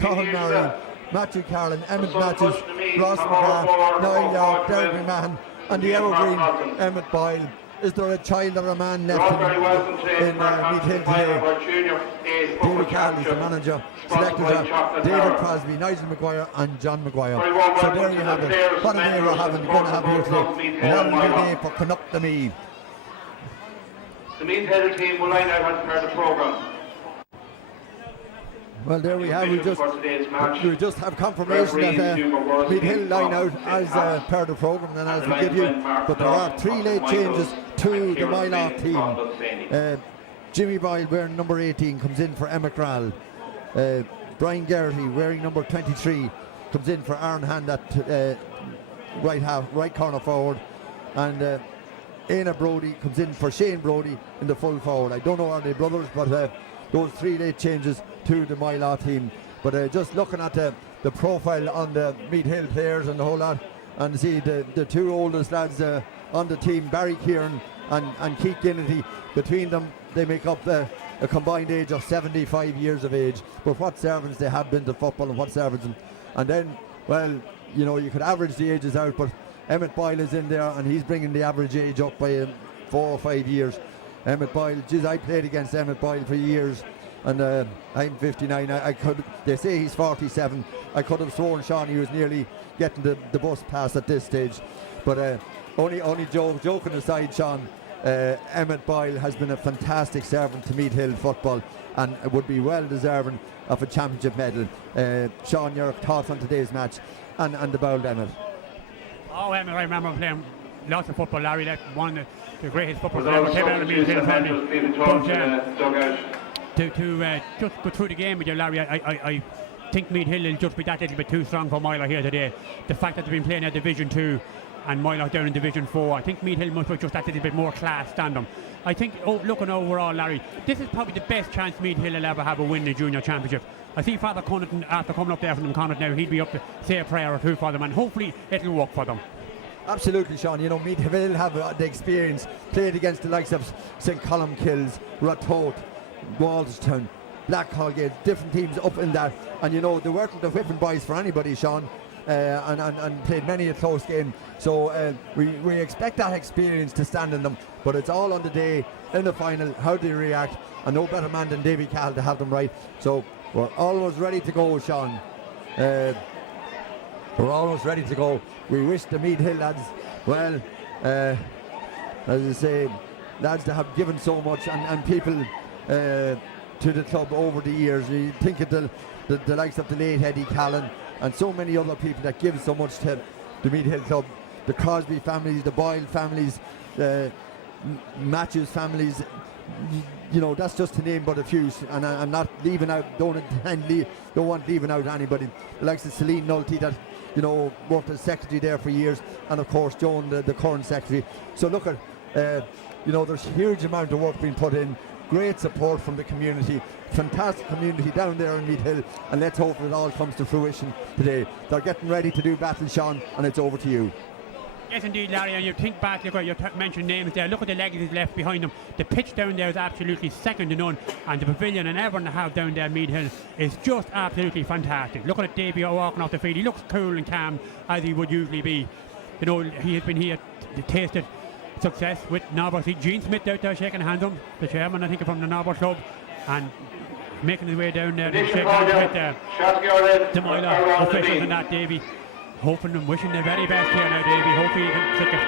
Cathal Murray, Matthew Carlin, Emmett Matthews, Ross McGrath, Niall York, Derek McMahon, and the evergreen Emmett Boyle. Is there a child or a man left in Meath Hill today? David Carroll is the manager. Selectors are David Crosby, Nigel Maguire and John Maguire. So there you have it. What a day we're going to have here today. And what a day for Connacht the Meath. The Meath Hill team will line out as part of the programme. Well, there we have. We just have confirmation that Meath Hill line out as part of the programme, and as we give you. But there are 3 late changes to the Moylagh team. Jimmy Boyle, wearing number 18, comes in for Emmet Grall. Brian Geraghty, wearing number 23, comes in for Aaron Hand at right corner forward, and Éanna Brody comes in for Shane Brody in the full forward. I don't know are they brothers, but those 3 late changes to the Moylagh team. But just looking at the profile on the Meath Hill players and the whole lot, and see the 2 oldest lads on the team, Barry Kieran and Keith Ginnity, between them they make up a combined age of 75 years of age. But what servants they have been to football, and what servants. And then, well, you know, you could average the ages out, but Emmett Boyle is in there and he's bringing the average age up by 4 or 5 years. Emmett Boyle, geez, I played against Emmett Boyle for years, and I'm 59. They say he's 47. I could have sworn Sean he was nearly getting the bus pass at this stage. But only joking aside, Sean, Emmett Boyle has been a fantastic servant to Meath Hill football and would be well deserving of a championship medal. Sean, your thoughts on today's match and the bowled Emmett? Oh, Emmett, I remember playing lots of football, Larry. That one of the greatest footballers ever came out of Meath Hill family. To just go through the game with you, Larry, I think Meath Hill will just be that little bit too strong for Moylagh here today. The fact that they've been playing at Division 2 and Moylagh down in Division 4, I think Meath Hill must have just that little bit more class than them. I think, looking overall, Larry, this is probably the best chance Meath Hill will ever have of winning the junior championship. I see Father Connaughton, after coming up there from Connaughton now, he'd be up to say a prayer or two for them, and hopefully it'll work for them. Absolutely, Sean. You know, Meath Hill have the experience, played against the likes of St. Columkills, Ratoath, Walterstown, Black Hallgate, different teams up in that. And you know, they weren't the whipping boys for anybody, Sean, and played many a close game. So we expect that experience to stand in them, but it's all on the day, in the final, how they react, and no better man than Davy Cahill to have them right. So we're always ready to go, Sean. We're almost ready to go. We wish the Meath Hill lads well, as I say, lads that have given so much, and people to the club over the years. You think of the likes of the late Eddie Callan and so many other people that give so much to the Meath Hill club. The Crosby families, the Boyle families, Matthews families. You know, that's just to name but a few, and I'm not leaving out, don't want leaving out anybody. The likes of Celine Nulty that, you know, worked as secretary there for years, and of course Joan, the current secretary. So look at, you know, there's a huge amount of work being put in, great support from the community, fantastic community down there in Meath Hill, and let's hope it all comes to fruition today. They're getting ready to do battle, Sean, and it's over to you. Yes, indeed, Larry, and you think back, look, you mentioned names there, look at the legacies left behind them. The pitch down there is absolutely second to none, and the pavilion and everyone they have down there at Meath Hill is just absolutely fantastic. Looking at Davy walking off the field, he looks cool and calm as he would usually be. You know, he has been here, tasted success with Norbert. See Gene Smith out there shaking hands on the chairman, I think, from the Norbert club, and making his way down there to shake hands with the Moylagh officials and that, Davy. Hoping and wishing the very best here now, Davy. Hopefully you can take it.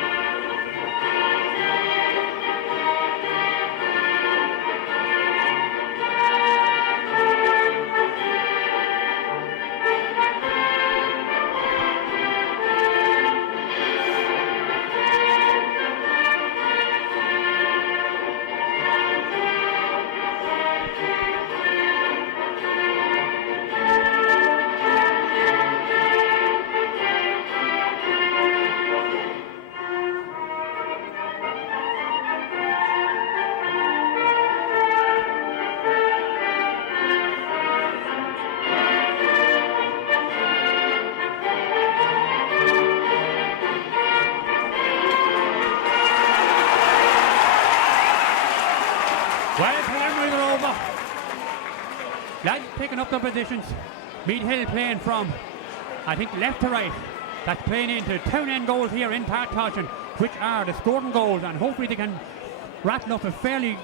Well, preliminaries are over. Lads picking up their positions. Meath Hill playing from, I think, left to right. That's playing into town end goals here in Park Touching, which are the scoring goals, and hopefully they can rattle up a fairly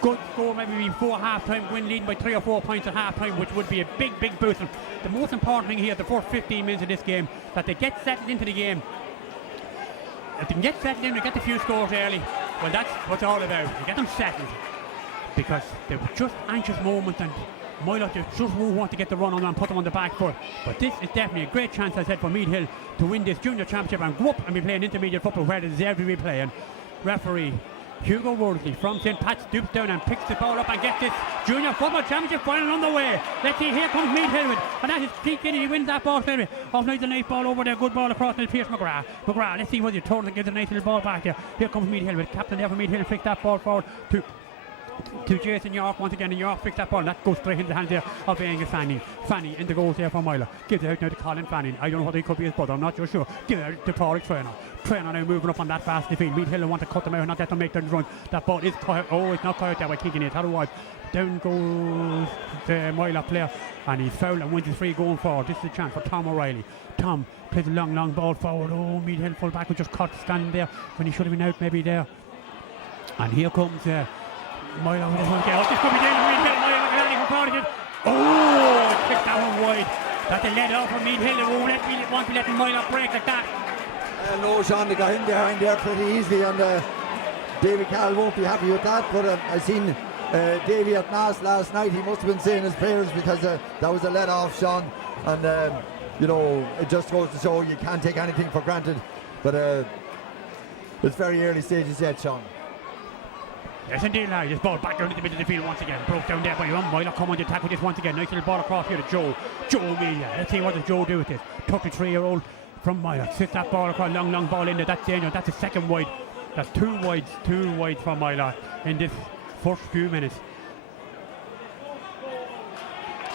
good score, maybe before half-time, win leading by 3 or 4 points at half-time, which would be a big, big boost. And the most important thing here, the first 15 minutes of this game, that they get settled into the game. If they can get settled in and get a few scores early, well, that's what it's all about. You get them settled, because they were just anxious moments, and Moylagh just won't want to get the run on and put them on the back foot. But this is definitely a great chance, I said, for Meath Hill to win this junior championship and go up and be playing intermediate football where they deserve to be playing. Referee Hugo Worsley from St. Pat's stoops down and picks the ball up and gets this junior football championship final on the way. Let's see, here comes Meath Hill, and that is Pete Kinney. He wins that ball straight off nice, a nice ball over there, good ball across to Pierce McGrath. Let's see what you told and gives a nice little ball back there. Here comes Meath Hill with captain there for Meath Hill, flicks that ball forward to Jason York once again, and York picks that ball, and that goes straight into the hands there of Angus Fanning. Fanning in the goals there for Moylagh. Gives it out now to Colin Fanning. I don't know what he could be his brother, I'm not just sure. Gives it out to Paul Traynor. Traynor now moving up on that fast defeat. Meath Hill will want to cut them out and not let them make their run. That ball is cut. Oh, it's not cut out there by kicking it. Otherwise, down goes the Moylagh player, and he's fouled and wins his free going forward. This is a chance for Tom O'Reilly. Tom plays a long ball forward. Oh, Meath Hill full back was just caught standing there when he should have been out maybe there. And here comes Moylagh with this one. This could be dangerous. Meath Hill. Moylagh can only come forward again. Oh, kicked that one wide. That's a let off from Meath Hill. They won't want to let Moylagh break like that. No, Sean, they got in behind there pretty easily, and David Carroll won't be happy with that. But I seen Davey at Mass last night. He must have been saying his prayers, because that was a let off, Sean. And you know, it just goes to show you can't take anything for granted. But it's very early stages yet, Sean. Yes, indeed, now this ball back down into the middle of the field once again. Broke down there by Moylagh. Come on to tackle this once again. Nice little ball across here to Joe Meath. Let's see what does Joe do with this. 33-year-old from Moylagh. Sits that ball across, long ball in there. That's danger. That's a second wide. That's two wides for Moylagh in this first few minutes.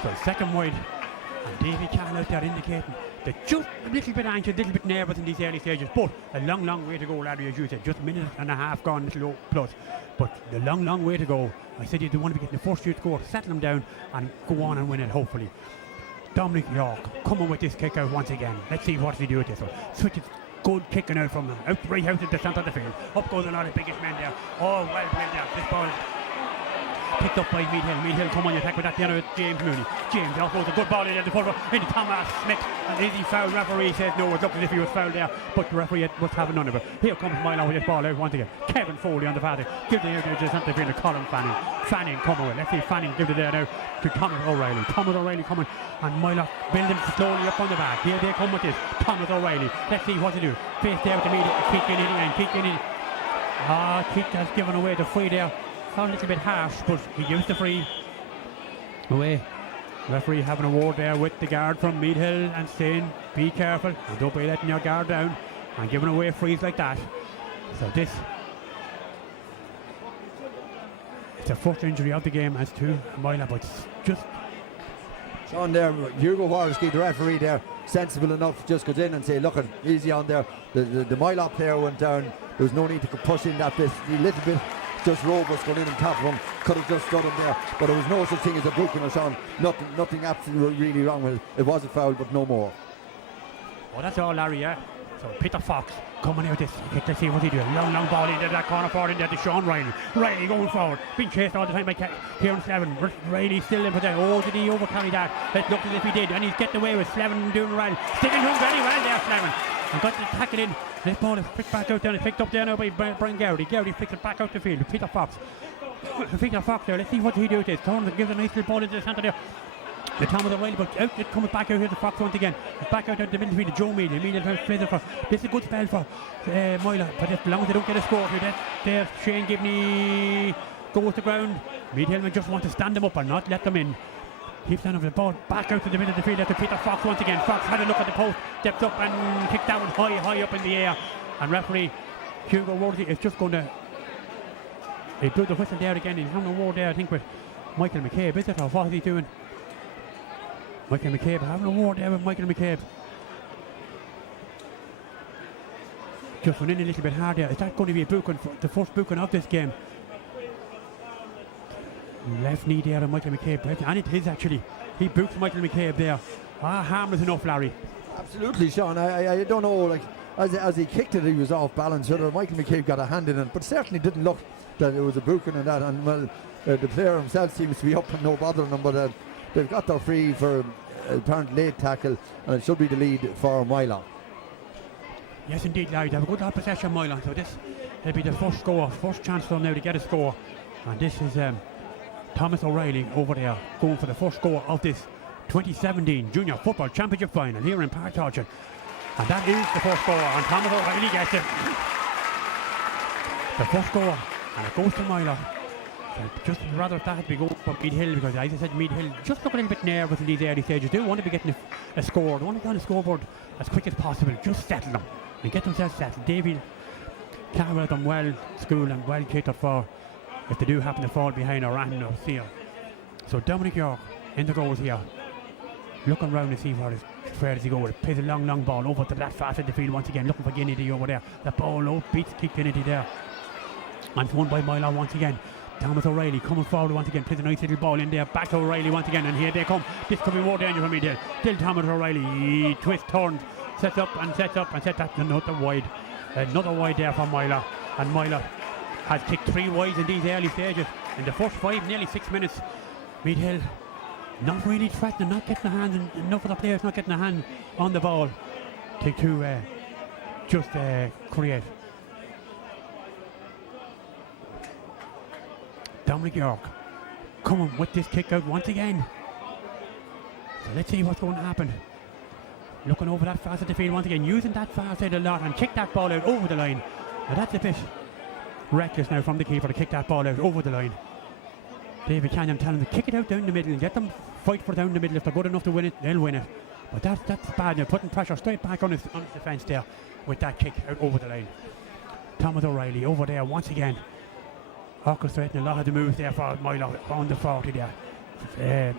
So second wide, and Davy Carroll out there indicating they're just a little bit anxious, a little bit nervous in these early stages, but a long way to go, Larry, as you said. Just a minute and a half gone, little plus, but a long way to go. I said you don't want to be getting the first few score, settle them down and go on and win it, hopefully. Dominic York coming with this kick out once again. Let's see what he do with this one. Switches, good kicking out from them, right out to the centre of the field. Up goes a lot of biggest men there. Oh, well played there. This ball picked up by Meath Hill. Meath Hill come on the attack with that piano with James Mooney. James offloads a good ball in the full into Thomas Smith. And is he fouled? Referee says no. It looked as if he was fouled there, but the referee must have none of it. Here comes Moylagh with his ball out once again. Kevin Foley on the father. Gives it out to the centre field to Colin Fanning. Fanning coming with. Let's see Fanning give it there now to Thomas O'Reilly. Thomas O'Reilly coming, and Moylagh building slowly up on the back. Here they come with this. Thomas O'Reilly. Let's see what to do. Face there with the media. Kick in. Keith has given away the free there. A little bit harsh, but he gives the free away. Referee having a word there with the guard from Meath Hill and saying be careful and don't be letting your guard down and giving away frees like that. So this it's the first injury of the game as to Moylagh, but just Sean there, Hugo Warski, the referee there, sensible enough, just goes in and say, look, easy on there. The Moylagh player went down. There was no need to push in that bit, a little bit. Just robust going in on top of him, could have just got him there, but there was no such thing as a booking or Sean. Nothing absolutely really wrong with it. It was a foul, but no more. Well, that's all, Larry, yeah. So Peter Fox coming out this kick. Let's see what he does. Long ball into that corner forward in there to Sean Riley. Riley going forward, being chased all the time by Kieran Slevin. Riley still in possession. Oh, did he overcarry that? It looked as if he did, and he's getting away with Slevin doing Riley. Sticking him very well there, Slevin. And got the tackle in. This ball is picked back out there. It's picked up there now by Brian Gowdy. Gowdy flicks it back out the field. Peter Fox there. Let's see what he do with this. Turns and gives a nice little ball into the centre there. The Thomas O'Reilly, but out it comes back out here to Fox once again. Back out the middle field to Joe Meath. This is a good spell for Moylagh, but as long as they don't get a score here, there Shane Gibney goes to ground. Meath Hill just want to stand them up and not let them in. Keeps down over the ball, back out to the middle of the field to Peter Fox once again. Fox had a look at the post, stepped up and kicked that one high up in the air. And referee Hugo Worthy is just going to... He blew the whistle there again. He's having a war there, I think, with Michael McCabe, is it? Or what is he doing? Michael McCabe, having a war there with Michael McCabe. Just went in a little bit hard there. Is that going to be a booking, the first booking of this game? Left knee there on Michael McCabe, and it is actually. He boots Michael McCabe there. Harmless enough, Larry. Absolutely, Sean. I don't know, like, as he kicked it, he was off balance. Whether Michael McCabe got a hand in it, but certainly didn't look that it was a booking and that. And well, the player himself seems to be up and no bothering them, but they've got their free for apparent late tackle, and it should be the lead for Moylagh. Yes, indeed, Larry. They have a good possession, Moylagh. So this will be the first score, first chance for them now to get a score. And this is Thomas O'Reilly over there going for the first score of this 2017 Junior Football Championship Final here in Park Orchard. And that is the first score, and Thomas O'Reilly gets it. The first score, and it goes to Moylagh. Just rather that we go for Meath Hill, because as I said, Meath Hill just look a little bit nervous in these early stages. They want to be getting a score. They want to get on the scoreboard as quick as possible. Just settle them and get themselves settled. Davy Carwell them well schooled and well catered for if they do happen to fall behind or run or seal. So Dominic York in the goals here, looking round to see where does he go with it. Plays a long ball over to that fast in the field once again, looking for Kennedy over there. The ball low beats Keith Kennedy there, and it's won by Moylagh once again. Thomas O'Reilly coming forward once again, plays a nice little ball in there, back to O'Reilly once again, and here they come. This could be more danger for me there. Still Thomas O'Reilly, he twists, turns, sets up and sets that another wide there for Moylagh. And Moylagh has kicked 3 wides in these early stages. In the first 5, nearly 6 minutes, Meath Hill not really threatening, not getting a hand, and enough of the players not getting a hand on the ball to just create. Dominic York coming with this kick out once again. So let's see what's going to happen. Looking over that fast at the field once again, using that far side a lot and kick that ball out over the line. Now that's a bit reckless now from the keeper to kick that ball out over the line. David Canyon telling them to kick it out down the middle and get them fight for down the middle. If they're good enough to win it, they'll win it. But that's bad now, putting pressure straight back on his defence there with that kick out over the line. Thomas O'Reilly over there once again, orchestrating a lot of the moves there for Moylagh on the 40 there.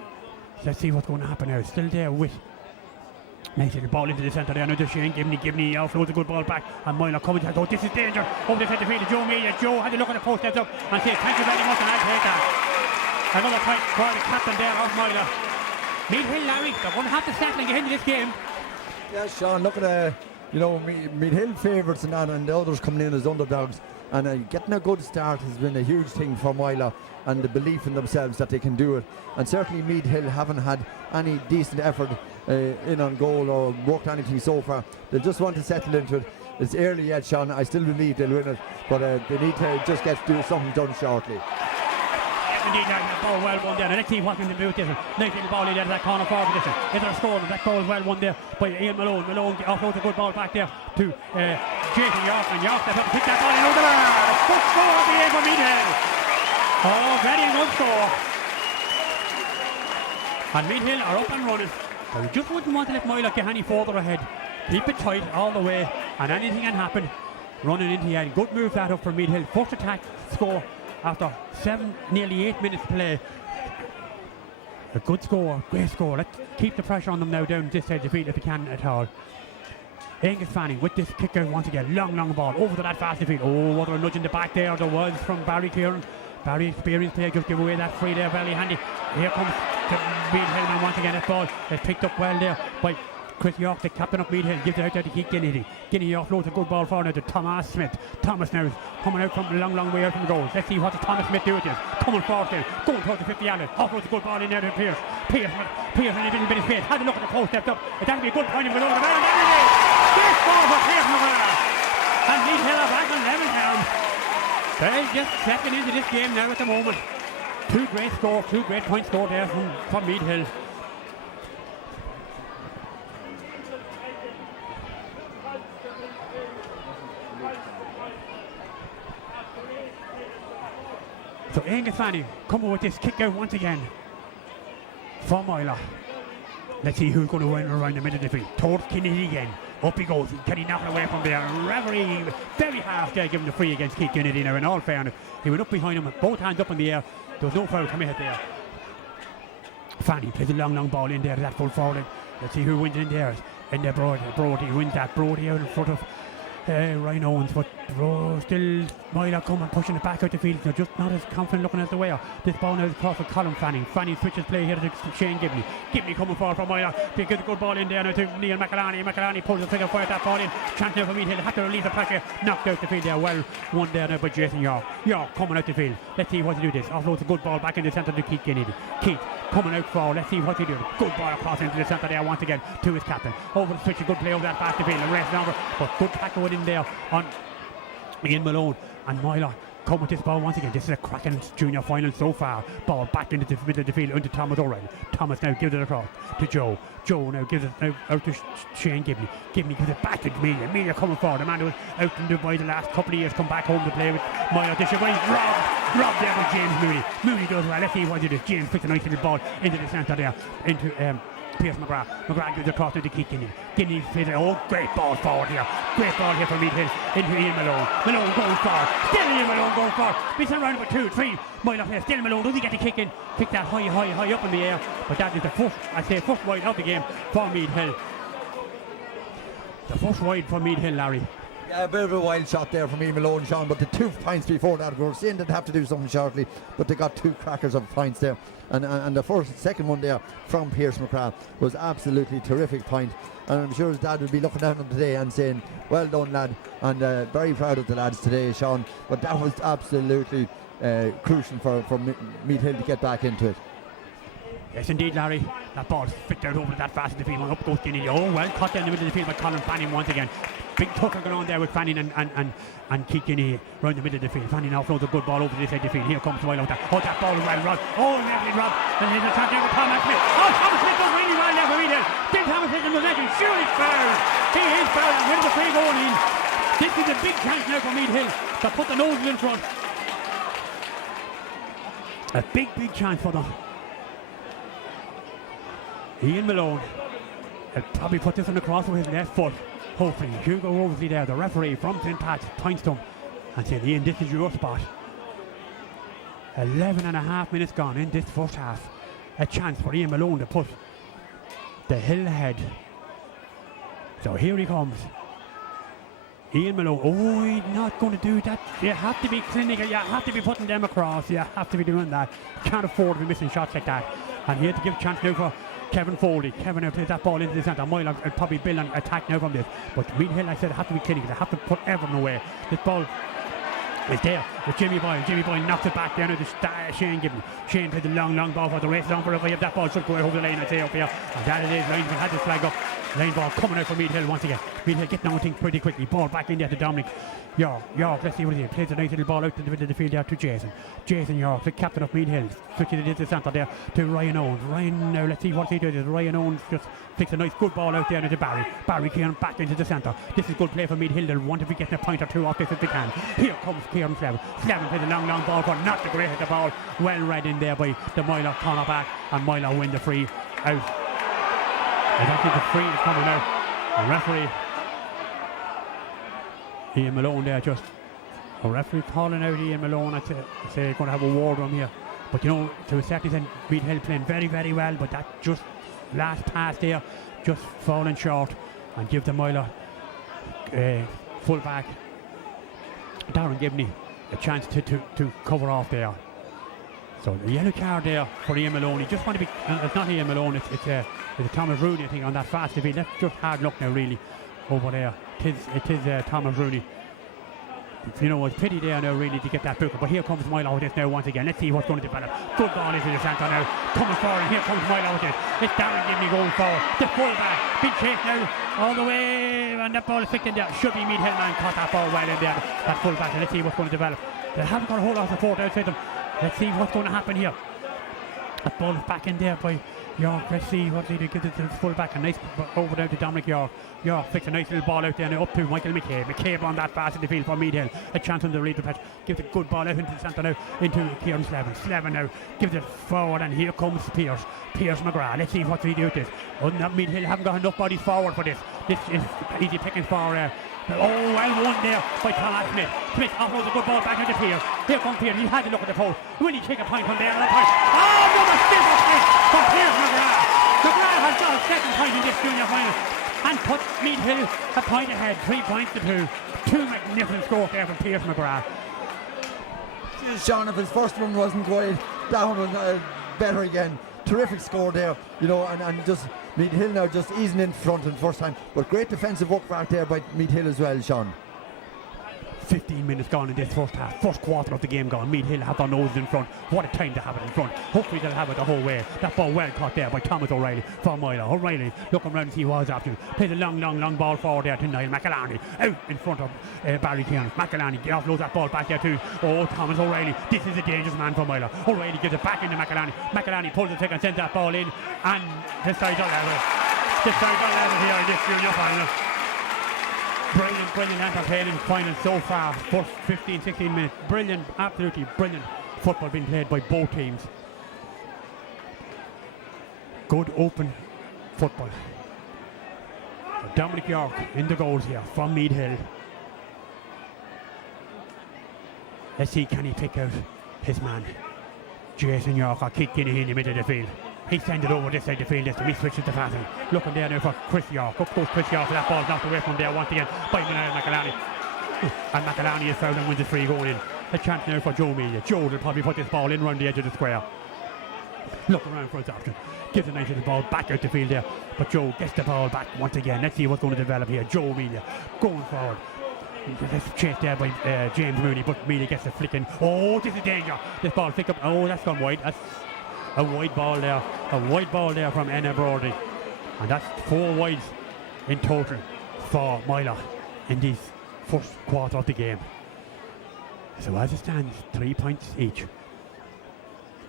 Let's see what's going to happen now. Still there with nice little ball into the centre there. Now to Shane Gibney offloads a good ball back, and Moylagh coming to this is danger over the centre field. Joe Mealy, Joe had a look at the post, steps up and says thank you very much, and I'll take that. Another point for the captain there of Moylagh. Meath Hill, Larry, they're going to have to settle and get into this game. Yeah, Sean, look at Meath Hill favourites and that, and the others coming in as underdogs. And getting a good start has been a huge thing for Moylagh, and the belief in themselves that they can do it. And certainly Meath Hill haven't had any decent effort in on goal or worked anything so far. They just want to settle into it. It's early yet, Sean. I still believe they'll win it, but they need to just get to do something done shortly. Indeed, that ball well won there. Now let's see what can do with this. Nice little ball in there to that corner forward position. Is there a score? That ball is well won there by Ian Malone. Malone offloads a good ball back there to Jason York, and York steps up to kick that ball in over the bar. The first score of the game for Meath Hill. Oh, very good score. And Meath Hill are up and running. But we just wouldn't want to let Moylagh get any further ahead. Keep it tight all the way, and anything can happen. Running into the end. Good move that up for Meath Hill. First attack score after 7, nearly 8 minutes play. A good score, great score. Let's keep the pressure on them now down this side of the field if we can at all. Angus Fanning with this kick out once again. Long ball over to that fast field. Oh, what a nudge in the back there was from Barry Kieran. Barry, experienced player, just give away that free there, very handy. Here comes Meath Hill once again. That ball is picked up well there by Chris York, the captain of Meath Hill, gives it out there to Keith Kennedy. Kennedy offloads a good ball forward now to Thomas Smith. Thomas now is coming out from a long way out from the goal. Let's see what does Thomas Smith do with this. Coming forward there, going towards the 50-yard line. Offloads a good ball in there to Pearce. Pearce in a little bit of space. Had a look at the post, stepped up. That'll be a good point in below the bar. This ball for Pearce McGrath. And Meath Hill are back on level ground. They're just second into this game now at the moment. 2 great scores, 2 great points scored there from Meath Hill. So Angus Fanning coming with this kick out once again for Moylagh. Let's see who's going to win around the middle of the field. Towards Kennedy again. Up he goes. Can he knock it away from there? Referee very harsh there, giving the free against Keith Kennedy. Now in all fairness, he went up behind him, both hands up in the air. There was no foul committed there. Fanning plays a long ball in there to that full forward. Let's see who wins in there. In there, Brody wins that. Brody out in front of Ryan Owens, but still Moylagh coming, pushing it back out the field. They're just not as confident looking as the way. This ball now is across for Colin Fanning. Fanning switches play here to Shane Gibney. Gibney coming forward for Moylagh. They get a good ball in there now to Neil McElhaney. McElhaney pulls the trigger, fires that ball in. Chance now for Meath Hill. Have to release the pressure. Knocked out the field there. Well, one there now by Jason York. York coming out the field. Let's see what he do this. Offloads a good ball back in the centre to Keith Kennedy. Keith coming out forward. Let's see what he do. Good ball across into the centre there once again to his captain. Over the switch, a good play over that back the field. The rest number, but good tackle in there on Ian Malone. And Moylagh come with this ball once again. This is a cracking junior final so far. Ball back into the middle of the field into Thomas O'Reilly. Thomas now gives it across to Joe. Joe now gives it out to Shane Gibney. Gibney gives it back to Meath. Meath coming forward. The man who was out in Dubai the last couple of years come back home to play with Moylagh this year. But he's robbed there by James Mooney. Mooney does well. Let's see what he does. James puts a nice little ball into the centre there. Into Pierce McGrath. McGrath gives it across to Keith Kennedy. Kennedy plays it. Oh, great ball forward here. Great ball here for Meath Hill into Ian Malone. Malone goes forward. Still Ian Malone goes forward. Missing around about 2, 3. Moylagh here. Still Malone. Does he get the kick in? Kick that high up in the air. But that is the first wide of the game for Meath Hill. The first wide for Meath Hill, Larry. Yeah, a bit of a wild shot there from Ian Malone, Sean, but the 2 points before that, we were saying they'd have to do something shortly, but they got 2 crackers of points there. And the second one there from Pierce McGrath was absolutely terrific point. And I'm sure his dad would be looking at him today and saying, well done, lad. And very proud of the lads today, Sean. But that was absolutely crucial for Meath Hill to get back into it. Yes, indeed, Larry. That ball's flicked out over that fast in the field. Up goes Kennedy. Oh, well caught down in the middle of the field by Colin Fanning once again. Big tucker going on there with Fanning and Keith Kennedy around the middle of the field. Fanning offloads a good ball over this side of the field. Here comes Moylagh. Oh, that ball is well robbed. Oh, lovely robbed. And here's a shot there with Thomas Smith. Oh, Thomas Smith goes really well there for Meath Hill. Still Thomas Smith in possession. Sure, he's fouled. He is fouled. And where's the free going in? This is a big chance now for Meath Hill to put the noses in front. A big chance for them. Ian Malone will probably put this on the cross with his left foot. Hopefully, Hugo Roseley there, the referee from St. Pat's, points to him and says, Ian, this is your spot. 11.5 minutes gone in this first half. A chance for Ian Malone to put the Hill ahead. So here he comes. Ian Malone. Oh, he's not going to do that. You have to be clinical. You have to be putting them across. You have to be doing that. You can't afford to be missing shots like that. And he had to give a chance now for Kevin Foley. Kevin now plays that ball into the centre. Moylagh will probably build an attack now from this. But Meath Hill, I said, have to be clinical. They have to put everything away. This ball is there with Jimmy Boyle. Jimmy Boyle knocks it back down to Shane Gibney. Shane plays the long ball for the race on for if that ball should go over the lane, I'd say up here. And that it is. Linesman had this flag up. Line ball coming out for Meath Hill once again. Meath Hill getting on things pretty quickly. Ball back in there to Dominic York. Let's see what he plays a nice little ball out to the middle of the field there to Jason York, the captain of Meath Hill, switching it into the centre there to Ryan Owens. Ryan now, let's see what he does. Ryan Owens just flicks a nice good ball out there to Barry. Barry Kieran back into the centre. This is good play for Meath Hill. They'll want to be getting a point or 2 off this if they can. Here comes Kieran Slevin. Slevin plays a long ball for not the great at the ball. Well read in there by the Moylagh corner back, and Moylagh win the free out. I don't think the free is coming out. The referee Ian Malone there, just a referee calling out Ian Malone. I'd say going to have a ward on here, but you know, to a certain extent Meath Hill playing very well, but that just last pass there just falling short and give the Moylagh full back Darren Gibney a chance to cover off there. So the yellow card there for Ian Malone. He just want to be, it's not Ian Malone, it's a Thomas Rooney, I think, on that fast defeat. That's just hard luck now really over there. It is Thomas Rooney. You know, it's pity there now really to get that booker. But here comes Moylagh with this now once again. Let's see what's going to develop. Good ball into the centre now. Coming forward, and here comes Moylagh with this. It's Darren Gibney going forward. The full back. Big chase now all the way. And that ball is flicked in there. Should be Meath Hill man caught that ball well in there. That full back. And let's see what's going to develop. They haven't got a whole lot of support outside them. Let's see what's going to happen here. That ball is back in there by York. Let's see what they do. Give it to the full back. A nice over down to Dominic York. York flicks a nice little ball out there now up to Michael McCabe. McCabe on that fast in the field for Meath Hill. A chance on the read the patch. Gives a good ball out into the centre now. Into Kieran Slevin. Slevin now gives it forward, and here comes Pierce McGrath. Let's see what he do with this. Meath Hill haven't got enough bodies forward for this. This is easy pickings for well won there by Thomas Smith. Smith offloads a good ball back into Pierce. Here comes Pierce. He had to look at the post. Will he take a point from there? Oh, what a stiff point from Pierce McGrath. McGrath has got a second point in this junior final. and put Meath Hill a point ahead, 3 points to 2. Two magnificent scores there from Pierce McGrath. Sean, if his first one wasn't going down, was better again. Terrific score there, you know, and just Meath Hill now just easing in front in first time. But great defensive work back there by Meath Hill as well, Sean. 15 minutes gone in this first half, first quarter of the game gone. Meath Hill have their noses in front. What a time to have it in front. Hopefully they'll have it the whole way. That ball well caught there by Thomas O'Reilly from Moylagh. O'Reilly looking around to see what his option. Played a long ball forward there to Niall McElharney. Out in front of Barry Kearns. McElharney offloads that ball back there too. Oh, Thomas O'Reilly. This is a dangerous man for Moylagh. O'Reilly gives it back into McElharney. McElharney pulls the trigger and sends that ball in. And decides on level. Decides on level here in this junior final. Brilliant entertaining final so far. First 15-16 minutes. Brilliant, absolutely brilliant football being played by both teams. Good open football. Dominic York in the goals here from Meath Hill. Let's see, can he pick out his man? Jason York or Keith Guinea in the middle of the field. He sends it over this side of the field. He switches to passing. Looking there now for Chris York. Up goes Chris York. That ball's knocked away from there once again by McElharney. And McElharney is fouled and wins the free going in. A chance now for Joe Mealy. Joe will probably put this ball in round the edge of the square. Look around for his option. Gives a nice little ball back out the field there. But Joe gets the ball back once again. Let's see what's going to develop here. Joe Mealy going forward. That's chased there by James Mooney, but Mealy gets the flicking. Oh, this is danger. This ball flick up. Oh, that's gone wide. That's a wide ball there. A wide ball there from Enna Brody. And that's 4 wides in total for Moylagh in this first quarter of the game. So as it stands, 3 points each.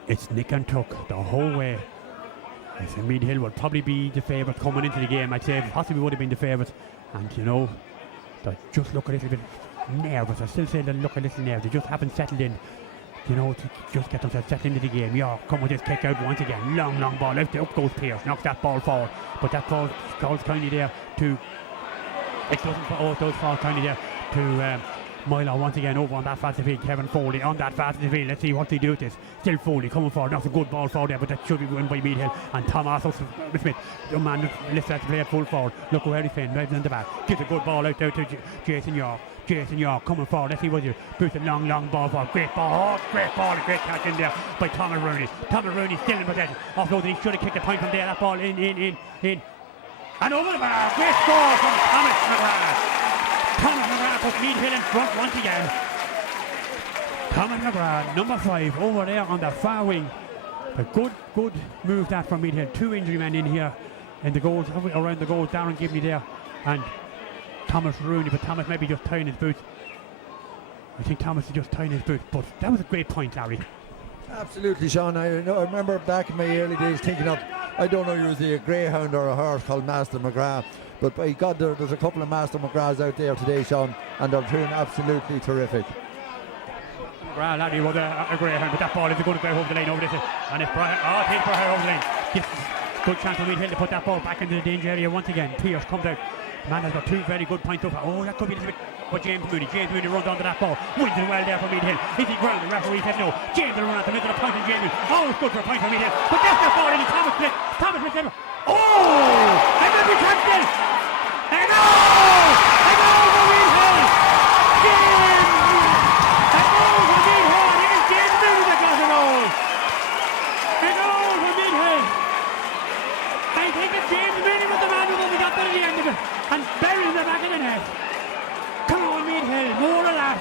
It's nick and tuck the whole way. I say Meath Hill will probably be the favourite coming into the game. I'd say possibly would have been the favourite. And you know, they just look a little bit nervous. I still say they look a little nervous. They just haven't settled in, you know, to just get themselves settled into the game. Yeah, come with this kick out once again. Long ball out there. Up goes Pierce. Knocks that ball forward. But that ball falls kindly there to... It doesn't... Oh, it does fall kindly there to... Moylagh once again over on that fast field. Kevin Foley on that fast field. Let's see what they do with this. Still Foley coming forward. That's a good ball forward there, but that should be won by Meath Hill. And Thomas Smith, the man lifts that to play at full forward. Look where he's playing, right in the back. Gives a good ball out there to Jason York. Jason York coming forward. Let's see what you boots a long ball forward. Great ball, great ball, great catch in there by Thomas Rooney. Thomas Rooney still in possession. Offloaded. He should have kicked the point from there. That ball in. And over the bar. Great score from Thomas McGrath. Thomas McGrath puts Meath Hill in front once again. Thomas McGrath, number 5, over there on the far wing. A good move that from Meath Hill. 2 injury men in here in the goals, around the goals. Darren Gibney there and Thomas Rooney, but Thomas maybe just tying his boots. I think Thomas is just tying his boots, but that was a great point, Larry. Absolutely, Sean. I remember back in my early days thinking of, I don't know, it was a greyhound or a horse called Master McGrath. But by God, there's a couple of Master McGraths out there today, Sean, and they're doing absolutely terrific. McGrath, Larry, was a greyhound, but that ball is going to go over the line over this. And it's Brian, takes Brian over the line. Good chance for Meath Hill to put that ball back into the danger area once again. Pierce comes out. Man has got 2 very good points over. Oh, that could be a little bit for James Mooney. James Mooney runs onto that ball. Wins it well there for Meath Hill. Is he ground? The referee said no. James will run at the middle of the point from James Mooney. Oh, it's good for a point for Meath Hill. But that's that ball in. Thomas Smith. Oh! And then we can't get it. And goal for Meath Hill! James! A goal for Meath Hill! It is James Mooney that got the goal! A goal for Meath Hill! I think that James Mooney was the man who got to the end of it and buried in the back of the net. Come on, Meath Hill, more or less.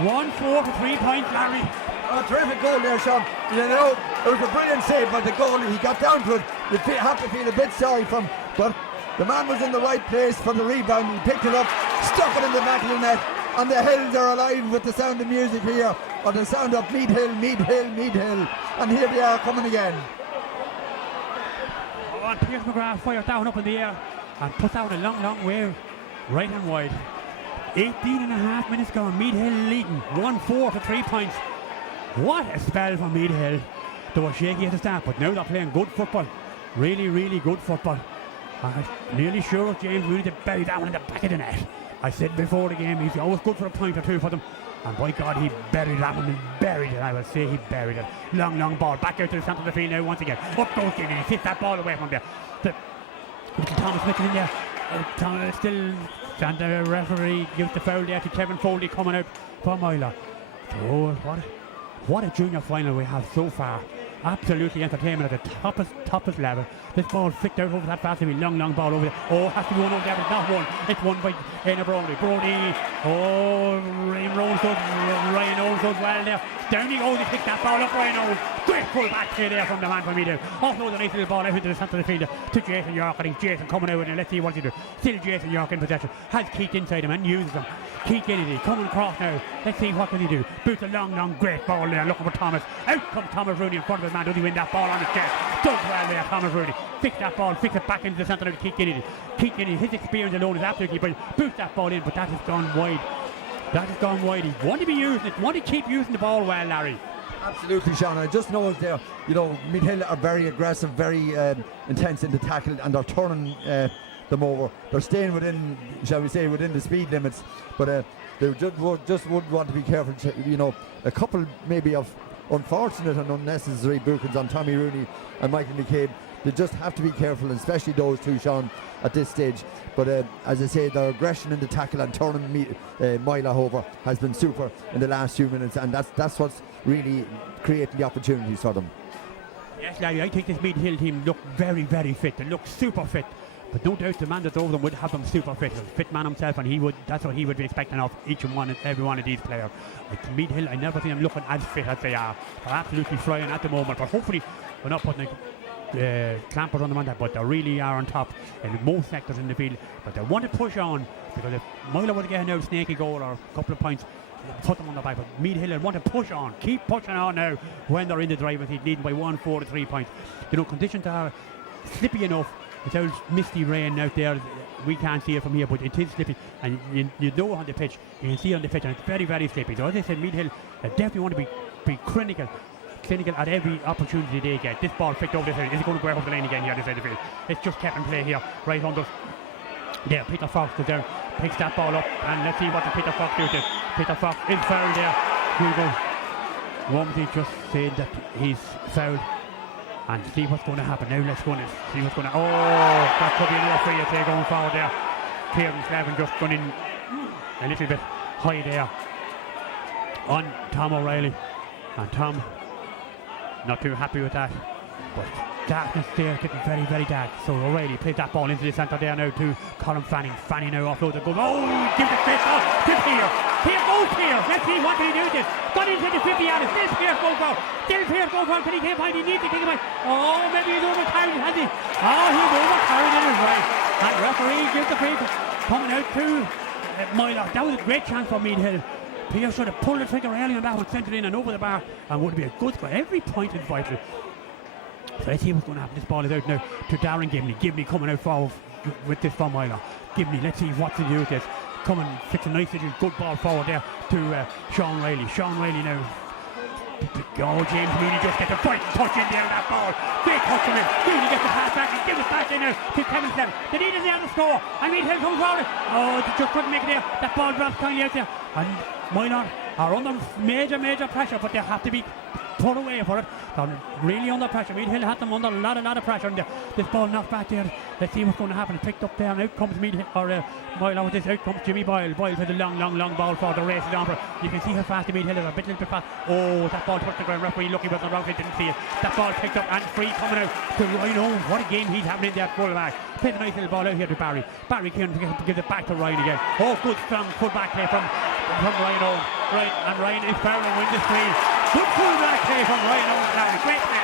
1-4 for 3 points, Larry. A terrific goal there, Sean. You know, it was a brilliant save by the goalie. He got down to it. You have to feel a bit sorry for him, but the man was in the right place for the rebound. He picked it up, stuck it in the back of the net, and the Hills are alive with the sound of music here, or the sound of Meath Hill, Meath Hill, Meath Hill. And here they are coming again. Oh, and Pierce McGrath fires down up in the air and puts out a long way, right and wide. 18.5 minutes gone. Meath Hill leading 1-4 for 3 points. What a spell for Meath Hill. They were shaky at the start, but now they're playing good football. Really good football. I'm nearly sure James Mooney to bury that one in the back of the net. I said before the game, he's always good for a point or two for them. And by God, he buried that one. I will say he buried it. Long ball. Back out to the centre of the field now once again. Up goes Jimmy. He hits that ball away from there. Little Thomas Mitchell in there. Thomas still, and the referee gives the foul there to Kevin Foley coming out for Moylagh. Oh, what a junior final we have so far. Absolutely entertainment at the toppest level. This ball flicked out over that fast, long ball over there. Oh, has to be one over there, but it's not one. It's won by Éanna Brody. Oh, Ryan Owens goes well there. Down he goes, he picks that ball up, Ryan Owens. Great pull back play there from the man from Meath. Offloads a nice little ball out into the centre of the field to Jason York. I think Jason coming out and let's see what he do. Still Jason York in possession. Has Keith inside him and uses him. Keith Kennedy coming across now. Let's see what can he do. Boots a long great ball there looking for Thomas. Out comes Thomas Rooney in front of his man. Does he win that ball on his chest? Does well there, Thomas Rooney. Fix that ball, fix it back into the centre of Keith Kennedy. Keith Kennedy, his experience alone is absolutely brilliant. Boots that ball in, but that has gone wide. That has gone wide. He want to be using it, want to keep using the ball well, Larry. Absolutely, Sean. I just know there, Meath Hill are very aggressive, very intense in the tackle, and they're turning them over. They're staying within, shall we say, within the speed limits, but they just would want to be careful. A couple maybe of unfortunate and unnecessary bookings on Tommy Rooney and Michael McCabe. They just have to be careful, especially those two, Sean, at this stage. But as I say, their aggression in the tackle and turning Moylagh over has been super in the last few minutes, and that's what's really creating the opportunities for them. Yes, Larry, I think this Meath Hill team look very fit. They look super fit. But no doubt the man that's over them would have them super fit. A fit man himself, and that's what he would be expecting of every one of these players. Like Meath Hill, I never see them looking as fit as they are. They're absolutely flying at the moment, but hopefully we're not putting clampers on them on that, but they really are on top in most sectors in the field. But they want to push on, because if Moylagh were to get an out snaky goal or a couple of points, put them on the back. But Meath Hill want to push on, keep pushing on now when they're in the driving seat, leading by 4 to 3 points. Conditions are slippy enough. It's out misty rain out there. We can't see it from here, but it is slippy, and you know on the pitch, you can see on the pitch, and it's very slippy. So as I said, Meath Hill definitely want to be clinical at every opportunity they get. This ball flicked over this side. Is it going to go over the line again here this side of the field? It's just kept in play here, right under. There, Peter Fox goes down, picks that ball up, and let's see what the Peter Fox do. Peter Fox is fouled there. Here we go. Rumsey just said that he's fouled. And see what's going to happen now. Let's go and see what's going to. Oh, that could be another free attack going forward there. Kieran Slavin just gone in a little bit high there on Tom O'Reilly, and Tom not too happy with that. But darkness there, getting very dark. So O'Reilly plays that ball into the centre there now to Colin Fanning. Fanning now offloads it, goes. Oh, gives it straight off to Pierce. Pierce goes Pierce. Let's see what can he do with this. Got into the 50 yard. Still Pierce goes for. Still Pierce goes for. Can he take point? He needs to take it. Oh, maybe he's overcarried, has he? Oh, he's overcarried in his right. And referee gives the free coming out to Moylagh. That was a great chance for Meath Hill. Pierce should have pulled the trigger early on that one, sent it in and over the bar, and would be a good score. Every point is vital. So let's see what's going to happen. This ball is out now to Darren Gibney. Gibney coming out forward with this from Moylagh. Gibney, let's see what to do with this. Coming, fix a nice little good ball forward there to Sean Riley. Sean Riley now. Oh, James Mooney just gets a fight touch in there with that ball. Great touch from him. Mooney gets the pass back and gives it back in now to Kevin Slavin. They need is there to score. And Meath Hill comes forward. Oh, they just couldn't make it there. That ball drops kindly out there. And Moylagh are under major pressure, but they have to be put away for it. They're really under pressure. Meath Hill had them under a lot of pressure. And this ball knocked back there. Let's see what's going to happen. It's picked up there, and out comes Meath Hill, or Moylagh with this. Out comes Jimmy Boyle. Boyle with a long ball for the race down. You can see how fast the Meath Hill is. A little bit fast. Oh, that ball touched the ground. Referee lucky with the wrong foot, didn't see it. That ball picked up and free coming out to Ryan Owens. What a game he's having in there at full back. Plays a nice little ball out here to Barry. Barry Kieran gives it back to Ryan again. Oh, good strong full back play from Ryan Owens. Right, and Ryan is fouling with the screen. Good full back play from Ryan Owens. Great play.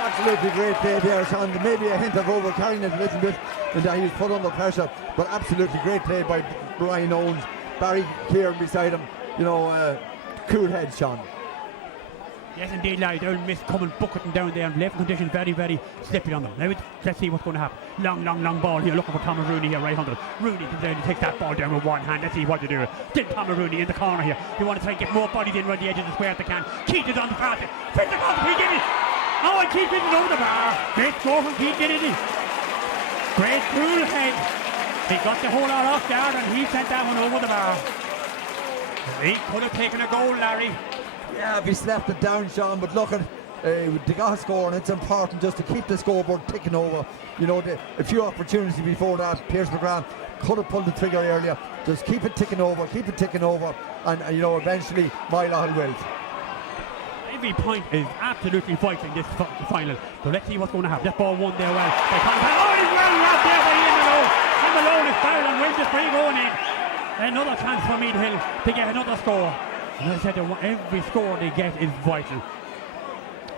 Absolutely great play there, Sean. Maybe a hint of overcarrying it a little bit, and that he was put under pressure, but absolutely great play by Ryan Owens. Barry Kieran beside him, cool head, Sean. Yes, indeed, Larry. They'll miss coming bucketing down there, and left conditions very slippy on them. Now let's see what's going to happen. Long ball here, looking for Thomas Rooney here, right under. Rooney comes down and takes that ball down with one hand. Let's see what to do. Still Thomas Rooney in the corner here. You want to try and get more bodies in around the edge of the square if they can. Keith is on the pass. Fits the ball to Keith Kennedy. Oh, and Keith Kennedy over the bar. Great score from Keith Kennedy. Great cool head. He got the whole lot off guard, and he sent that one over the bar. He could have taken a goal, Larry. Yeah, if he slapped it down, Sean, but look, they got to score, and it's important just to keep the scoreboard ticking over. You know, a few opportunities before that, Pierce McGrath could have pulled the trigger earlier. Just keep it ticking over, and you know, eventually Moylagh will. Every point is absolutely vital in this final. So let's see what's going to happen. That ball won there well. Oh, he's well out there by Ian Malone. And Malone is fouled and wins the free going in. Another chance for Meath Hill to get another score. And as I said, every score they get is vital.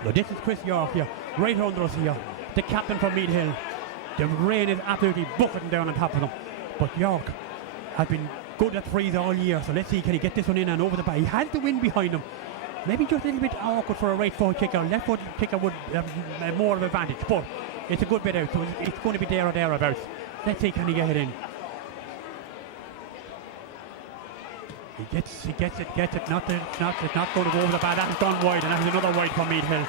So this is Chris York here, right under us here, the captain for Meath Hill. The rain is absolutely buffeting down on top of them. But York has been good at threes all year, so let's see, can he get this one in and over the bar. He has the wind behind him. Maybe just a little bit awkward for a right foot kicker. Left foot kicker would have more of an advantage, but it's a good bit out, so it's going to be there or thereabouts. Let's see, can he get it in? He gets it. It's not going to go over the bar. That has gone wide, and that is another wide for Meath Hill.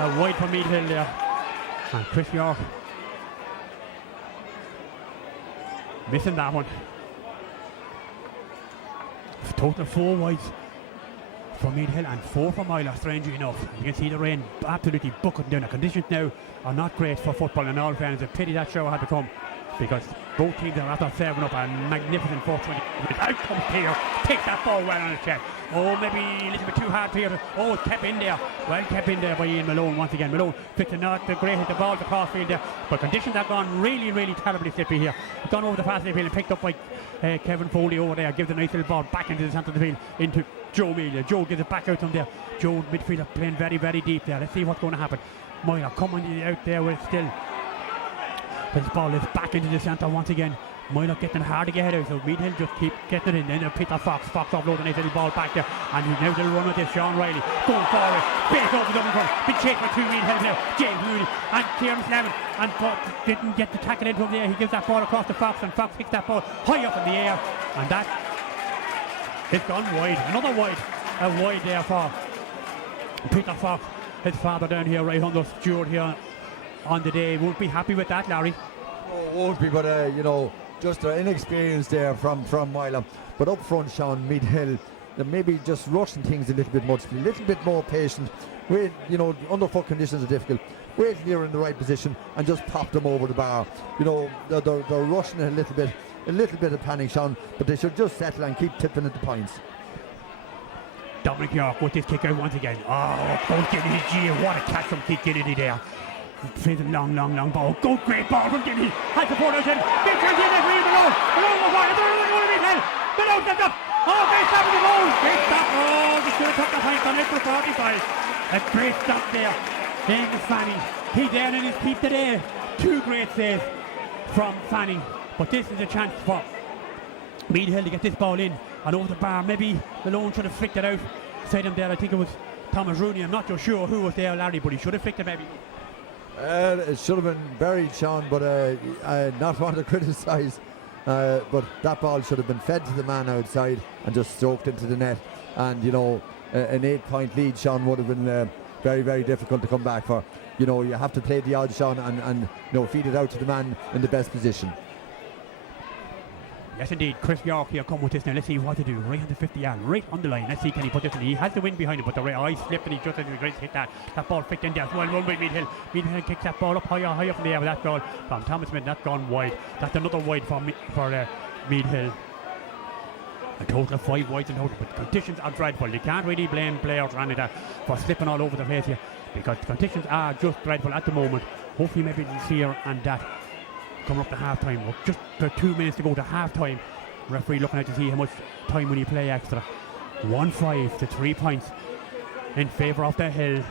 A wide for Meath Hill there. And Chris York missing that one. Total 4 wides for Meath Hill and 4 for Moylagh, strangely enough. You can see the rain absolutely bucketing down. The conditions now are not great for football, in all fairness. It's a pity that show had to come, because both teams are after serving up a magnificent 420. Out comes Peter, takes that ball well on his chest. Oh, maybe a little bit too hard, Peter. Oh, it's kept in there. Well kept in there by Ian Malone once again. Malone fixing not the great hit the ball to cross field there. But conditions have gone really, really terribly slippy here. It's gone over the fast field and picked up by Kevin Foley over there. Gives a nice little ball back into the centre of the field into Joe Mealy. Joe gives it back out from there. Joe, midfielder, playing very, very deep there. Let's see what's going to happen. Moylagh coming out there with still. This ball is back into the centre once again. Moylagh getting hard to get out, so Meath Hill just keep getting it in. Then Peter Fox offloading a nice little ball back there, and he's now the run with this. Sean Riley going forward, base over the front, been chased by 2 Meath Hill now. James Mooney and Kieran Slavin, and didn't get the tackle in from there. He gives that ball across to Fox, and Fox picks that ball high up in the air, and that it's gone wide. Another wide, a wide there for Peter Fox. His father down here, right under Stuart here on the day. Won't be happy with that, Larry. No, won't be, but you know, just inexperience there from Moylagh. But up front, Sean, Meath Hill, they're maybe just rushing things a little bit much, a little bit more patient. Wait, you know, underfoot conditions are difficult. Wait till you're in the right position and just pop them over the bar. You know, they're rushing a little bit of panic, Sean, but they should just settle and keep tipping at the points. Dominic York with this kick out once again. Oh, don't get it, gee, what a catch from Keith Kennedy there. Plays a long ball. Go, great ball from Kennedy. Has the ball out in. Big chance in there for Ian Malone. Malone was wide. It's only going to be Hill. Malone steps up. Oh, great stop with the goal. Great stop. Oh, they should have took the point on it for 45. A great stop there. James Fanning. He down in his peak today. 2 great saves from Fanning. But this is a chance for Meath Hill to get this ball in and over the bar. Maybe Malone should have flicked it out. Beside him there, I think it was Thomas Rooney. I'm not so sure who was there, Larry, but he should have flicked it maybe. It should have been buried, Sean, but not want to criticise. But that ball should have been fed to the man outside and just stroked into the net. And, you know, an 8-point lead, Sean, would have been very, very difficult to come back for. You know, you have to play the odds, Sean, and you know, feed it out to the man in the best position. Yes, indeed. Chris York here come with this now. Let's see what to do. Right on the 50 yard, right on the line. Let's see, can he put this in? He has the wind behind him, but the right eye slipped and he just hit that. That ball flicked in there. Well run by Meath Hill. Meath Hill kicks that ball up high up in the air with that goal from Thomas Smith. That's gone wide. That's another wide for Meath Hill. A total of 5 wides in total, but conditions are dreadful. You can't really blame players or any of that for slipping all over the place here, because the conditions are just dreadful at the moment. Hopefully maybe this here and that. Coming up to half time. Well, just about 2 minutes to go to half time. Referee looking out to see how much time will he play extra. 1-5 to 3 points in favour of the Hill.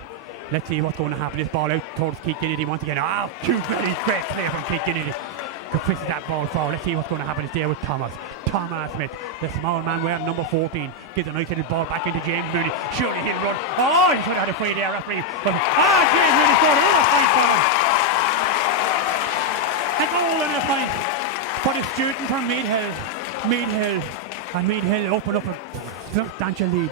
Let's see what's going to happen. This ball out towards Keith Kennedy once again. Oh, great play from Keith Kennedy. Pushes that ball forward. Let's see what's going to happen. It's there with Thomas Smith, the small man wearing number 14. Gives a nice little ball back into James Mooney. Surely he'll run. Oh, he should have had a free there, referee. But James Mooney scored another point for him. A goal and a point for the student from Meath Hill. And Meath Hill open up a substantial lead.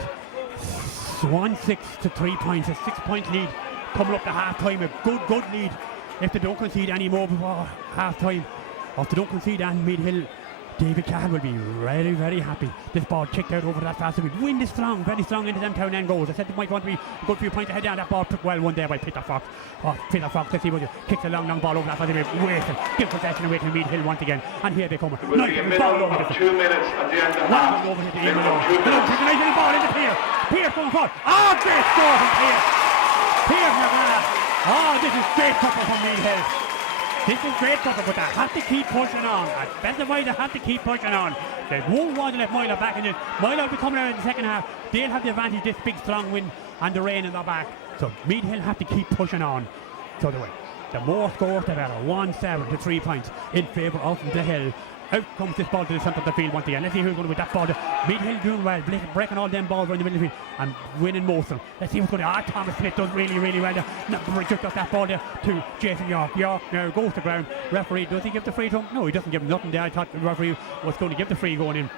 1-6 to 3 points, a 6-point lead coming up to half time. A good lead if they don't concede any more before half time. Or if they don't concede and Meath Hill David Cahill will be very, very happy. This ball kicked out over that fast. Wind is strong, very strong into them town end goals. I said it might want to be a good few points ahead down. That ball took well one there by Peter Fox. Oh, Peter Fox, let's see what you kicks a long ball over that fast. Wasted. Give possession away to Meath Hill once again. And here they come. It will be a minimum of 2 minutes at the end of the half. Over to the Minimum 2 minutes. the ball into Pierce. Pierce going forward. Oh, great score from Pierce. Pierce McGrath. Oh, this is great cover from Meath Hill. This is great cover, but they have to keep pushing on. I specify they have to keep pushing on. They won't want to let Moylagh back in it. Moylagh will be coming out in the second half. They'll have the advantage, this big strong wind and the rain in their back. So Meath Hill have to keep pushing on. So the more scores the better. 1-7 to 3 points in favour of the Hill. Out comes this ball to the centre of the field once again. Let's see who's going to win that ball. Meath Hill doing well, breaking all them balls around the middle of the field and winning most of them. Let's see what's going to. Thomas Smith does really, really well there. Just got that ball there to Jason York. York now goes to ground. Referee, does he give the free to him? No, he doesn't give him nothing there. I thought the referee was going to give the free going in.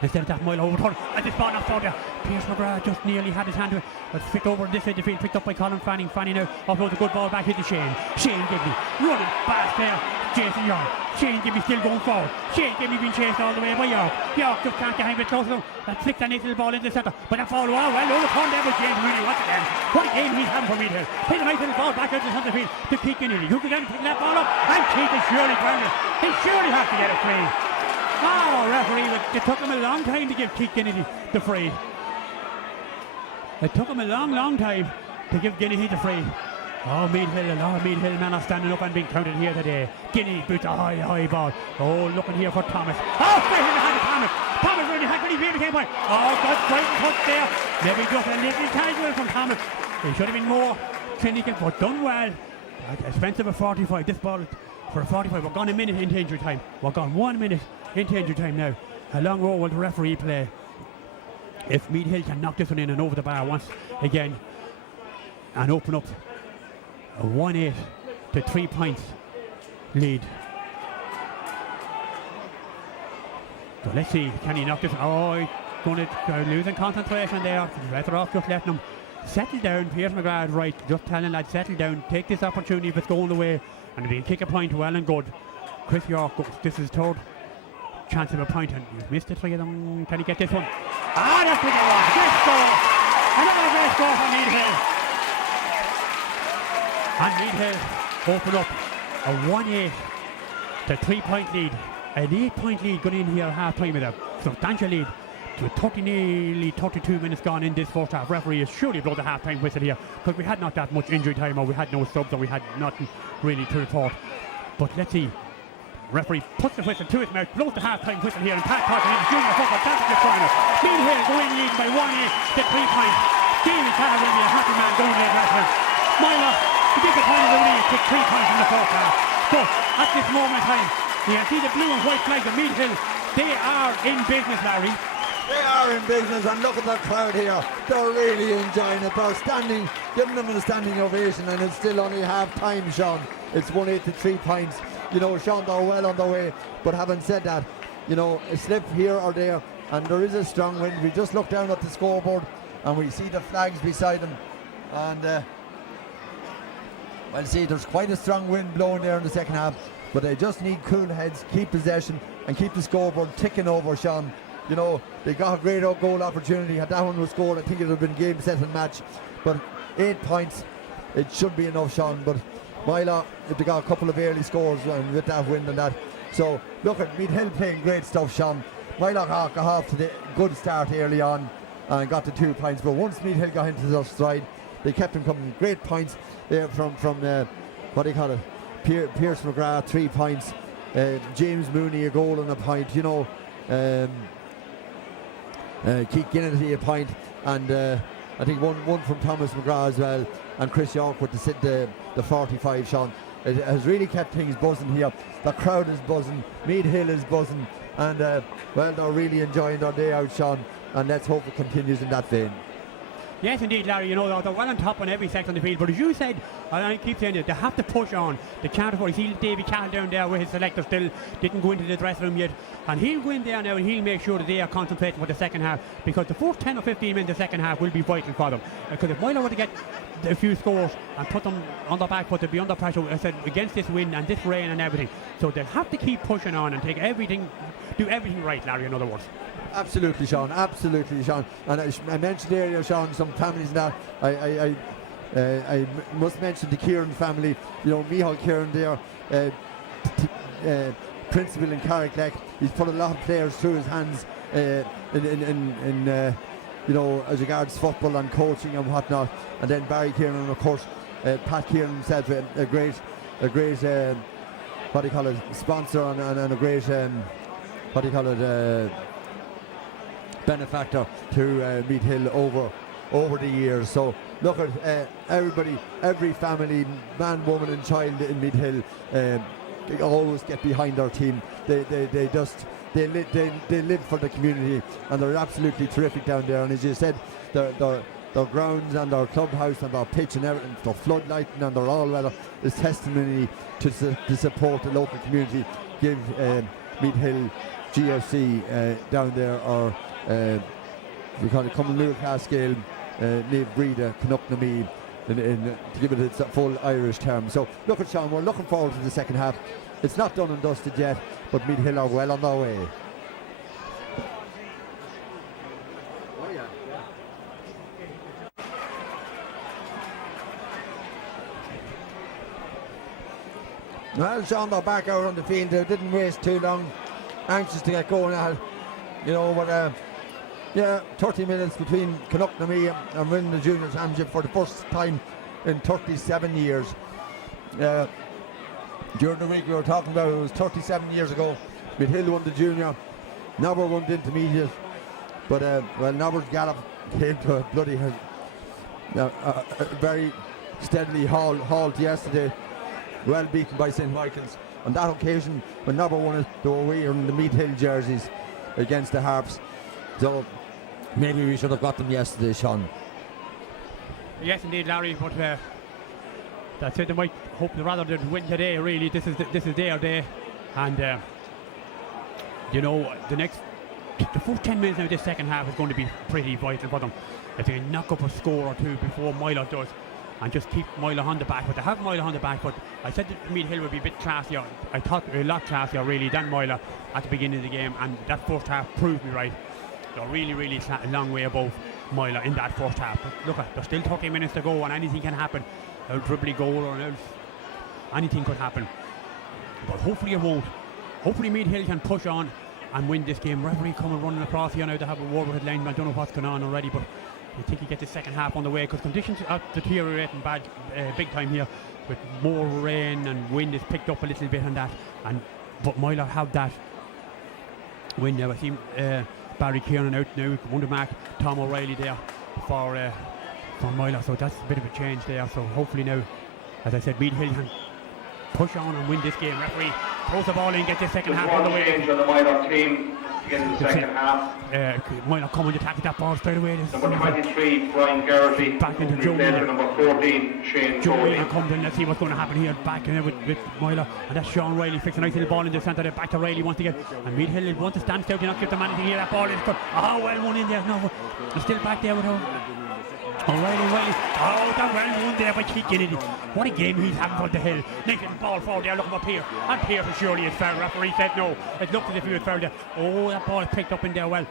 Instead of that Moylagh overturn, and this ball not out there. Pierce McGrath just nearly had his hand to it, but flicked over this side of the field, picked up by Colin Fanning. Fanning now offloads a good ball back into Shane. Shane Gibney running fast there. Jason York. Shane Gibney still going forward. Shane Gibney being chased all the way by York. York just can't get him bit close to him. And flicks that nice little ball into the centre. But that ball, well overturned there by James Mooney once again. What a game he's having for Meath Hill. Take a nice little ball back out to the centre field to Keith Kennedy. Who can then pick that ball up? And Keith is surely grounded. He surely has to get a free. Oh, referee, it took him a long time to give Keith Kennedy the free. It took him a long time to give Kennedy the free. Oh, Meath Hill, a lot of Meath Hill men are standing up and being counted here today. Kennedy boots a high ball. Oh, looking here for Thomas. Oh, straight in the hand of Thomas. Thomas really had when he really came by. Oh, good straight touch there. Maybe just a little casual from Thomas. He should have been more clinical, but done well. Expensive of 45. This ball for a 45. We're gone a minute into injury time. We're gone 1 minute into injury time now. A long roll will the referee play. If Meath Hill can knock this one in and over the bar once again and open up a 1-8 to 3 points lead. So let's see, can he knock this? Oh, he's going to losing concentration there. Better off just letting him settle down. Pierce McGrath right, just telling lads settle down, take this opportunity if it's going away, and if he can kick a point, well and good. Chris York, this is his third chance of a point, and he's missed it. Can he get this one? Ah, that's pretty wrong. Great score! Another great score from Meath Hill. And Meath Hill open up a 1-8 to 3 point lead. An 8-point lead going in here at half time with a substantial lead to nearly 32 minutes gone in this first half. Referee has surely blown the half time whistle here because we had not that much injury time, or we had no subs, or we had nothing really to report. But let's see. Referee puts the whistle to his mouth, blows the half-time whistle here, and Pat Carter in junior football, that's the corner. Meath Hill going lead by 1-8 to 3 points. David Cahill will be a happy man going there right now. Moylagh, the disappointed the lead to 3 points in the first half. But at this moment in time, you can see the blue and white flag of Meath Hill. They are in business, Larry. They are in business, and look at that crowd here. They're really enjoying it. They're standing, giving them a standing ovation, and it's still only half time, Sean. It's 1-8 to 3 points. You know, Sean, they're well on their way. But having said that, you know, a slip here or there, and there is a strong wind. We just look down at the scoreboard, and we see the flags beside them. And, well, see, there's quite a strong wind blowing there in the second half. But they just need cool heads, keep possession, and keep the scoreboard ticking over, Sean. You know, they got a great goal opportunity. Had that one was scored, I think it would have been game, set and match. But 8 points, it should be enough, Sean. But Moylagh, if they got a couple of early scores with that wind and that. So, look at Meath Hill playing great stuff, Sean. Moylagh got off to the good start early on and got the 2 points. But once Meath Hill got into their stride, they kept them coming. Great points there from what do you call it? Pierce McGrath, 3 points. James Mooney, a goal and a point. You know, Keith Kennedy, a point. And I think one from Thomas McGrath as well. And Chris York with the 45, Sean. It has really kept things buzzing here. The crowd is buzzing. Meath Hill is buzzing. And, well, they're really enjoying their day out, Sean. And let's hope it continues in that vein. Yes, indeed, Larry. You know, they're well on top on every section of the field. But as you said, and I keep saying it, they have to push on. They can't afford. You see Davy Cahill down there with his selector still didn't go into the dressing room yet. And he'll go in there now and he'll make sure that they are concentrating for the second half. Because the first 10 or 15 minutes of the second half will be vital for them. Because if Moylagh were to get a few scores and put them on their back foot, they'll be under pressure, I said, against this wind and this rain and everything. So they'll have to keep pushing on and do everything right, Larry, in other words. Absolutely, Sean. Absolutely, Sean. And I mentioned earlier, Sean, some families now. I must mention the Kieran family. You know, Micheál Kieran there, principal in Carrickleck. He's put a lot of players through his hands in you know, as regards football and coaching and whatnot. And then Barry Kieran, and of course, Pat Kieran himself, a great what do you call it, sponsor and a great benefactor to Meath Hill over the years. So look at everybody, every family, man, woman and child in Meath Hill, they always get behind their team. They live for the community, and they're absolutely terrific down there. And as you said, their grounds and their clubhouse and their pitch and everything, their floodlighting and their all-weather is testimony to support the local community. Give Meath Hill GFC down there, or we call it Cumbernauld Cascale, Neve Breda, Canuck-na-Meath, to give it its full Irish term. So look at Sean, we're looking forward to the second half. It's not done and dusted yet, but Meath Hill are well on their way. Well, Sean, they're back out on the field. They didn't waste too long. Anxious to get going at it. You know, but yeah, 30 minutes between Canuck-na-Meath and winning the Junior Championship for the first time in 37 years. During the week we were talking about, it was 37 years ago. Meath Hill won the Junior. Nobber won the Intermediate. But, well, Nobber's gallop came to a bloody very steadily halt yesterday. Well beaten by St. Michael's. On that occasion, when Nobber won it, they were wearing the Meath Hill jerseys against the Harps. So maybe we should have got them yesterday, Sean. Yes, indeed, Larry. But that's it. They might hope rather than win today. Really, this is their day, and you know, the first 10 minutes of this second half is going to be pretty vital for them. If they can knock up a score or two before Moylagh does, and just keep Moylagh on the back. But they have Moylagh on the back, but I said that Meath Hill would be a bit classier. I thought a lot classier really than Moylagh at the beginning of the game, and that first half proved me right. They're really a long way above Moylagh in that first half. But look, there's still 30 minutes to go, and anything can happen. A dribbly goal or anything could happen. But hopefully it won't. Hopefully Meath Hill can push on and win this game. Referee coming running across here now to have a word with his linesman. I don't know what's going on already, but I think he gets the second half on the way, because conditions are deteriorating big time here, with more rain and wind is picked up a little bit on that. But Moylagh have that win now. I see Barry Kieran out now, Wondermark, Tom O'Reilly there for Moylagh, so that's a bit of a change there. So hopefully now, as I said, Meath Hill can push on and win this game. Referee throws the ball in, gets the second half on the way. Change on the Moylagh team to get in the second half. Moylagh coming to attack that ball straight away. Number 23, Brian Garrity. Back into Joe Miller. Number 14, Shane Joe Foley. Miller comes in. Let's see what's going to happen here. Back in with Moylagh. And that's Sean Riley. Fixing a nice little ball in the centre. Back to Riley once again. And Meath Hill wants to stand still. Do not give them anything here. That ball is cut. Oh, well won in there. No, they're still back there with O'Reilly. Oh, that well won there by Keith Kennedy. What a game he's having for the Hill. Nice little ball forward there, looking for Pearce. And Pearce surely is foul. Referee said no. It looked as if he was foul there. Oh, that ball is picked up in there well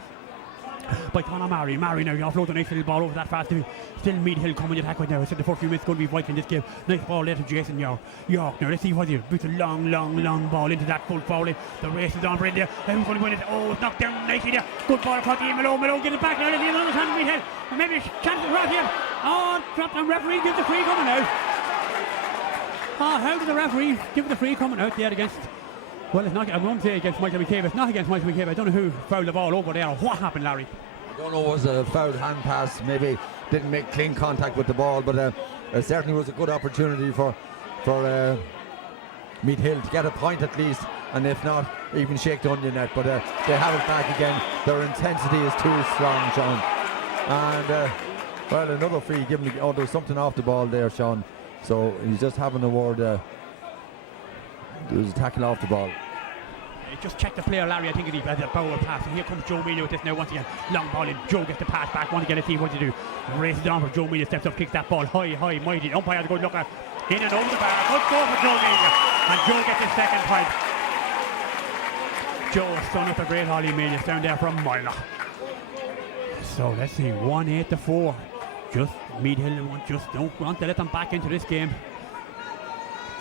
by Conor Murray. Murray now offloads a nice little ball over that fast. Still Meath Hill coming to attack right now. I said the first few minutes going to be vital in this game. Nice ball there to Jason York. Now let's see what he boots a long ball into that full foul. The race is on for in there. Who's going to win it? Oh, it's knocked down nicely there. Good ball across the end. Malone get it back now. Let's see another chance for Meath Hill. Maybe chance is right here. Oh, dropped and referee gives the free coming out. Oh, how did the referee give the free coming out there against? Well, it's not. I won't say against Michael McCabe. It's not against Michael McCabe. I don't know who fouled the ball over there. What happened, Larry? I don't know. Was a fouled hand pass? Maybe didn't make clean contact with the ball, but it certainly was a good opportunity for Meath Hill to get a point at least, and if not, even shake the onion net. But they have it back again. Their intensity is too strong, Sean, and Well, another free given. Oh, there was something off the ball there, Sean. So he's just having a word. There was a tackle off the ball. Just check the player, Larry. I think he had a bowl pass. And here comes Joe Mealy with this now. Once again, long ball in. Joe gets the pass back. Once again, let's see what to do. Races on for Joe Mealy. Steps up, kicks that ball high, mighty. Umpire has a good look at. In and over the bar. Good score for Joe Mealy. And Joe gets his second point. Joe, son of the great Holly Mealy, down there from Moylagh. So let's see, 1-8-4. Just Meath Hill just don't want to let them back into this game.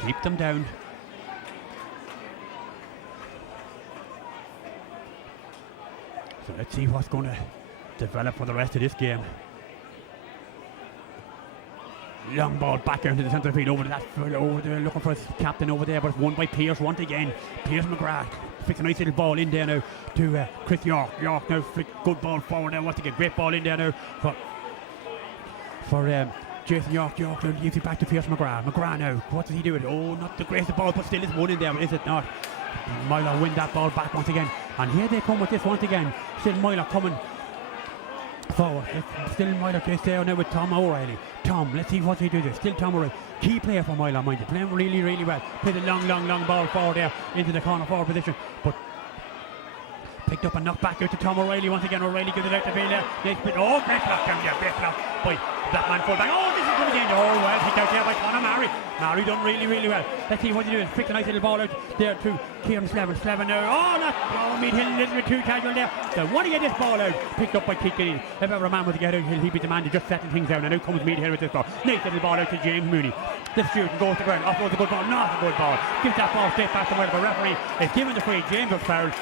Keep them down. So let's see what's going to develop for the rest of this game. Long ball back out into the centre field, over there, looking for his captain over there, but it's won by Pierce once again. Pierce McGrath flicks a nice little ball in there now to Chris York. York now flick good ball forward now, wants to get great ball in there now for Jason York. York now leaves it back to Pierce McGrath. McGrath now, what does he do? Oh, not the greatest ball, but still it's one in there, is it not? Moylagh win that ball back once again, and here they come with this once again. Still Moylagh coming forward. It's still Moylagh is there now with Tom O'Reilly. Tom, let's see what he does. Still Tom O'Reilly, key player for Moylagh, mind you, playing really, really well. Played a long ball forward there into the corner forward position, but picked up and knocked back out to Tom O'Reilly once again. O'Reilly gives it out to field there. Oh, great block down there, great block by that man full back. Oh, this is coming in. Oh, well, picked out there by Conor Murray. Murray done really, really well. Let's see what he does. Picked a nice little ball out there to Kieran Slevin. Slevin now. Oh, Meath Hill a little bit too casual there. So want to get this ball out. Picked up by Kilkenny. If ever a man was to get out, he'd be the man to just settle things down. And now comes Meath Hill with this ball. Nice little ball out to James Mooney. This shooting goes to the ground. Offloads a good ball. Not a good ball. Gives that ball straight back to where the referee is giving the free. James was fouled.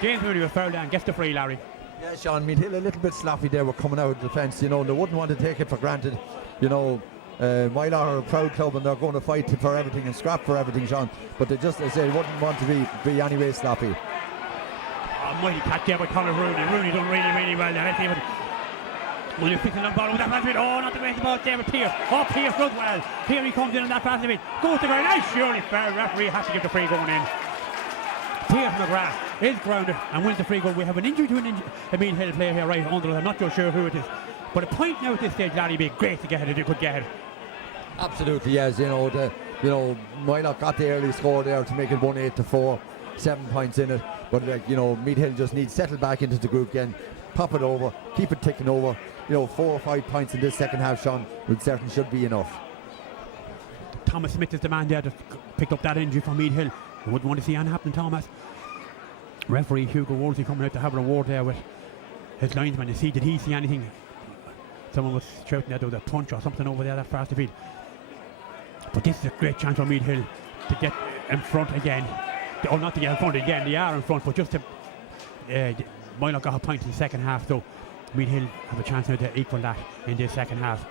James Mooney was fouled and gets the free, Larry. Yeah, Sean, Meath Hill a little bit sloppy there. We're coming out of the defence. You know, they wouldn't want to take it for granted. You know, Moylagh are a proud club and they're going to fight for everything and scrap for everything, Sean. But they just, as I say, wouldn't want to be anyway sloppy. Mighty catch there by Conor Rooney. Rooney done really, really well there. Let's see what. Will you pick the long ball with that fast bit? Oh, not the great ball there with Pierce. Oh, Pierce does well. Here he comes in on that fast bit. Goes to the ground. Nice, surely fair. Referee has to give the free going in. Pierce McGrath is grounded and wins the free goal. We have an injury to a Meath Hill player here right under us. I'm not so sure who it is. But a point now at this stage, Larry, be great to get it if you could get it. Absolutely, yes. You know, Moylagh got the early score there to make it 1-8-4, 7 points in it. But Meath Hill just needs to settle back into the group again, pop it over, keep it ticking over. 4 or 5 points in this second half, Sean, would certainly should be enough. Thomas Smith is the man there to pick up that injury from Meath Hill. I wouldn't want to see anything happen, Thomas. Referee Hugo Wolsey coming out to have a word there with his linesman to see, did he see anything? Someone was shouting that there was a punch or something over there that far to feed. But this is a great chance for Meath Hill to get in front again. Or not to get in front again, they are in front, but just to Moylagh got a point in the second half, so Meath Hill have a chance now to equal that in this second half.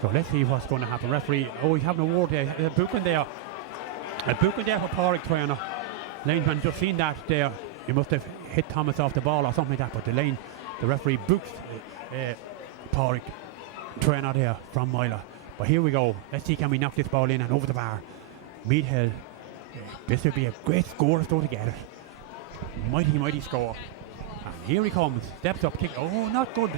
So let's see what's going to happen. Referee, he's having a word there. A booking there for Pádraig Traynor. Linesman just seen that there. He must have hit Thomas off the ball or something like that, but the referee books Pádraig Traynor there from Moylagh. But here we go. Let's see, can we knock this ball in and over the bar. Meath Hill. This would be a great score if they to get it. Mighty, mighty score. And here he comes. Steps up, kick. Oh, not good.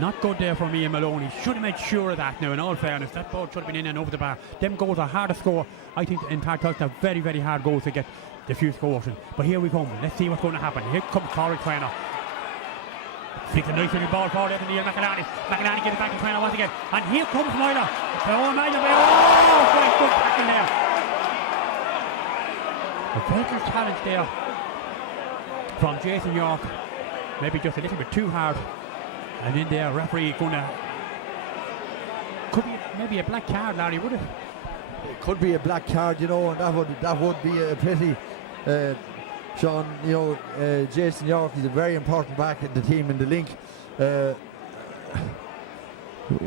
Not good there for Ian Maloney. Should have made sure of that now, in all fairness. That ball should have been in and over the bar. Them goals are hard to score. I think in part are very, very hard goals to get the few scores in. But here we come. Let's see what's going to happen. Here comes Pádraig Traynor. Flicks a nice little ball forward to Neil McAnally. McAnally gives it back to Traynor once again. And here comes Moylagh. Great good tackle there. A very good challenge there from Jason York. Maybe just a little bit too hard. And in there, referee gonna, could be maybe a black card, Larry, would it? It could be a black card, and that would be a pity. Sean, Jason York is a very important back in the team in the link.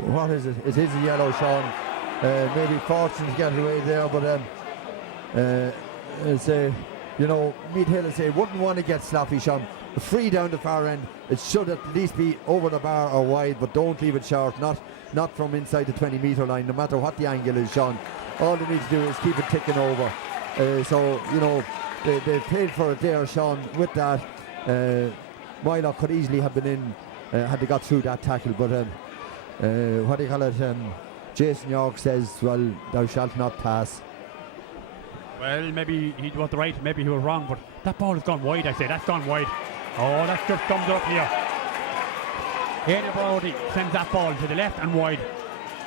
What is it? It is a yellow, Sean. Maybe fortunate to get away there, but Meath Hill wouldn't want to get sloppy, Sean. Free down the far end. It should at least be over the bar or wide, but don't leave it short. Not from inside the 20-metre line, no matter what the angle is, Sean. All they need to do is keep it ticking over. They paid for it there, Sean. With that, Moylagh could easily have been in had they got through that tackle. But what do you call it? Jason York says, well, thou shalt not pass. Well, maybe he was right, maybe he was wrong, but that ball has gone wide, I say. That's gone wide. Oh, that's just thumbs up here. Aidan Brody sends that ball to the left and wide.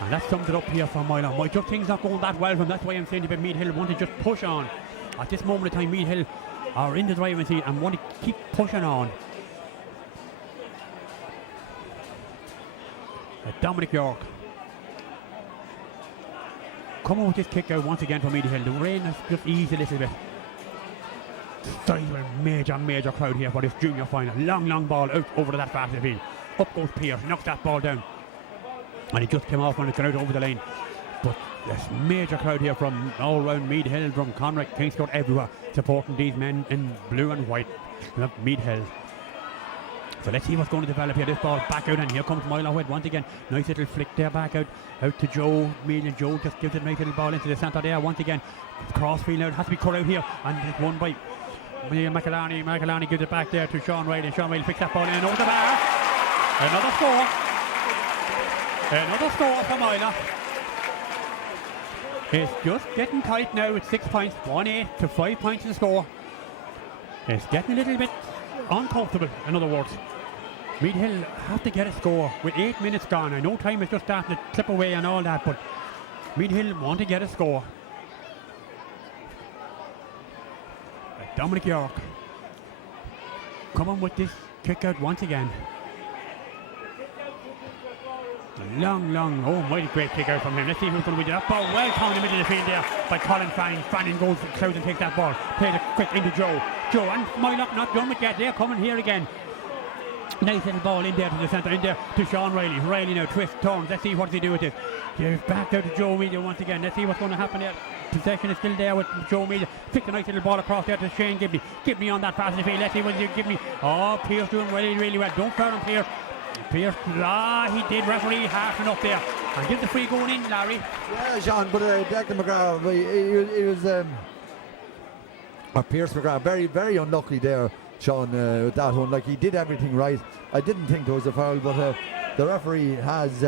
And that sums it up here for Moylagh. My just things not going that well for him. That's why I'm saying about Meath Hill want to just push on. At this moment of time, Meath Hill are in the driving seat and want to keep pushing on. Dominic York coming with this kick out once again for Meath Hill. The rain has just eased a little bit. Size of a major crowd here for this junior final. Long ball out over to that far field. Up goes Pierce, knocks that ball down. And it just came off when it got out over the line. But there's major crowd here from all around Meath Hill, from Conrick, Kingscourt, everywhere, supporting these men in blue and white. Meath Hill. So let's see what's going to develop here. This ball back out, and here comes Moylagh with once again. Nice little flick there back out to Joe. Mealy Joe just gives it a nice little ball into the centre there once again. Crossfield out, has to be cut out here, and it's won by McElharney. McElharney gives it back there to Sean Riley. Sean Riley picks that ball in and over the bar. Another score. Another score for Moylagh. It's just getting tight now with 6 points. 1-8 to 5 points to score. It's getting a little bit uncomfortable, in other words. Meath Hill have to get a score with 8 minutes gone. I know time is just starting to slip away and all that, but Meath Hill want to get a score. Dominic York coming with this kick out once again. Long, oh, mighty great kick out from him. Let's see who's going to win that ball. Well down in the middle of the field there by Colin Fanning. Fanning goes to Cloud and takes that ball. Played it quick into Joe. Joe and Moylagh not done with that. They're coming here again. Nice little ball in there to the centre, in there to Sean Riley. Riley now twists, turns. Let's see what they do with this. They're back out to Joe Mealy once again. Let's see what's going to happen there. Possession is still there with Joe Mealy. Picked a nice little ball across there to Shane Gibney. Gibney on that pass in the field. Let's see what they do. Gibney. Oh, Pierce doing really well. Don't foul him, Pierce. Pierce, he did referee half enough there. And give the free going in, Larry. Yeah, Sean, but Declan McGrath, he was Pierce McGrath, very unlucky there, Sean, with that one. Like, he did everything right. I didn't think there was a foul, but the referee has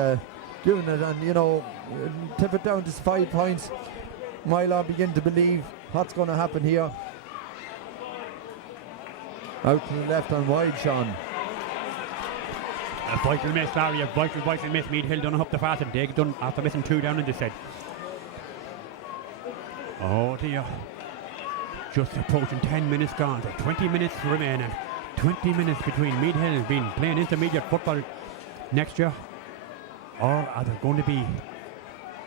given it, and you know, tip it down to 5 points. Moylagh begin to believe what's going to happen here. Out to the left and wide, Sean. A vital miss, Larry, a vital miss. Meath Hill done up the fast and they done after missing 2 down in this set. Oh dear. Just approaching 10 minutes gone. 20 minutes remaining. 20 minutes between Meath Hill being playing intermediate football next year, or are they going to be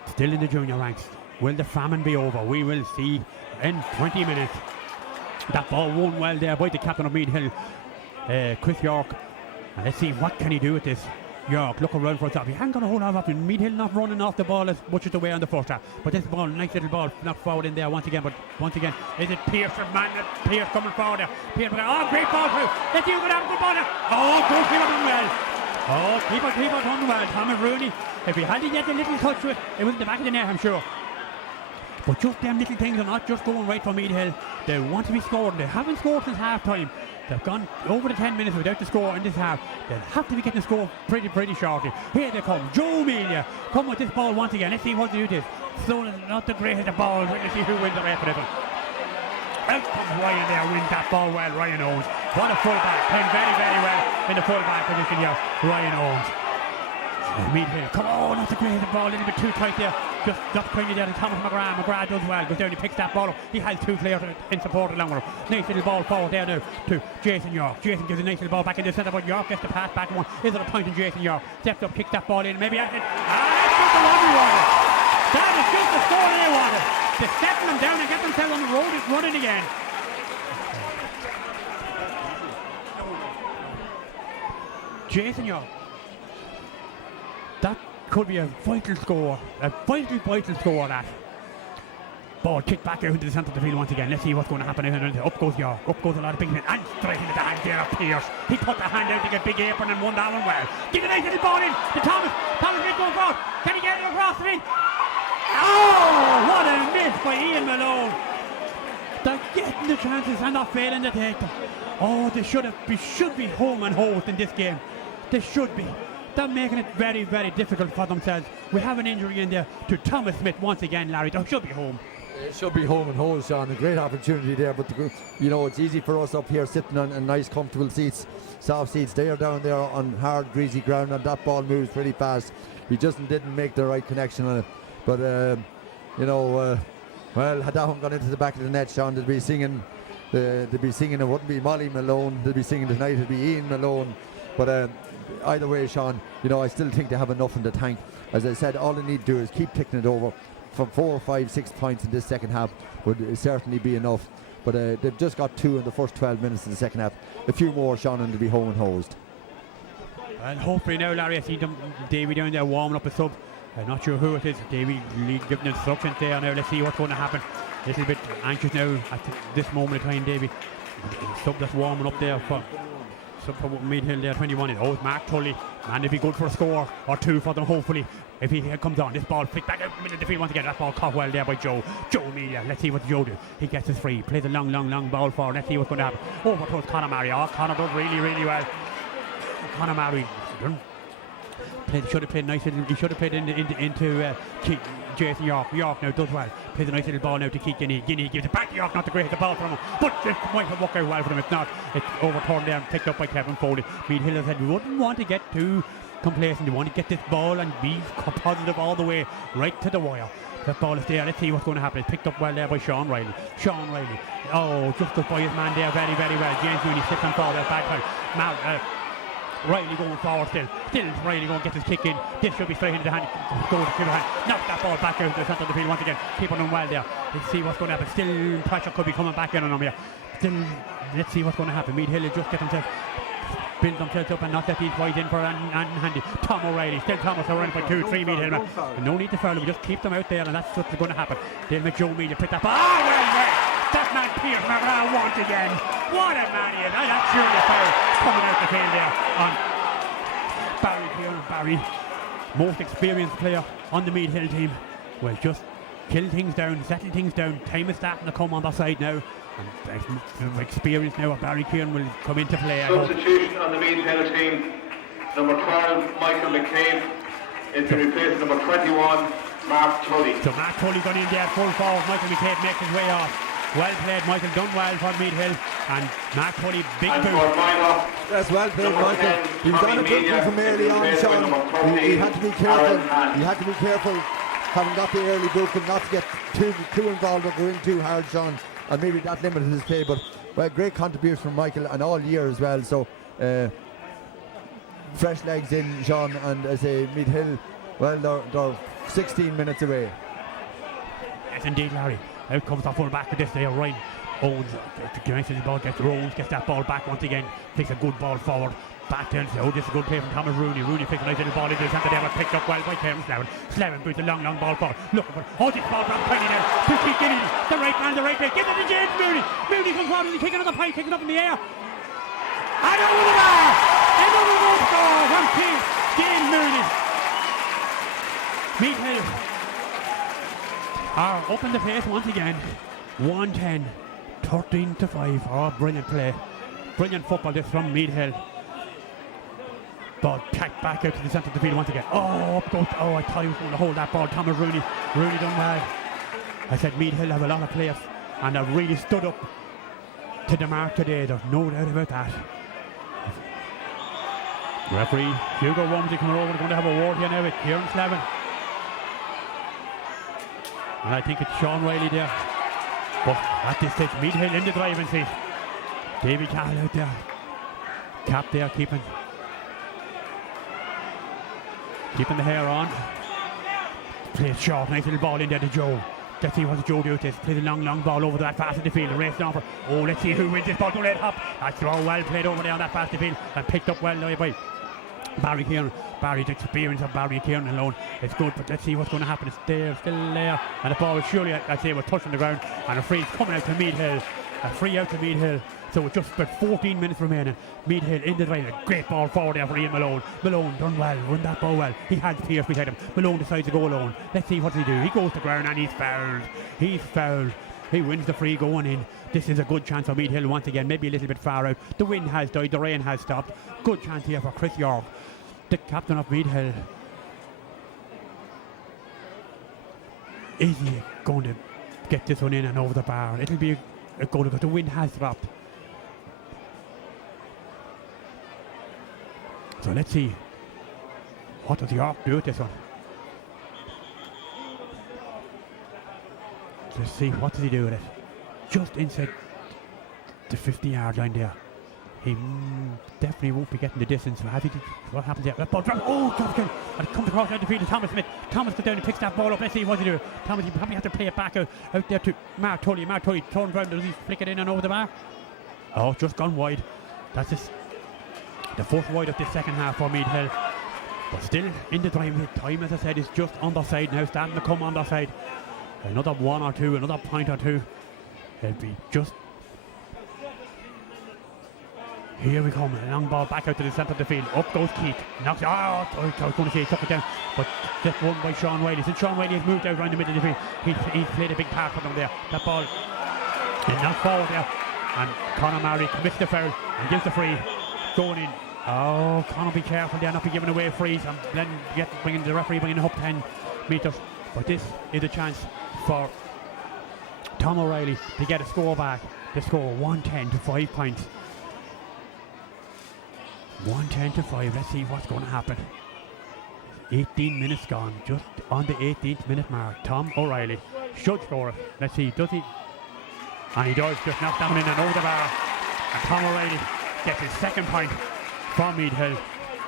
still in the junior ranks? Will the famine be over? We will see in 20 minutes. That ball won well there by the captain of Meath Hill, Chris York. And let's see what can he do with this. York look around for himself. He hasn't got a whole lot of options. Meath Hill not running off the ball as much as the way on the first half. But this ball, nice little ball, knocked forward in there once again. But once again, is it Pierce or man? Pierce coming forward there. Pierce, oh, great ball through. Let's see who can have a good ball there. Oh, good keeper done well. Oh, keeper done well. Thomas Rooney. If he hadn't get a little touch to it, it was in the back of the net, I'm sure. But just them little things are not just going right for Meath Hill. They want to be scored. They haven't scored since half time. They've gone over the 10 minutes without the score in this half. They'll have to be getting the score pretty shortly. Here they come. Joe Mealy come with this ball once again. Let's see what they do this. So not the greatest of balls. Let's see who wins the rest of it. Out comes Ryan there, wins that ball well. Ryan Owens. What a fullback. Playing very well in the fullback position here. Ryan Owens. Meath Hill, come on, not the greatest ball, a little bit too tight there. Just kindly there to Thomas McGrath. McGrath does well, goes down, he picks that ball up. He has 2 players in support along with him. Nice little ball forward there now to Jason York. Jason gives a nice little ball back in the centre, but York gets the pass back one. Is it a point in Jason York? Steps up, kicks that ball in, maybe that's it. That's just the one we wanted. That is just the score they wanted. To settle them down and get themselves on the road is running again. Jason York. That could be a vital score. A vital score, that. Ball kicked back out into the centre of the field once again. Let's see what's going to happen. Up goes York. Up goes a lot of big men. And straight into the hand there of Pierce. He put the hand out to get big apron and won that one well. Get a nice little ball in to Thomas. Thomas Smith going forward. Can he get it across the field? Oh, what a miss by Ian Malone. They're getting the chances and not failing to take them. Oh, they should be home and host in this game. They should be. They're making it very, very difficult for themselves. We have an injury in there to Thomas Smith once again, Larry. They should be home. It should be home and home, Sean. A great opportunity there, but it's easy for us up here sitting on nice, comfortable seats, soft seats. They are down there on hard, greasy ground, and that ball moves pretty fast. He just didn't make the right connection on it. But well, had that one gone into the back of the net, Sean, they'd be singing. It wouldn't be Molly Malone. They'll be singing tonight. It'll be Ian Malone. But either way, Sean, I still think they have enough in the tank. As I said, all they need to do is keep ticking it over. From 4, 5, 6 points in this second half would certainly be enough. But they've just got 2 in the first 12 minutes of the second half. A few more, Sean, and they'll be home and hosed. And hopefully now, Larry, I see them, Davy down there warming up a sub. I'm not sure who it is. Davy giving instructions there now. Let's see what's going to happen. A little bit anxious now at this moment of time, Davy. Sub that's warming up there for Meath Hill there, 21. It's Mark Tully. Man, it'd be good for a score or 2 for them, hopefully. If he comes on, this ball flicked back out in the middle of the field once again. That ball caught well there by Joe. Joe Meath. Let's see what Joe do. He gets us free. Plays a long ball forward. Let's see what's going to happen. Over towards Conor Murray. Oh, Conor does really, really well. Conor Murray should have played nice. He should have played into Jason York. York now does well. Plays a nice little ball now to Keith Guinea. Guinea gives it back to York. Not the greatest ball from him, but it might have worked out well for him. It's not. It's overturned there and picked up by Kevin Foley. Meath Hill said we wouldn't want to get too complacent. We want to get this ball and be positive all the way right to the wire. That ball is there. Let's see what's going to happen. It's picked up well there by Sean Riley. Sean Riley. Oh, just by his man there. Very, very well. James Mooney sits on forward. Back time. Riley going forward still Riley going to get his kick in. This should be straight into the hand. Go to the hand. Knock that ball back out to the centre of the field once again. Keep on him well there. Let's see what's going to happen. Still pressure could be coming back in on him here. Still, let's see what's going to happen. Meath Hill will just get themselves, build themselves up and not let these boys in for an handy. Tom O'Reilly. Still Thomas around by 2-3 Meath Hill. No need to foul them. Just keep them out there and that's what's going to happen. They'll make Joe Meath pick that ball. Ah, well, yeah. That man Pierce McGrath once again. What a man he is. That's surely a foul coming out the field there on Barry here. Barry, most experienced player on the Meath Hill team, will just kill things down, settle things down. Time is starting to come on their side now. And experience now of Barry Kieran will come into play. Substitution on the Meath Hill team. Number 12, Michael McCabe, is to replace number 21, Mark Tully. So Mark Tully gone in there full forward. Michael McCabe makes his way off. Well played, Michael, done well for Meath Hill, and Mark Tully, big boot. That's well played, Michael. He was on a good one from early on, Sean. He had to be careful. He had to be careful having got the early book and not to get too involved or go in too hard, Sean. And maybe that limited his play, but well, great contribution from Michael and all year as well. So fresh legs in, Sean, and as a Meath Hill, well, they're 16 minutes away. Yes, indeed, Larry. Out comes the full back of this there, Ryan Owens. Gets the ball, gets Rose, gets that ball back once again. Takes a good ball forward. Back down. Oh, this is a good play from Thomas Rooney. Rooney picks a nice little ball into the centre there, but picked up well by Kevin Slevin. Slevin boots a long ball forward. Looking for this ball from Penny now. To keep getting the right man, the right way. Give it to James Mooney. Mooney comes forward, he's kicking on the pipe, kicking up in the air. And over the bar. Another goal score from James Mooney. Meath Hill are up in the pace once again. 1-10, 13-5. Oh, brilliant play. Brilliant football this from Meath Hill. Ball packed back out to the centre of the field once again. Oh, up goes. Oh, I thought he was going to hold that ball. Thomas Rooney. Rooney done well. I said Meath Hill have a lot of players and have really stood up to the mark today. There's no doubt about that. Referee Hugo Rumsey coming over. We're going to have a word here now with Kieran Slevin. And I think it's Sean Riley there. But at this stage, Meath Hill in the driving seat. Davy Cahill out there. Cap there keeping the hair on. Plays short, nice little ball in there to Joe. Let's see what Joe do with this. Plays a long ball over that fast in the field. Racing on for. Oh, let's see who wins this ball. Don't let it hop. That's throw well played over there on that fast in the field and picked up well by Barry Kieran. Barry's experience of Barry Kieran alone. It's good, but let's see what's going to happen. It's there, still there. And the ball is surely, I'd say, was touching the ground. And a free is coming out to Meath Hill. A free out to Meath Hill. So with just about 14 minutes remaining, Meath Hill in the drive. A great ball forward there for Ian Malone. Malone done well, run that ball well. He has Pierce beside him. Malone decides to go alone. Let's see what he do. He goes to ground and he's fouled. He's fouled. He wins the free going in. This is a good chance for Meath Hill once again, maybe a little bit far out. The wind has died, the rain has stopped. Good chance here for Chris York, the captain of Meath Hill. Is he going to get this one in and over the bar? It'll be a goal because the wind has dropped. So let's see. What does York do with this one? Let's see, what does he do with it? Just inside the 50-yard line there. He definitely won't be getting the distance. What happens there? That ball drops. Oh, drops again. And it comes across out the field to Thomas Smith. Thomas goes down and picks that ball up. Let's see what he do. Thomas, he probably has to play it back out there to Mark Tully. Mark Tully turns around. Does he flick it in and over the bar? Oh, just gone wide. That's the fourth wide of the second half for Meath Hill. But still in the time, as I said, is just on the side now, starting to come on the side. Another one or two, another point or two. It'll be just. Here we come, a long ball back out to the centre of the field. Up goes Keith. Knocks it. I was going to say he took it down, but just won by Sean Wiley. Since Sean Wiley has moved out around the middle of the field, he's played a big part for them there. That ball is knocked forward there, and Conor Murray commits the foul and gives the free. Going in. Oh, Conor, be careful there, not be giving away frees, and then bringing the referee bringing up 10 metres. But this is a chance for Tom O'Reilly to get a score back. The score 110 to 5 points. 110 to 5. Let's see what's going to happen. 18 minutes gone, just on the 18th minute mark. Tom O'Reilly should score it. Let's see, does he? And he does, just knock that one in and over the bar. And Tom O'Reilly gets his second point for Meath Hill.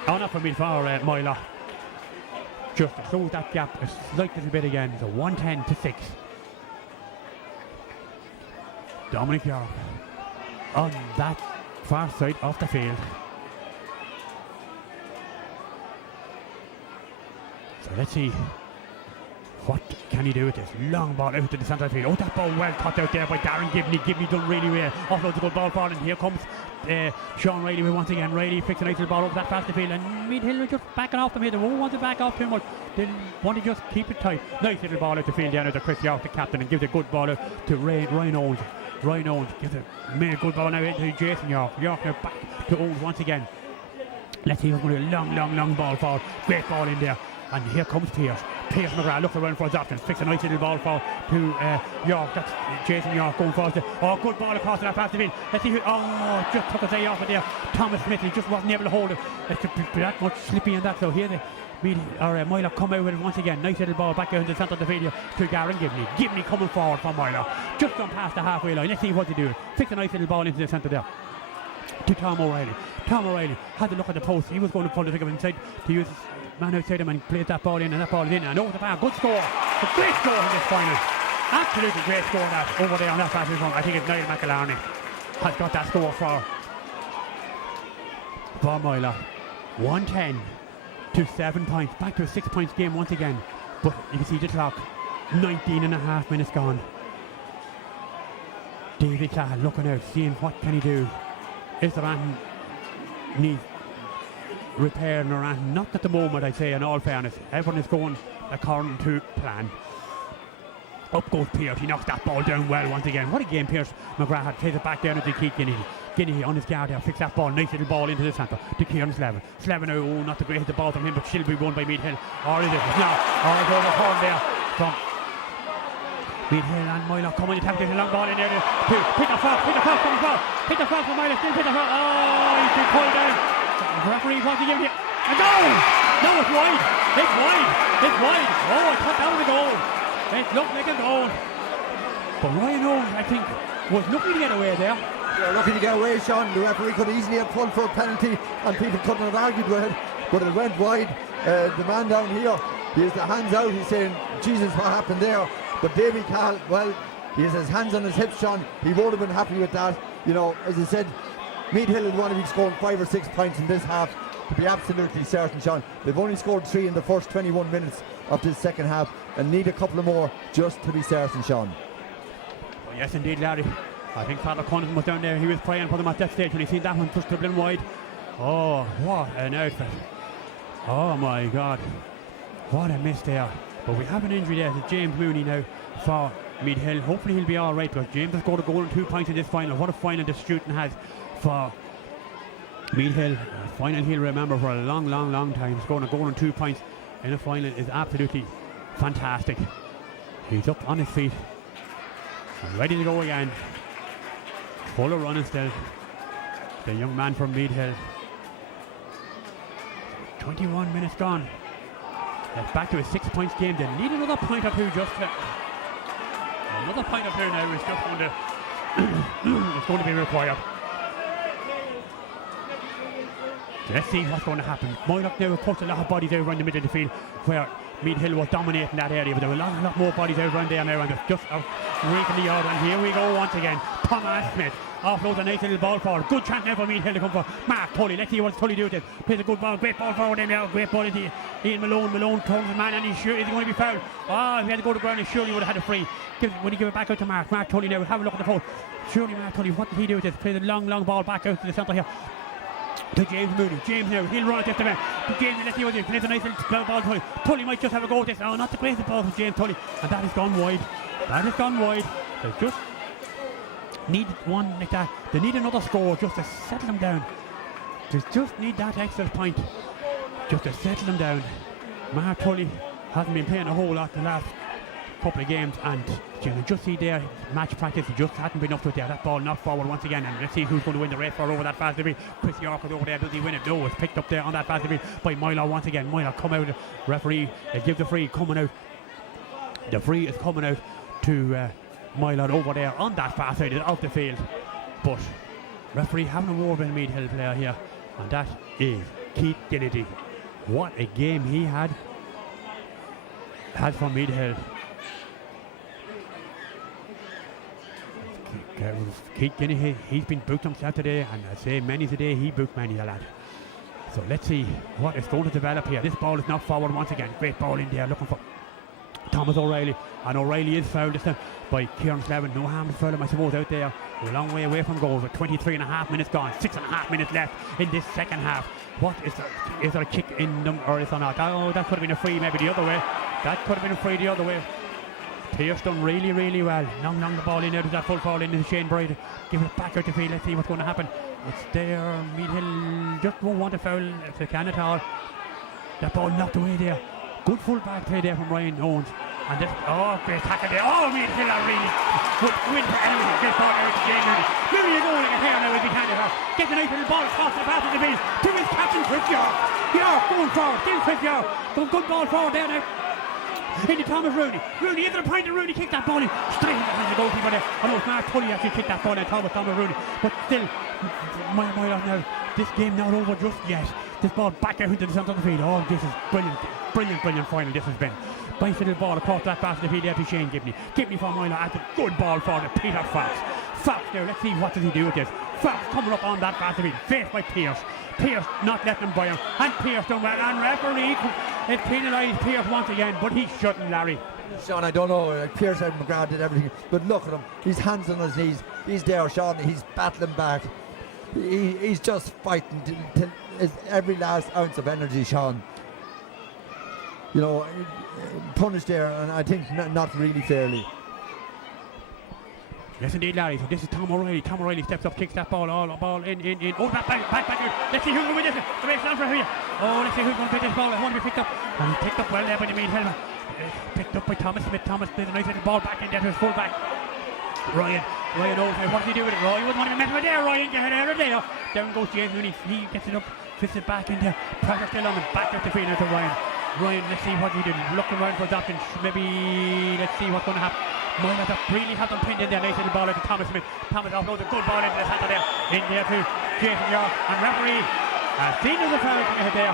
Oh, not for Meath, for Moylagh. Just to close that gap a slight little bit again. So 110 to 6. Dominic York on that far side of the field. So let's see, what can he do with this? Long ball out to the centre of the field. Oh, that ball well cut out there by Darren Gibney. Gibney done really well. Offloads a good ball for him. Here comes Sean Riley once again. Riley picks a nice little ball over that fast the field, and Meath Hill are just backing off them here. They won't want to back off too much. They want to just keep it tight. Nice little ball out the field down to Chris York, the captain, and gives a good ball out to Ryan Owens. Ryan Owens gives a good ball now into Jason York. York now back to Owens once again. Let's see who's going to a long ball forward. Great ball in there. And here comes Pierce. Pierce McGrath looks around for his options. Picks a nice little ball for to York. That's Jason York going forward. Oh, good ball across to that fast field. Let's see who. Oh, just took his eye off it there. Thomas Smith, he just wasn't able to hold it. It could be that much slippy in that. So here Moylagh come out with it once again. Nice little ball back out in the centre of the field to Darren Gibney. Gibney coming forward for Moylagh. Just gone past the halfway line. Let's see what they do. Picks a nice little ball into the centre there to Tom O'Reilly. Tom O'Reilly had a look at the post. He was going to pull the trigger inside to use his man outside him and played that ball in, and that ball is in and over the bar. Good score. A great score in this final. Absolutely great score that over there on that fast front. I think it's Niall McElarney has got that score for Moylagh. 110 to 7 points. Back to a 6 points game once again. But you can see the clock. 19 and a half minutes gone. David Clare looking out, seeing what can he do. Is there anything needs repairing or anything? Not at the moment, I'd say, in all fairness. Everyone is going according to plan. Up goes Pierce. He knocks that ball down well once again. What a game Pierce McGrath had. Plays it back down to Keith Guinea. Guinea on his guard there. Fix that ball. Nice little ball into the centre to Kieran Slevin. Slevin, oh, not the great hit the ball from him, but still be won by Meath Hill. Or is it? No. Or it's overturned there from Meath Hill and Moylagh coming to tackle this long ball in there to Peter Falk from Moylagh, still Peter Falk. Oh, he's been pulled down. The referee wants to give it a goal. No, it's wide. Oh, I thought that was a goal. It looked like a goal. But Ryan Owens, I think, was looking to get away there. Yeah, looking to get away, Sean. The referee could easily have pulled for a penalty and people couldn't have argued with it, but it went wide. The man down here, he has the hands out. He's saying, Jesus, what happened there? But Davy Cahill, well, he has his hands on his hips, Sean. He would have been happy with that. You know, as I said, Meath Hill would want to be scoring 5 or 6 points in this half to be absolutely certain, Sean. They've only scored 3 in the first 21 minutes of this second half and need a couple of more just to be certain, Sean. Oh, yes, indeed, Larry. I think Father Cunningham was down there. He was praying for them at that stage when he seen that one just dribbling wide. Oh, what an outfit. Oh, my God. What a miss there. But we have an injury there to James Mooney now for Meath Hill. Hopefully he'll be alright, because James has scored a goal and 2 points in this final. What a final this shooting has for Meath Hill. A final he'll remember for a long, long, long time. Scoring a goal and 2 points in a final is absolutely fantastic. He's up on his feet and ready to go again. Full of running still. The young man from Meath Hill. 21 minutes gone. That's back to a 6 points game. They need another point or two just to. Another point or two now is just going to it's going to be required. So let's see what's going to happen. Moylagh now have put a lot of bodies out around the middle of the field where Meath Hill was dominating that area, but there were a lot more bodies out around there now, and they're just out raking the yard. And here we go once again. Thomas Smith offloads a nice little ball forward. Good chance now for Meath Hill to come for Mark Tully. Let's see what Tully do with it. Plays a good ball, great ball forward in now. Great ball into Ian Malone. Malone turns the man, and he's sure is he going to be fouled. If he had to go to the ground, he surely would have had a free. When he give it back out to Mark Tully now, have a look at the phone. Surely Mark Tully, what did he do with it? Plays a long ball back out to the centre here. To James Mooney. James now, he'll run it just a minute. To James, let's see what he does. Plays a nice little ball to Tully. Tully might just have a go with this. Oh, not the greatest ball from James Tully. And that has gone wide. That has gone wide. They just need one like that. They need another score just to settle them down. They just need that extra point just to settle them down. Mark Tully hasn't been playing a whole lot the last couple of games, and you can just see there match practice just hadn't been up to it there. That ball knocked forward once again, and let's see who's going to win the race for over that fast delivery. Chris York is over there. Does he win it? No, it's picked up there on that fast delivery by Moylagh once again. Moylagh come out, referee gives the free coming out. The free is coming out to Moylagh over there on that far side of the field, but referee having a word with a Meath Hill player here, and that is Keith Kennedy. What a game he had for Meath Hill. Keith Kennedy, he's been booked himself today, and I say many's a day he booked many a lad. So let's see what is going to develop here. This ball is knocked forward once again. Great ball in there, looking for Thomas O'Reilly, and O'Reilly is fouled this time by Kieran Slevin. No harm to foul him, I suppose, out there. We're a long way away from goals with 23.5 minutes gone, 6.5 minutes left in this second half. What is there? Is there a kick in them, or is there not? Oh, that could have been a free maybe the other way. That could have been a free the other way. Pierce done really well. Long the ball in there. Does that full ball into Shane Bride? Give it back out the field. Let's see what's going to happen. It's there. Meath Hill just won't want to foul if they can at all. That ball knocked away there. Good full back play there from Ryan Owens. And this, great tackle there. Meath Hill are really win for anything. Great ball out to Jane Mooney. Mooney is going like a hair now as he can. Gets a nice little ball across the path of the field to his captain, Chris York. York going forward. Still Chris York. Good ball forward there now. Into Thomas Rooney. Rooney into the point of Rooney kicked that ball in straight into the goalkeeper there. I know Mark Tully actually kicked that ball in Thomas Rooney, but still, Moylagh now. This game not over just yet. This ball back out into the centre of the field. Oh, this is brilliant final this has been. Nice little ball across that pass of the field there to Shane Gibney. Gibney for Moylagh. That's a good ball for the Peter Fox. Fox now, let's see what does he do with this. Fox coming up on that pass of the field, faced by Pierce. Pierce not letting him by him, and Pierce done well, and referee has penalised Pierce once again, but he shouldn't, Larry. Sean, I don't know, Pierce and McGrath did everything, but look at him, his hands on his knees, he's there, Sean, he's battling back, he's just fighting till every last ounce of energy, Sean. You know, punished there, and I think not really fairly. Yes, indeed, Larry. So this is Tom O'Reilly. Tom O'Reilly steps up, kicks that ball in. Oh, that back out. Let's see who's going to win this. The race on for here. Oh, let's see who's going to pick this ball. It won't be picked up. And he picked up well there by the Meath Hill. Picked up by Thomas Smith. Thomas plays a nice little ball back in there to his full back. Ryan Old. What does he do with it? Ryan wouldn't want to mess with there. Ryan, get it out of there. Down goes James Mooney. He gets it up, fits it back in there. Pressure still on him. Back up the field now to Ryan. Ryan, let's see what he did. Looking around for adoption. Maybe let's see what's going to happen. Moylagh really had them pinned in there. Nice little ball out to Thomas Smith. Thomas offloads a good ball into the centre there. In there to Jason York. And referee seen as a foul committed there.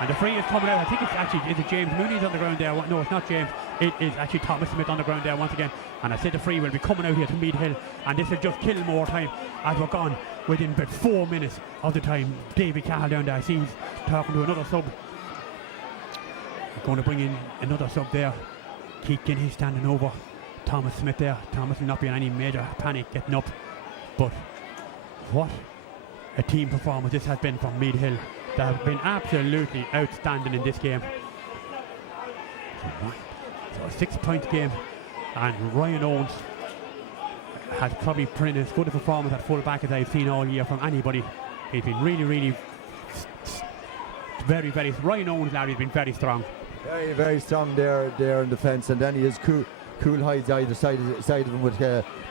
And the free is coming out. I think it's actually, is it James Mooney's on the ground there? No, it's not James. It is actually Thomas Smith on the ground there once again. And I said the free will be coming out here to Meath Hill. And this will just kill more time as we're gone within about 4 minutes of the time. David Cahill down there. I see he's talking to another sub. Going to bring in another sub there. Keegan, he's standing over Thomas Smith there. Thomas will not be in any major panic getting up. But what a team performance this has been from Meath Hill. They have been absolutely outstanding in this game. So a 6 point game And Ryan Owens has probably put in as good a performance at full back as I've seen all year from anybody. He's been really very Ryan Owens, Larry, has been very strong. Very strong there in defence, and then he has cool hides either side of him with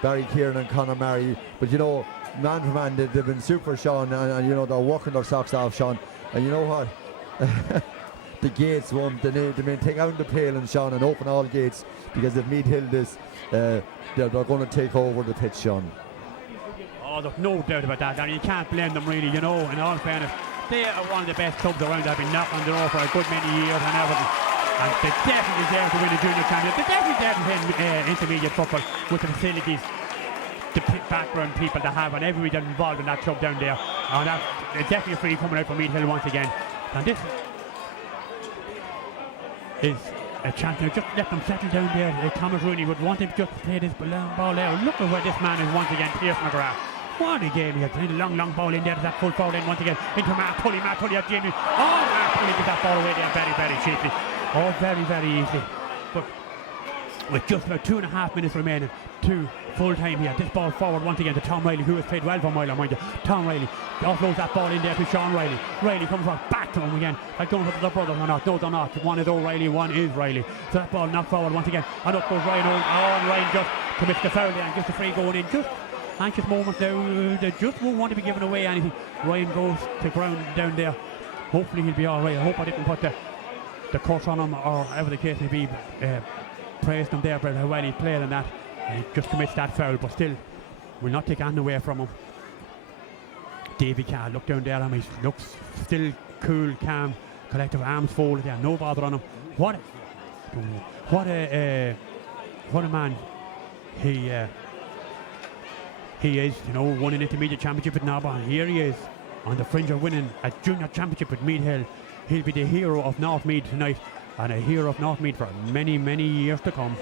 Barry Kieran and Conor Murray. But you know, man for man, they've been super, Sean, and you know, they're working their socks off, Sean. And you know what? The gates won the main thing out the pale, Sean, and open all gates, because if Meath Hill this, they're going to take over the pitch, Sean. Oh, there's no doubt about that, and you can't blame them really, you know, in all fairness. They are one of the best clubs around. They've been knocking on the door for a good many years and everything. And they definitely deserve to win a junior championship. They definitely deserve to play intermediate football with the facilities, the background people they have, and everybody that's involved in that club down there. And it's definitely a free coming out from Meath Hill once again. And this is a chance to just let them settle down there. Thomas Rooney would want him to just play this ball there. Look at where this man is once again, Pierce McGrath. What a game he had. A long ball in there to that full forward in once again. Into Mark Tully out Jamie. Oh, Mark Tully gets that ball away there very cheaply. Oh, very easily. But with just about 2.5 minutes remaining to full time here, this ball forward once again to Tom Riley, who has played well for Moylagh, mind you. Tom Riley offloads that ball in there to Sean Riley. Riley comes back to him again. I don't know if the brothers or not. No, they're not. One is O'Reilly, one is Riley. So that ball knocked forward once again. And up goes Ryan Owen. Oh, and Ryan just commits the foul there and gets the free going in. Just anxious moments now. They just won't want to be giving away anything. Ryan goes to ground down there. Hopefully he'll be alright. I hope I didn't put the curse on him, or whatever the case may be. Praised him there about how well he played and that. And he just commits that foul, but still will not take anything away from him. Davy Carr look down there and he looks still cool, calm, collective, arms folded there, no bother on him. What a man he is, you know, won an intermediate championship at Narba, and here he is on the fringe of winning a junior championship with Meath Hill. He'll be the hero of North Meath tonight, and a hero of North Meath for many years to come.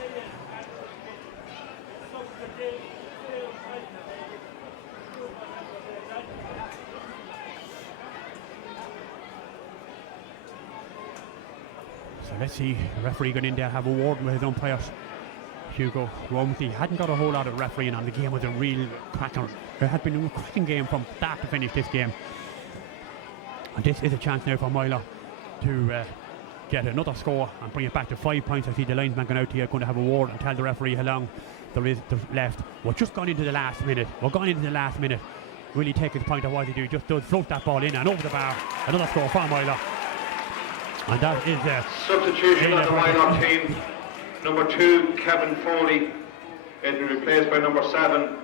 So let's see, the referee going in there, have a word with his umpires. Hugo Rumsey hadn't got a whole lot of refereeing on. The game was a real cracker. There had been a cracking game from start to finish this game. And this is a chance now for Moylagh to get another score and bring it back to 5 points. I see the linesman going out here, going to have a word and tell the referee how long there is left. We're just gone into the last minute. Will he take his point, or what does he do? Just does float that ball in and over the bar. Another score for Moylagh. And that is substitution on the Moylagh team. Number 2, Kevin Foley, is replaced by number 7,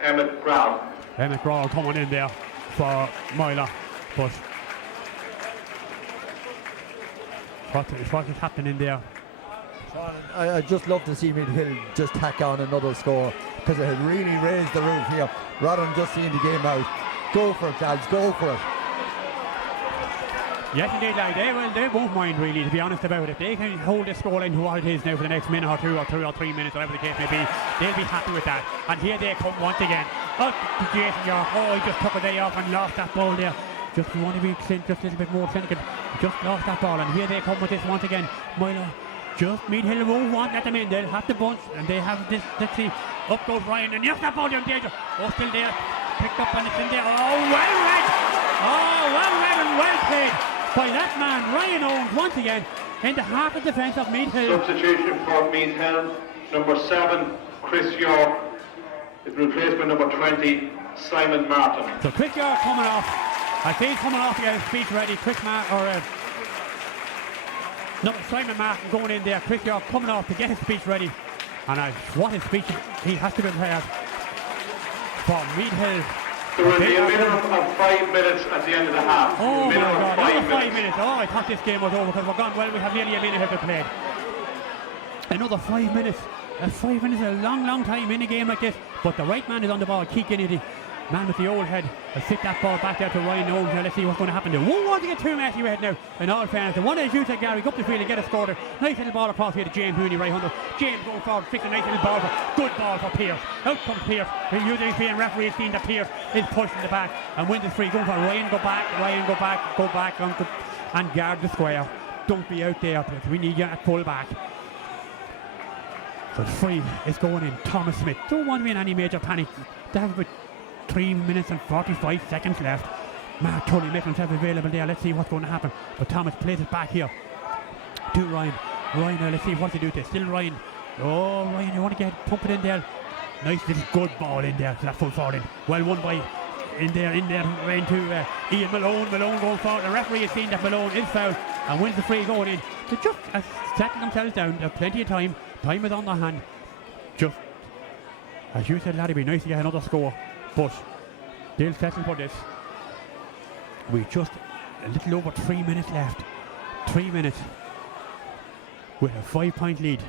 Emmett Grau. Emmett Grau coming in there for Moylagh, but what is happening there? I just love to see Meath Hill just tack on another score, because it had really raised the roof here, rather than just seeing the game out. Go for it, lads, go for it. Yes, indeed, they won't mind really, to be honest about it. If they can hold this scoreline to what it is now for the next minute or 2 or 3 or 3 minutes, whatever the case may be, they'll be happy with that. And here they come once again. Up to Jason York. Oh, he just took a day off and lost that ball there. Just want to be just a little bit more clinical. Just lost that ball, and here they come with this once again. Moylagh, just Meath Hill won't want let them in. They'll have the bunch, and they have this. Let's see. Up goes Ryan, and yes, that ball down danger. Oh, still there. Picked up and it's in there. Oh, well read. Oh, well read and well played by that man, Ryan Owens, once again in the half of defence of Meath Hill. Substitution for Meath Hill. Number 7, Chris York, is replaced by number 20, Simon Martin. So Chris York coming off. I think he's coming off to get his speech ready. Simon Martin going in there. Chris York coming off to get his speech ready. And what his speech he has to be prepared for Meath Hill. There will be a minimum of 5 minutes at the end of the half. Oh my God, another 5 minutes. Oh, I thought this game was over because we're gone. Well, we have nearly a minute here to play. Another 5 minutes. 5 minutes is a long time in a game like this. But the right man is on the ball. Keith Kennedy, man with the old head, will fit that ball back there to Ryan Owens. Now let's see what's going to happen there. Won't want to get too messy with it now. In all fairness, the one that shoots at Gary, go up the field and get a score there. Nice little ball across here to James Mooney, right under. James going forward, fix a nice little ball good ball for Pierce. Out comes Pierce. He's using being referee has seen that Pierce is pushing the back and wins the free. Going for Ryan, go back, and guard the square. Don't be out there, we need you at full back. So the free is going in. Thomas Smith. Don't want to be in any major panic. They have about 3 minutes and 45 seconds left. Mark Tully making himself available there. Let's see what's going to happen. But Thomas plays it back here to Ryan. Ryan, let's see what they do to. Still Ryan. Oh, Ryan, you want to get pump it in there. Nice little good ball in there. That full forward in. Well won by in there into Ian Malone. Malone going forward. The referee has seen that Malone is fouled and wins the free going in. So just setting themselves down. There's plenty of time. Time is on their hand. Just as you said, laddie, it'd be nice to get another score, but they'll settle for this. We just a little over 3 minutes left. 3 minutes with a 5-point lead.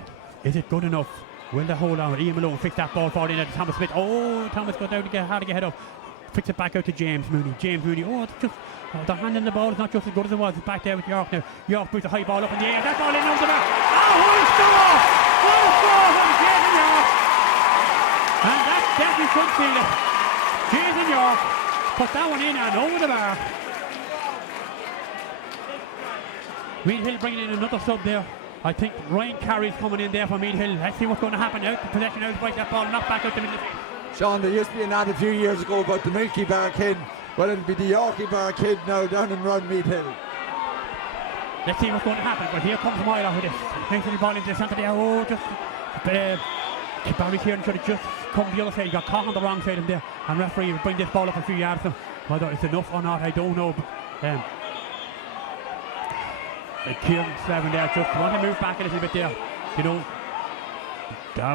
Is it good enough? Will they hold on? Ian Malone fix that ball forward in at Thomas Smith. Oh, Thomas got down to get hard to get head up. Fix it back out to James Mooney. James Mooney. Oh, it's just the hand in the ball is not just as good as it was. It's back there with York now. York puts a high ball up in the air. That ball in over the back. Oh, what a score! What a score from Jason York! And that definitely should feel it. Jason York put that one in and over the bar. Meath Hill bringing in another sub there. I think Ryan Carey's coming in there for Meath Hill. Let's see what's going to happen now. The possession out by that ball, knocked back out the middle. Sean, there used to be an ad a few years ago about the Milky Bar Kid. Well, it'll be the Yorkie Bar Kid now down in Run Meath Hill. Let's see what's going to happen. But here comes Moylagh with this. Nice little ball into the centre there. Oh, just Barry Kieran should have just come the other side. He got caught on the wrong side of him there. And referee will bring this ball up a few yards. Whether it's enough or not, I don't know. But, Kieran Slevin there just want to move back a little bit there. You know,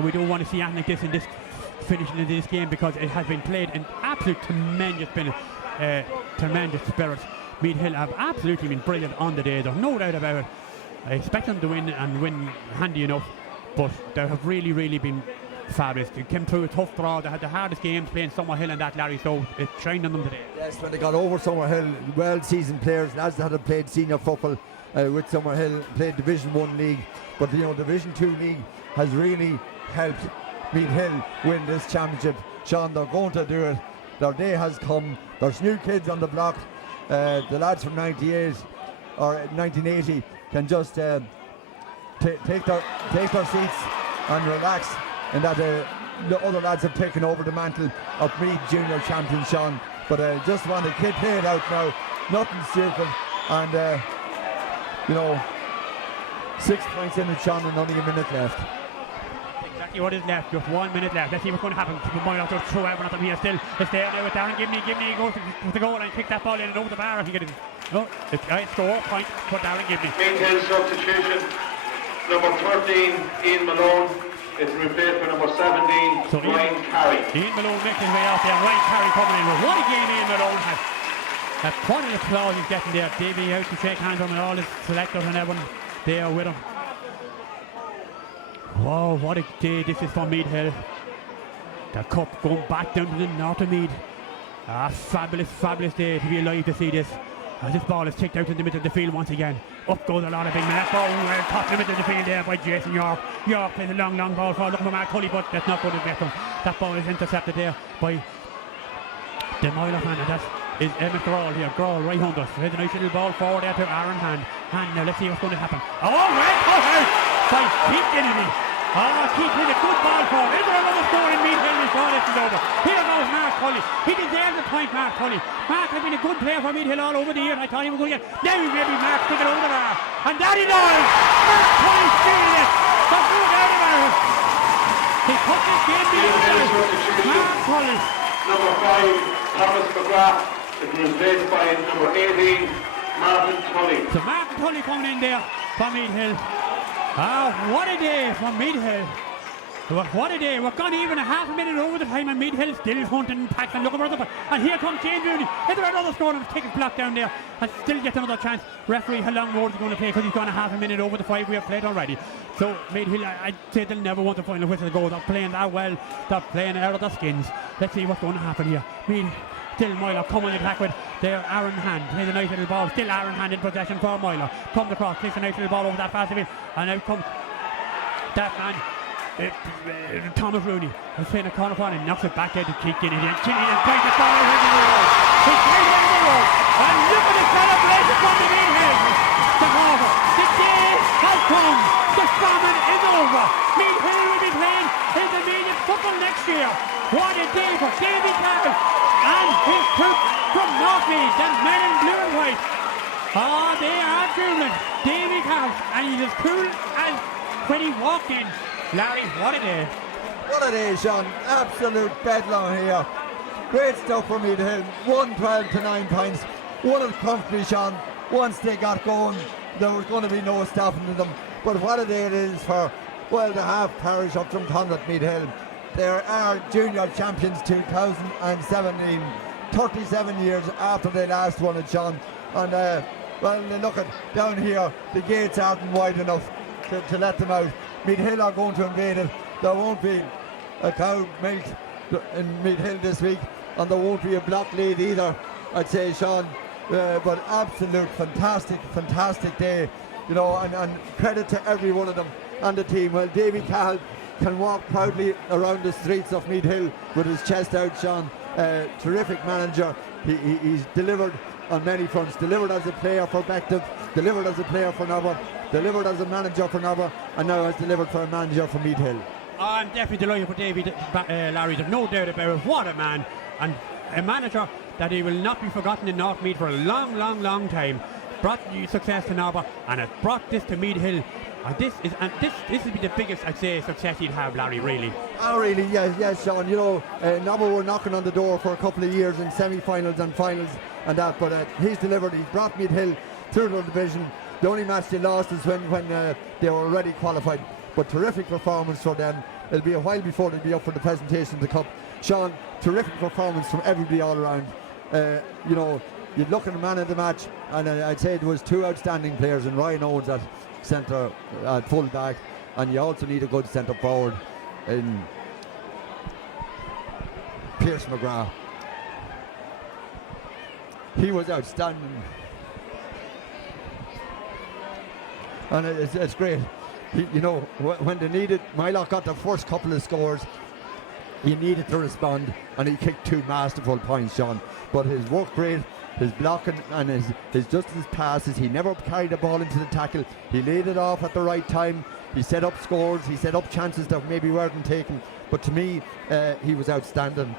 we don't want to see anything like this in this finishing in this game because it has been played in absolute tremendous spirit. Meath Hill have absolutely been brilliant on the day. There's no doubt about it. I expect them to win and win handy enough, but they have really, really been fabulous. They came through a tough draw. They had the hardest games playing Summerhill and that, Larry, so it shined on them today. Yes, when they got over Summerhill, well-seasoned players, and as they had played senior football with Summerhill, played Division 1 league, but you know, Division 2 league has really helped Meath Hill win this championship. Sean, they're going to do it. Their day has come. There's new kids on the block. The lads from 98 or 1980 can just take their seats and relax, and that the other lads have taken over the mantle of Meath Junior Champion, Sean. But just want to kid play it out now. Nothing stupid, and you know, 6 points in it, Sean, and only a minute left. Exactly what is left, just 1 minute left. Let's see what's going to happen. Moylagh just throw everyone at them here still. It's there now with Darren Gibney. Gibney goes to the goal and kick that ball in and over the bar if he gets it. No, it's score point for Darren Gibney. Meath Hill substitution. Number 13, Ian Malone, is replaced by number 17, so Ryan Carey. Ian Malone makes his way out there. Ryan Carey coming in. What a game Ian Malone has. Quite an applause he's getting there. Davey out to shake hands on him and all his selectors and everyone there with him. Wow, what a day this is for Meath Hill. The cup going back down to the north of Meath. Fabulous, fabulous day to be alive to see this. As this ball is kicked out in the middle of the field once again. Up goes a lot of big men. Well caught in the middle of the field there by Jason York. York plays a long ball for looking for Mark Tully, but that's not good to get him. That ball is intercepted there by the Moylagh man, and that is Emmett Grawl here. Grawl right under us. There's a nice little ball forward there to Aaron Hand. Now let's see what's going to happen. Oh, well cut out by Keith Kennedy. Keith hit a good ball forward. Is there another score in Meath Hill before this is over? Here goes Mark Tully. He deserves a point, Mark Tully. Mark has been a good player for Meath Hill all over the years. I thought he was going to get. Now maybe Mark took it over the bar. And that he does. Mark Tully stealing it. There's no doubt about it. He put this game to Mark Tully. Number 5, Thomas McGrath, is replaced by number 18, Martin Tully. So Martin Tully coming in there for Meath Hill. What a day for Meath Hill. What a day. We've gone even a half a minute over the time and Meath Hill still hunting packs and looking for the. And here comes James Mooney. Is there another score and the ticket block down there and still gets another chance. Referee, how long more is he going to play because he's gone a half a minute over the 5 we have played already. So Meath Hill, I'd say they'll never want the final whistle to go. They're playing that well. They're playing out of their skins. Let's see what's going to happen here. Meath still Moylagh coming in attack with their Aaron Hand. Plays a nice little ball. Still Aaron Hand in possession for Moylagh. Comes across, takes a nice little ball over that fast field. And now comes that man. Thomas Rooney is playing a corner for him, knocks it back there to Keith Kennedy, and Kennedy brings the ball over the road. He's playing over the road, and look at the celebration from the Meath Hill. The day has come. The famine is over. Meath Hill will be playing in the Meath football next year. What a day for Davy Cahill and his troop from North Meath, the men in blue and white. Oh, they are drooling. Davy Cahill, and he's as cool as when he walked in. Larry, what a day. What a day, Sean. Absolute bedlam here. Great stuff for Meath Hill. 112 to 9 points. Won it comfortably, Sean. Once they got going, there was going to be no stopping them. But what a day it is for, well, the half parish of Drumconnet, Meath Hill. There are junior champions 2017, 37 years after they last won it, Sean. And well, look at down here, the gates aren't wide enough to let them out. Meath Hill are going to invade it. There won't be a cow milked in Meath Hill this week, and there won't be a block lead either, I'd say, Sean. But absolute fantastic day, you know, and credit to every one of them and the team. Well, Davy Cahill can walk proudly around the streets of Meath Hill with his chest out, Sean. Terrific manager. He's delivered on many fronts. Delivered as a player for Bective, delivered as a player for Nobber, delivered as a manager for Nobber, and now has delivered for a manager for Meath Hill. I'm definitely delighted for Davy, Larry. There's no doubt about it. What a man, and a manager that he will not be forgotten in North Meath for a long time. Brought success to Nobber and has brought this to Meath Hill. And this will be the biggest, I'd say, success he'd have, Larry, really. Oh, really? Yes, Sean. You know, Nobber were knocking on the door for a couple of years in semi-finals and finals and that, but he's delivered. He's brought Meath Hill through the division. The only match they lost is when they were already qualified. But terrific performance for them. It'll be a while before they'll be up for the presentation of the Cup. Sean, terrific performance from everybody all around. You know, you'd look at the man of the match, and I'd say there was two outstanding players in Ryan Owens at centre, at full back, and you also need a good centre forward in Pierce McGrath. He was outstanding, and it's great. You know, when they needed, Moylagh got the first couple of scores. He needed to respond, and he kicked two masterful points, Sean. But his work rate, his blocking, and his passes, he never carried the ball into the tackle. He laid it off at the right time. He set up scores. He set up chances that maybe weren't taken. But to me, he was outstanding,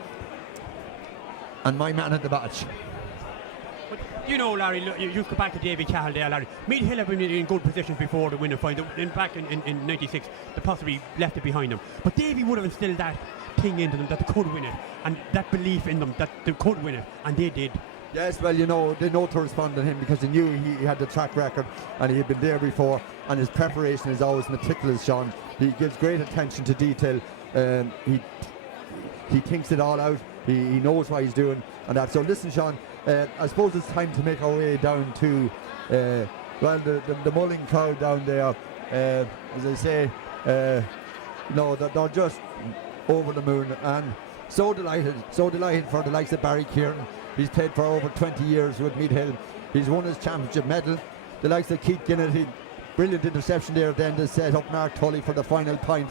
and my man of the match. But you know, Larry, look, you go back to Davy Cahill there, Larry. Meath Hill have been in good positions before to win a final. Back in 96, they possibly left it behind them. But Davy would have instilled that thing into them that they could win it, and that belief in them that they could win it, and they did. Yes, well, you know, they know to respond to him because they knew he had the track record and he had been there before, and his preparation is always meticulous, Sean. He gives great attention to detail. He thinks it all out. He knows what he's doing and that. So listen, Sean, I suppose it's time to make our way down to well, the Mulling crowd down there. As I say, no, they're just over the moon and so delighted for the likes of Barry Kieran. He's played for over 20 years with Meath Hill. He's won his championship medal. The likes of Keith Ginnett, he brilliant interception there at the end to set up Mark Tully for the final point.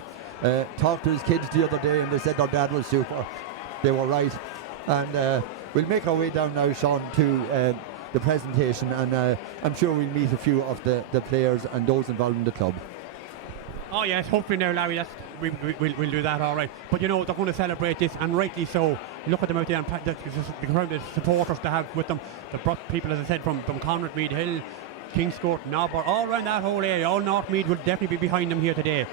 Talked to his kids the other day and they said their dad was super. They were right. And we'll make our way down now, Sean, to the presentation, and I'm sure we'll meet a few of the players and those involved in the club. Oh yes, hopefully now, Larry, we'll do that, all right. But you know, they're going to celebrate this, and rightly so. Look at them out there, and the crowd of supporters they have with them. They've brought people, as I said, from Conrad, Meath Hill, Kingscourt, Nobber, all around that whole area. All North Meath will definitely be behind them here today.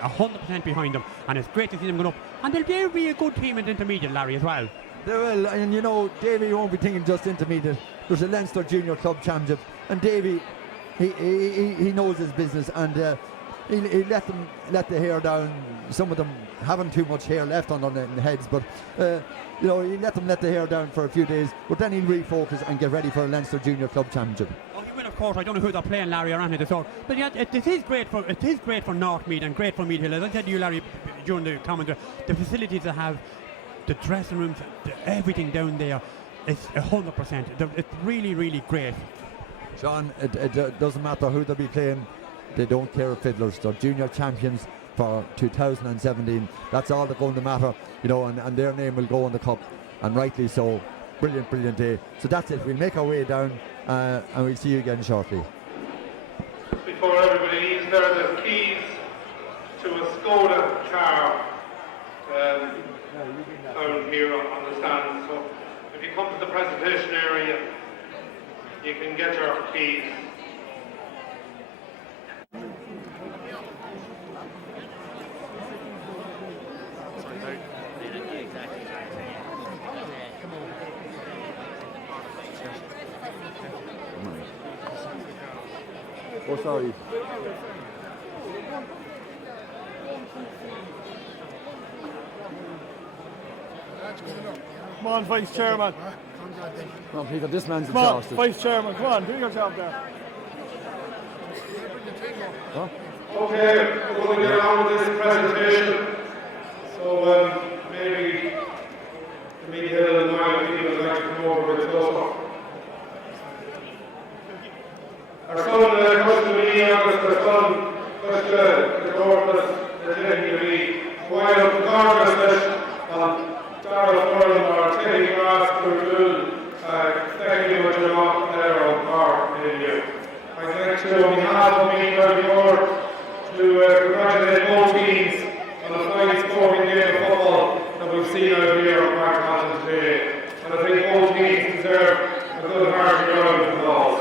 100% behind them, and it's great to see them going up. And they'll be a good team in intermediate, Larry, as well. They will, and you know, Davy won't be thinking just intermediate. There's a Leinster Junior Club Championship, and Davy, he knows his business, and he let the hair down. Some of them haven't too much hair left on their heads, but you know, he let the hair down for a few days, but then he'll refocus and get ready for a Leinster Junior Club Championship. Oh, he will, of course. I don't know who they're playing, Larry, or anything of the sort, but yeah, it is great for North Meath and great for Meath Hill. As I said to you, Larry, during the commentary, the facilities they have, the dressing rooms, everything down there, it's 100%. It's really, really great. John, it doesn't matter who they'll be playing. They don't care if fiddlers. They're junior champions for 2017. That's all that's going to matter, you know, and their name will go on the cup, and rightly so. Brilliant day. So that's it. We'll make our way down, and we'll see you again shortly. Before everybody leaves, there on the stand. So if you come to the presentation area, you can get your keys. Oh, sorry. Come on, Vice Chairman. Come on, Peter, this man's Come on, exhausted. Vice Chairman, come on, do your job there. Huh? Okay, we're going to get on with this presentation. So maybe the Meath Hill and Moylagh people would like to come over a bit closer. Our son comes to me, August, our son goes to the corpus, the taking to me, while the Congress session on Darrell Forum or taking grass to do, thank you much enough there on part in you. I'd like to, on behalf of me, board, to congratulate both teams on the fine sporting game of football that we've seen out here at Park Mountain today. And I think both teams deserve a good hearty round of applause.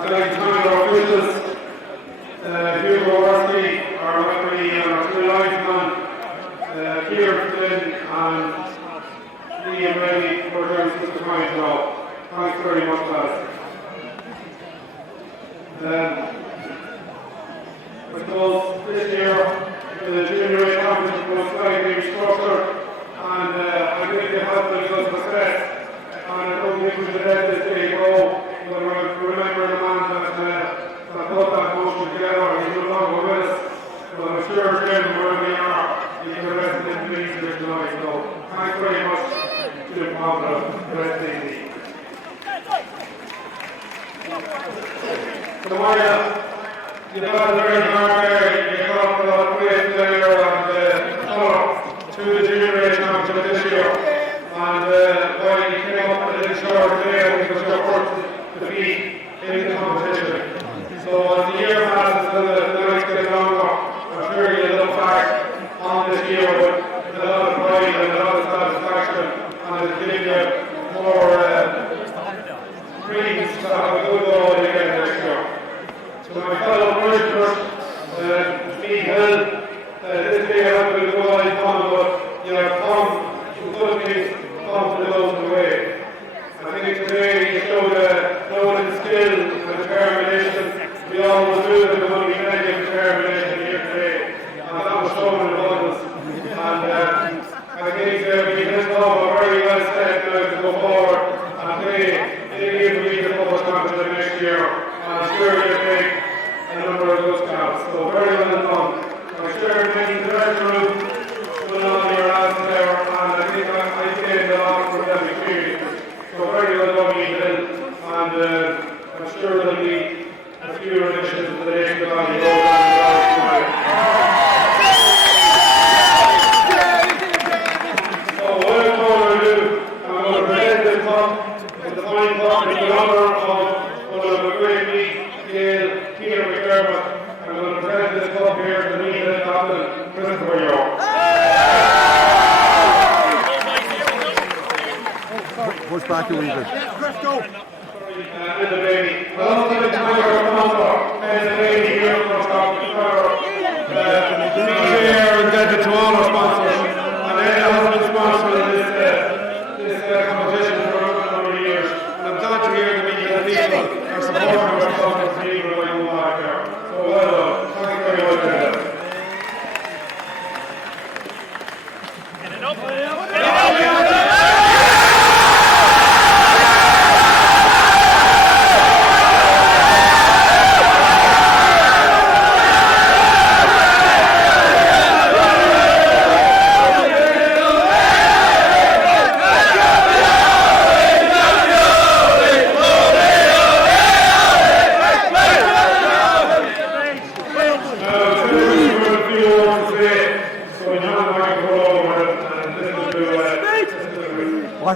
I'd like to thank our officials, Hugo Worsley, our referee, and our two linesmen, Kieran Flynn and Liam Reddy for doing such a fine job. Thanks very much, lads. I suppose this year the junior A competition was slightly restructured, and I think they have been a good success. And I don't think we should let this day go. But remember the man that put that motion together. He's no longer with us. But I'm sure Jim, wherever we are, you can rest in peace here tonight. So thanks very much, Jim Pavlov, the rest of the team. So Moylagh, you've got a very hard there. You got a great player and to the junior A championship this year. And while you came up a little short there, it was your first defeat in the competition. So as the year passes and the nights get longer, I'm sure you'll look back on this year with a lot of pride and a lot of satisfaction, and it'll give you more reasons to have a good goal again next year. So my fellow parishioners, Meath Hill, this day hasn't been good all fun, but you have come to good things, come to those the way. I think today you showed knowledge, skill and determination. We always do that there will be plenty of determination here today, and that was shown in abundance. And I think we can all very well set to go forward and play in the Meath Football Championship next year. And I'm sure you'll take a number of those counts. So very well done. I'm sure many in the dressing room will know your lads there, and I think I gained a lot from that experience. So very well done, Meath Hill, and I'm sure there'll be a few additions to the nation of the So what I'm going to do, I'm going to present this cup with the fine cup in the honour of one of the great Meath, Peter McDermott. I'm going to present this cup here to the Meath Hill captain, Christopher York. Push back a wee bit. And the baby. Well, the entire sponsor, and the baby here from Dr. Chair indebted to all our sponsors. And they have been sponsoring this competition for a number of years. And I'm glad to hear the Meath Hill people are supporting our sponsors even when you back there. So well done. Thanks very much.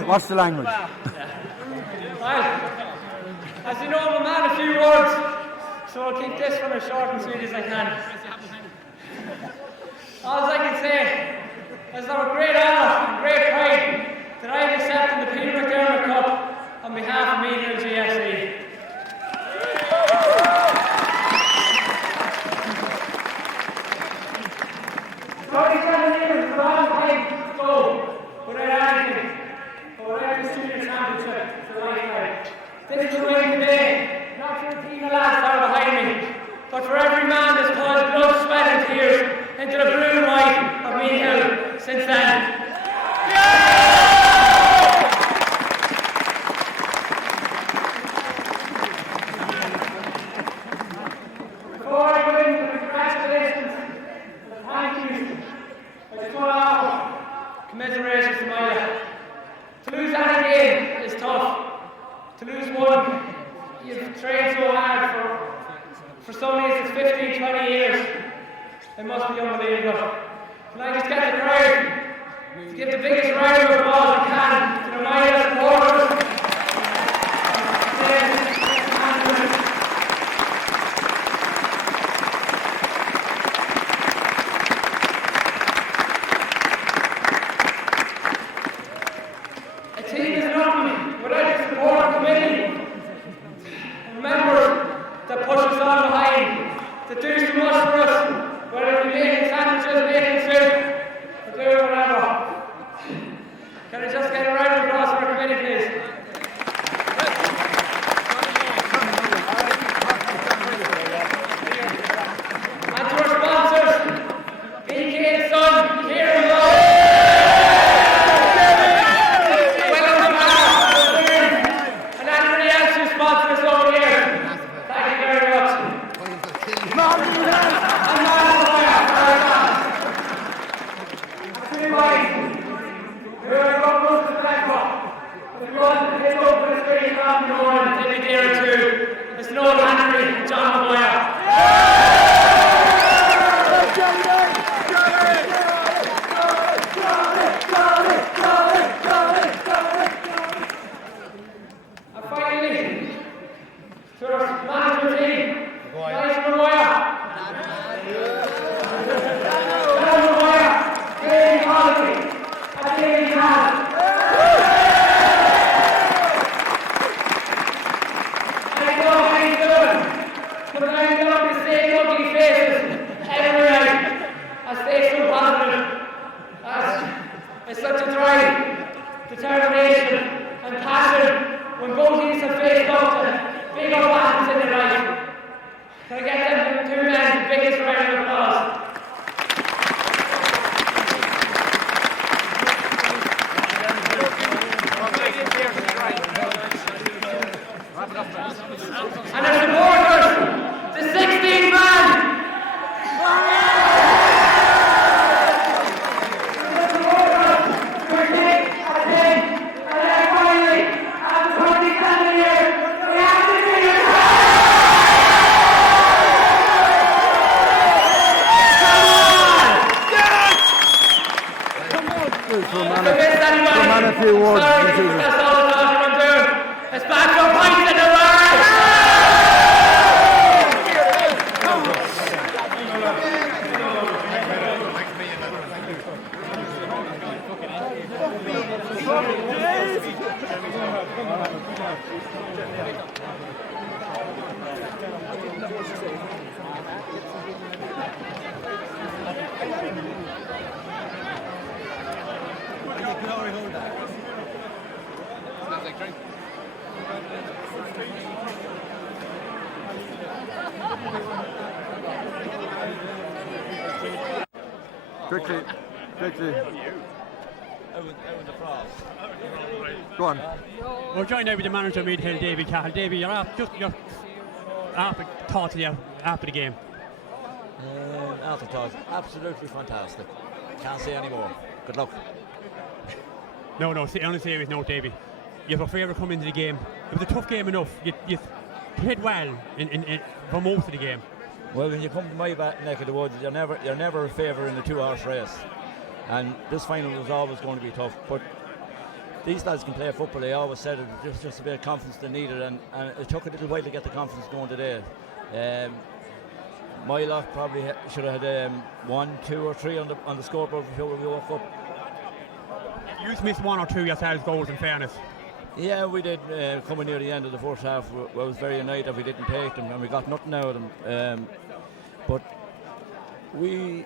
What's the language? Well, as you know, I'm a man of few words, so I'll keep this one as short and sweet as I can. All I can say is that with great honour and great pride that I am accepting the Peter McDermott Cup on behalf of Meath GFC. 37 years is a long time to go without anything, but without the senior championship, it's a lifetime. This is the way today, not for the team of lads that are behind me, but for every man that's caused blood, sweat and tears into the blue and white of Meath Hill since then. Before I go into the congratulations and thank yous, I just want to offer commiserations to Moylagh. To lose that game is tough. To lose one, you've trained so hard for so many, it's 15, 20 years. It must be unbelievable. Can I just get the crowd to give the biggest round of applause we can to the Moylagh supporters? A team is nothing without the support of committee and members that push us on behind, that do so much for us, whether it be making sandwiches, making soup, or doing whatever. Can I just get a round of applause for our committee, please? And to our sponsors, BK & Son, here we go. And anybody else who sponsors us over here, thank you very much. It's Noel Henry and John Moylagh. And finally, to our management team, guys from Moylagh. David Colley, and David Hall. I know how you doing, but I'm going to say ugly faces every night. I stay so positive. It's such a drive, determination, and passion when both teams have faced up to big old battles in their life. Can I get them two men the biggest round of applause? And our supporters, the 16 man. The supporters who are taking a 10, and then finally, after 27 years, we have to be here. If I missed anyone, sorry, that's all the talking I'm doing. It's back for points in the line. Quickly. Go on. We're joined now with the manager of Meath Hill, David Cahill. David, you're after thoughts after the game. Afterthought, absolutely fantastic. Can't say any more. Good luck. No, on a serious note, Davey. You have a favour come into the game. It was a tough game enough. You played well in for most of the game. Well, when you come to my neck of the woods, you're never a favour in a 2-horse race. And this final was always going to be tough. But these lads can play football. They always said it was just a bit of confidence they needed, and it took a little while to get the confidence going today. Moylagh probably should have had 1, 2 or 3 on the scoreboard before we woke up. You missed 1 or 2 yourselves goals, in fairness. Yeah, we did. Coming near the end of the first half, I was very annoyed that we didn't take them and we got nothing out of them. But we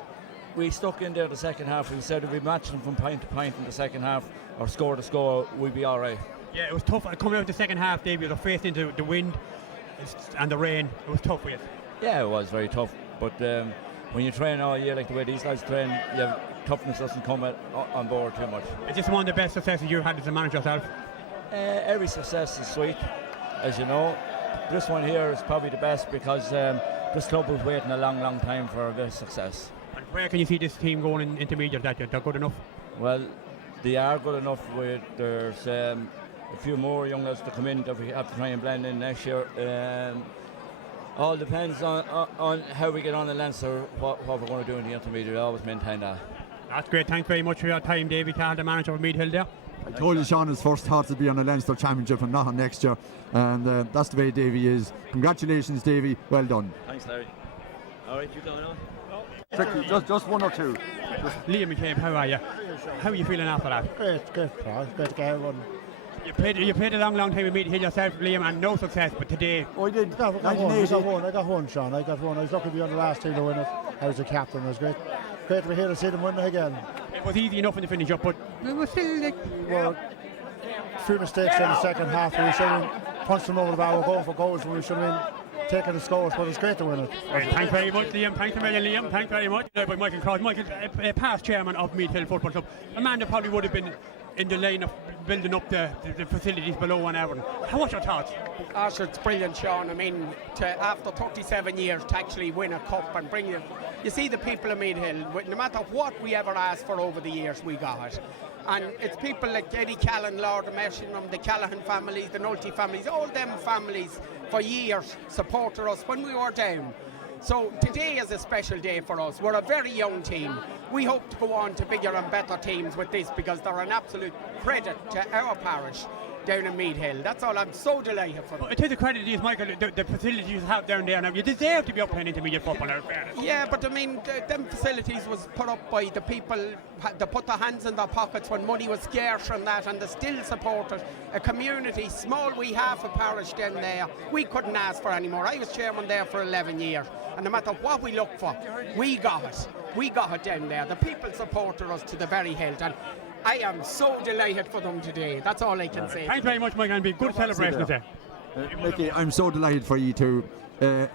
stuck in there the second half. We said if we matched them from point to point in the second half or score to score, we'd be all right. Yeah, it was tough. Coming out the second half, Dave, you were faced into the wind and the rain. It was tough for you. Yeah, it was very tough. But when you train all year like the way these guys train, toughness doesn't come on board too much. Is this one of the best successes you've had as a manager yourself? Every success is sweet, as you know. This one here is probably the best because this club was waiting a long time for this success. And where can you see this team going in intermediate? That they're good enough? Well, they are good enough. There's a few more young lads to come in that we have to try and blend in next year. All depends on how we get on in Leinster, what we're going to do in the intermediate. I always maintain that. That's great. Thanks very much for your time, Davy Carl, the manager of Meath Hill there. I told you, Sean, his first thoughts would be on a Leinster Championship and not on next year, and that's the way Davy is. Congratulations, Davy. Well done. Thanks, Larry. All right, you going on? Tricky, just 1 or 2. Liam McCabe, how are you? How are you feeling after that? Great, Paul. Great to get everyone. You played a long time with Meath Hill yourself, Liam, and no success, but today... Oh, I did. I got one, Sean. I got one. I was lucky to be on the last team to win it. I was the captain. It was great. Great to be here to see them win it again. It was easy enough in the finish up, but it was still like... Well, a few mistakes in the second half. We should have punched them over the bar. We're going for goals when we should have been taking the scores, but it's great to win it. Thanks very much, Liam. Thanks a million, Liam. Thanks very much. By Michael Cross. Michael, past chairman of Meath Hill Football Club. A man that probably would have been in the line of building up the facilities below and everything. What's your thoughts? Sure, it's brilliant, Sean. I mean, after 37 years to actually win a cup and bring it. You see the people of Meath Hill, no matter what we ever asked for over the years, we got it. And it's people like Eddie Callan, Lord of Messingham, the Callahan families, the Nolte families, all them families for years supported us when we were down. So today is a special day for us. We're a very young team. We hope to go on to bigger and better teams with this because they're an absolute credit to our parish down in Meath Hill. That's all. I'm so delighted for them. I take the credit is, Michael, the facilities you have down there now. You deserve to be up playing intermediate football. Yeah, but I mean, them facilities was put up by the people that put their hands in their pockets when money was scarce and that, and they still supported a community, small wee half a parish down there. We couldn't ask for any more. I was chairman there for 11 years, and no matter what we looked for, we got it. We got it down there. The people supported us to the very hilt, and I am so delighted for them today. That's all I can say. Thanks very much, Michael, and be good celebration there. Mickey, I'm so delighted for you too. I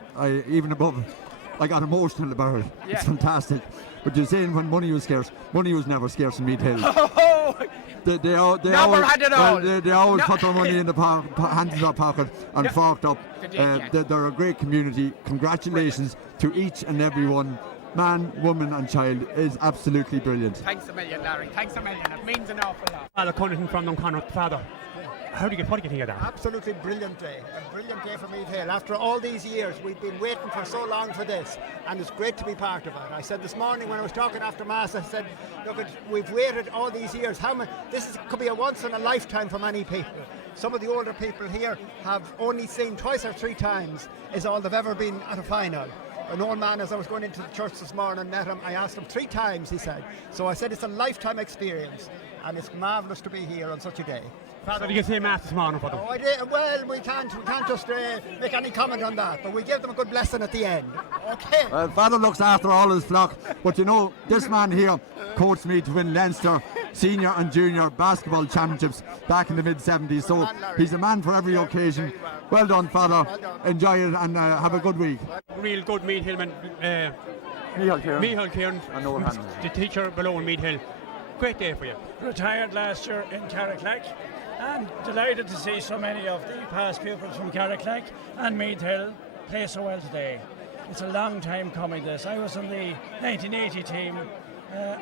got emotional about it. Yeah. It's fantastic. But you're saying when money was scarce, money was never scarce in Meath Hill. They always had it all. They always put their money in the hands in their pocket and forked up. They're a great community. Congratulations to each and every one. Man, woman and child is absolutely brilliant. Thanks a million, Larry. Thanks a million. It means an awful lot. Father Cunningham from Dunconnell. Father, what do you think of that? Absolutely brilliant day. A brilliant day for Meath Hill. After all these years, we've been waiting for so long for this, and it's great to be part of it. I said this morning when I was talking after Mass, I said, look, we've waited all these years. Could be a once in a lifetime for many people. Some of the older people here have only seen twice or 3 times is all they've ever been at a final. An old man, as I was going into the church this morning, met him. I asked him 3 times, he said. So I said it's a lifetime experience, and it's marvellous to be here on such a day. Father, did you say Mass this morning for them? Oh, I did. Well, we can't just make any comment on that, but we give them a good blessing at the end. Okay. Well, Father looks after all his flock, but you know, this man here coached me to win Leinster senior and junior basketball championships back in the mid-70s, so he's a man for every occasion. Well done, Father. Enjoy it and have a good week. Real good Meath Hill man. Michael Kieran, the teacher below in Meath Hill. Great day for you. Retired last year in Carriclack, and delighted to see so many of the past pupils from Carriclack and Meath Hill play so well today. It's a long time coming, this. I was in the 1980 team.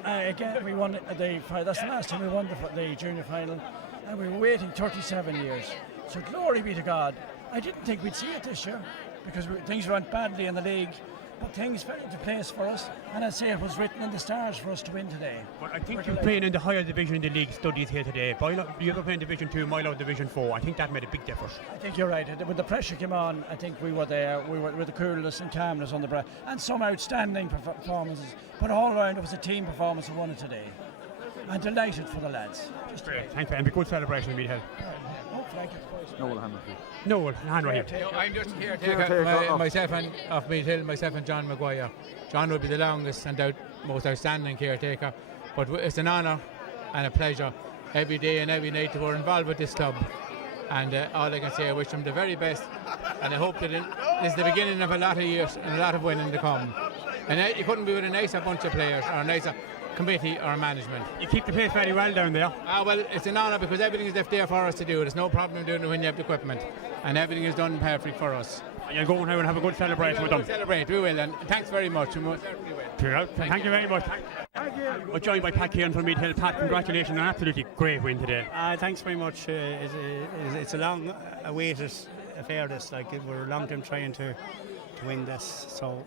Again, we won that's the last time we won the junior final, and we were waiting 37 years. So glory be to God. I didn't think we'd see it this year because things went badly in the league, put things into place for us, and I'd say it was written in the stars for us to win today. But I think you're playing in the higher division in the league studies here today. You were playing Division 2, Moylagh Division 4. I think that made a big difference. I think you're right. When the pressure came on, I think we were there. We were with the coolness and calmness on the breath, and some outstanding performances. But all round, it was a team performance who won it today. I'm delighted for the lads. Great, thank you, and a good celebration in Meath Hill. Oh, thank you. Noel, hand right here. I'm just here. Myself and John Maguire. John will be the longest and most outstanding caretaker, but it's an honour and a pleasure every day and every night that we're involved with this club. And all I can say, I wish them the very best, and I hope that it's the beginning of a lot of years and a lot of winning to come. And you couldn't be with a nicer bunch of players or a nicer committee or management. You keep the place very well down there. Well, it's an honour because everything is left there for us to do. There's no problem doing it when you have the equipment, and everything is done perfect for us. And you'll go now and have a good celebration with them. We will, and thanks very much. Thank you very much. We're joined by Pat Kieran from Meath Hill. Pat, congratulations on an absolutely great win today. Thanks very much. It's a long awaited affair, this. Like, we're a long time trying to win this. So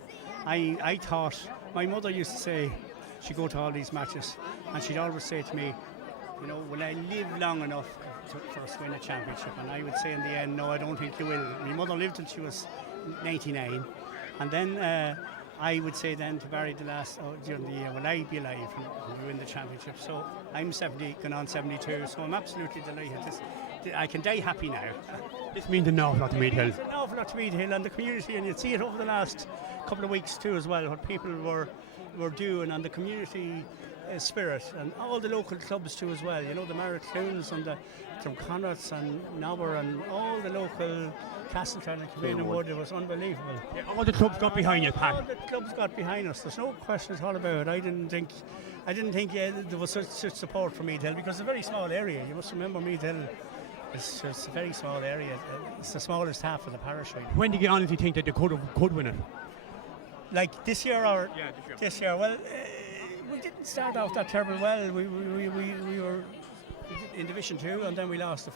I thought, my mother used to say, she'd go to all these matches, and she'd always say to me, you know, will I live long enough for us to win a championship? And I would say in the end, no, I don't think you will. My mother lived till she was 99, and then I would say then to Barry during the year, will I be alive and we win the championship? So I'm 70, going on 72, so I'm absolutely delighted. I can die happy now. This means an awful lot to Meath Hill. An awful lot to Meath Hill and the community, and you'd see it over the last couple of weeks too as well, what people were doing, and the community spirit, and all the local clubs too as well. You know, the Marracloons and the Drumconnets and Nobber and all the local Castleton and Cabana-Wood. It was unbelievable. Yeah, all the clubs got behind you, Pat. All the clubs got behind us. There's no question at all about it. I didn't think there was such support for Meath Hill, because it's a very small area. You must remember Meath Hill. It's just a very small area. It's the smallest half of the parish. Right? When do you honestly think that they could win it? Like this year or this year? Well, we didn't start off that terrible well. We were in Division 2, and then we lost the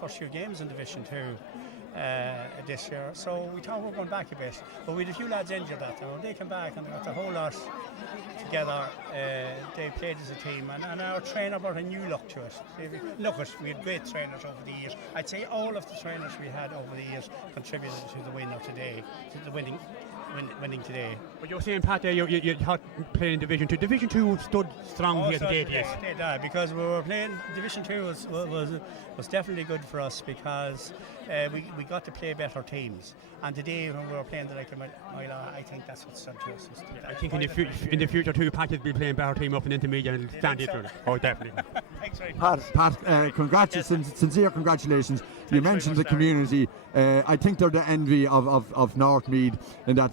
first few games in Division 2 this year. So we thought we were going back a bit, but we had a few lads injured that time. They came back and they got the whole lot together. They played as a team, and our trainer brought a new look to it. We had great trainers over the years. I'd say all of the trainers we had over the years contributed to the win of today, to the winning today. But you were saying, Pat, there you thought playing Division 2. Division 2 stood strong here today, yes. Because we were playing Division 2 was definitely good for us, because we got to play better teams. And today when we were playing the like of Moylagh, I think that's what's done to us. I think in the future too, Pat will be playing better team up in intermediate and stand it through. Oh, definitely. Thanks very Pat, sincere congratulations. You mentioned the community. I think they're the envy of North Meath, in that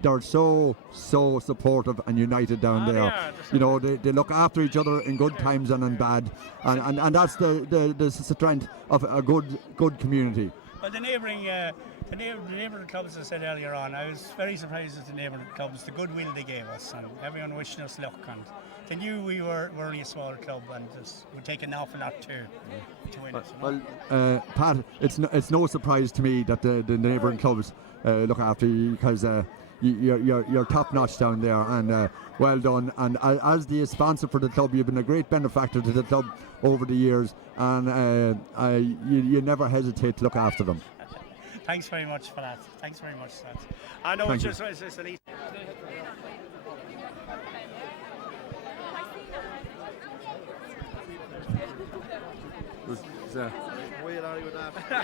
they're so supportive and united down there. You know, they look after each other in good times and in bad, and that's the strength of a good community. Well, the neighbouring clubs, I said earlier on, I was very surprised at the neighbouring clubs, the goodwill they gave us, and everyone wishing us luck, and they knew we were only a small club, and it would take an awful lot to win it. Well, Pat, it's no surprise to me that the neighbouring clubs look after you, because you're top notch down there, and well done. And as the sponsor for the club, you've been a great benefactor to the club over the years, and you never hesitate to look after them. Thanks very much for that. I know it's just an easy.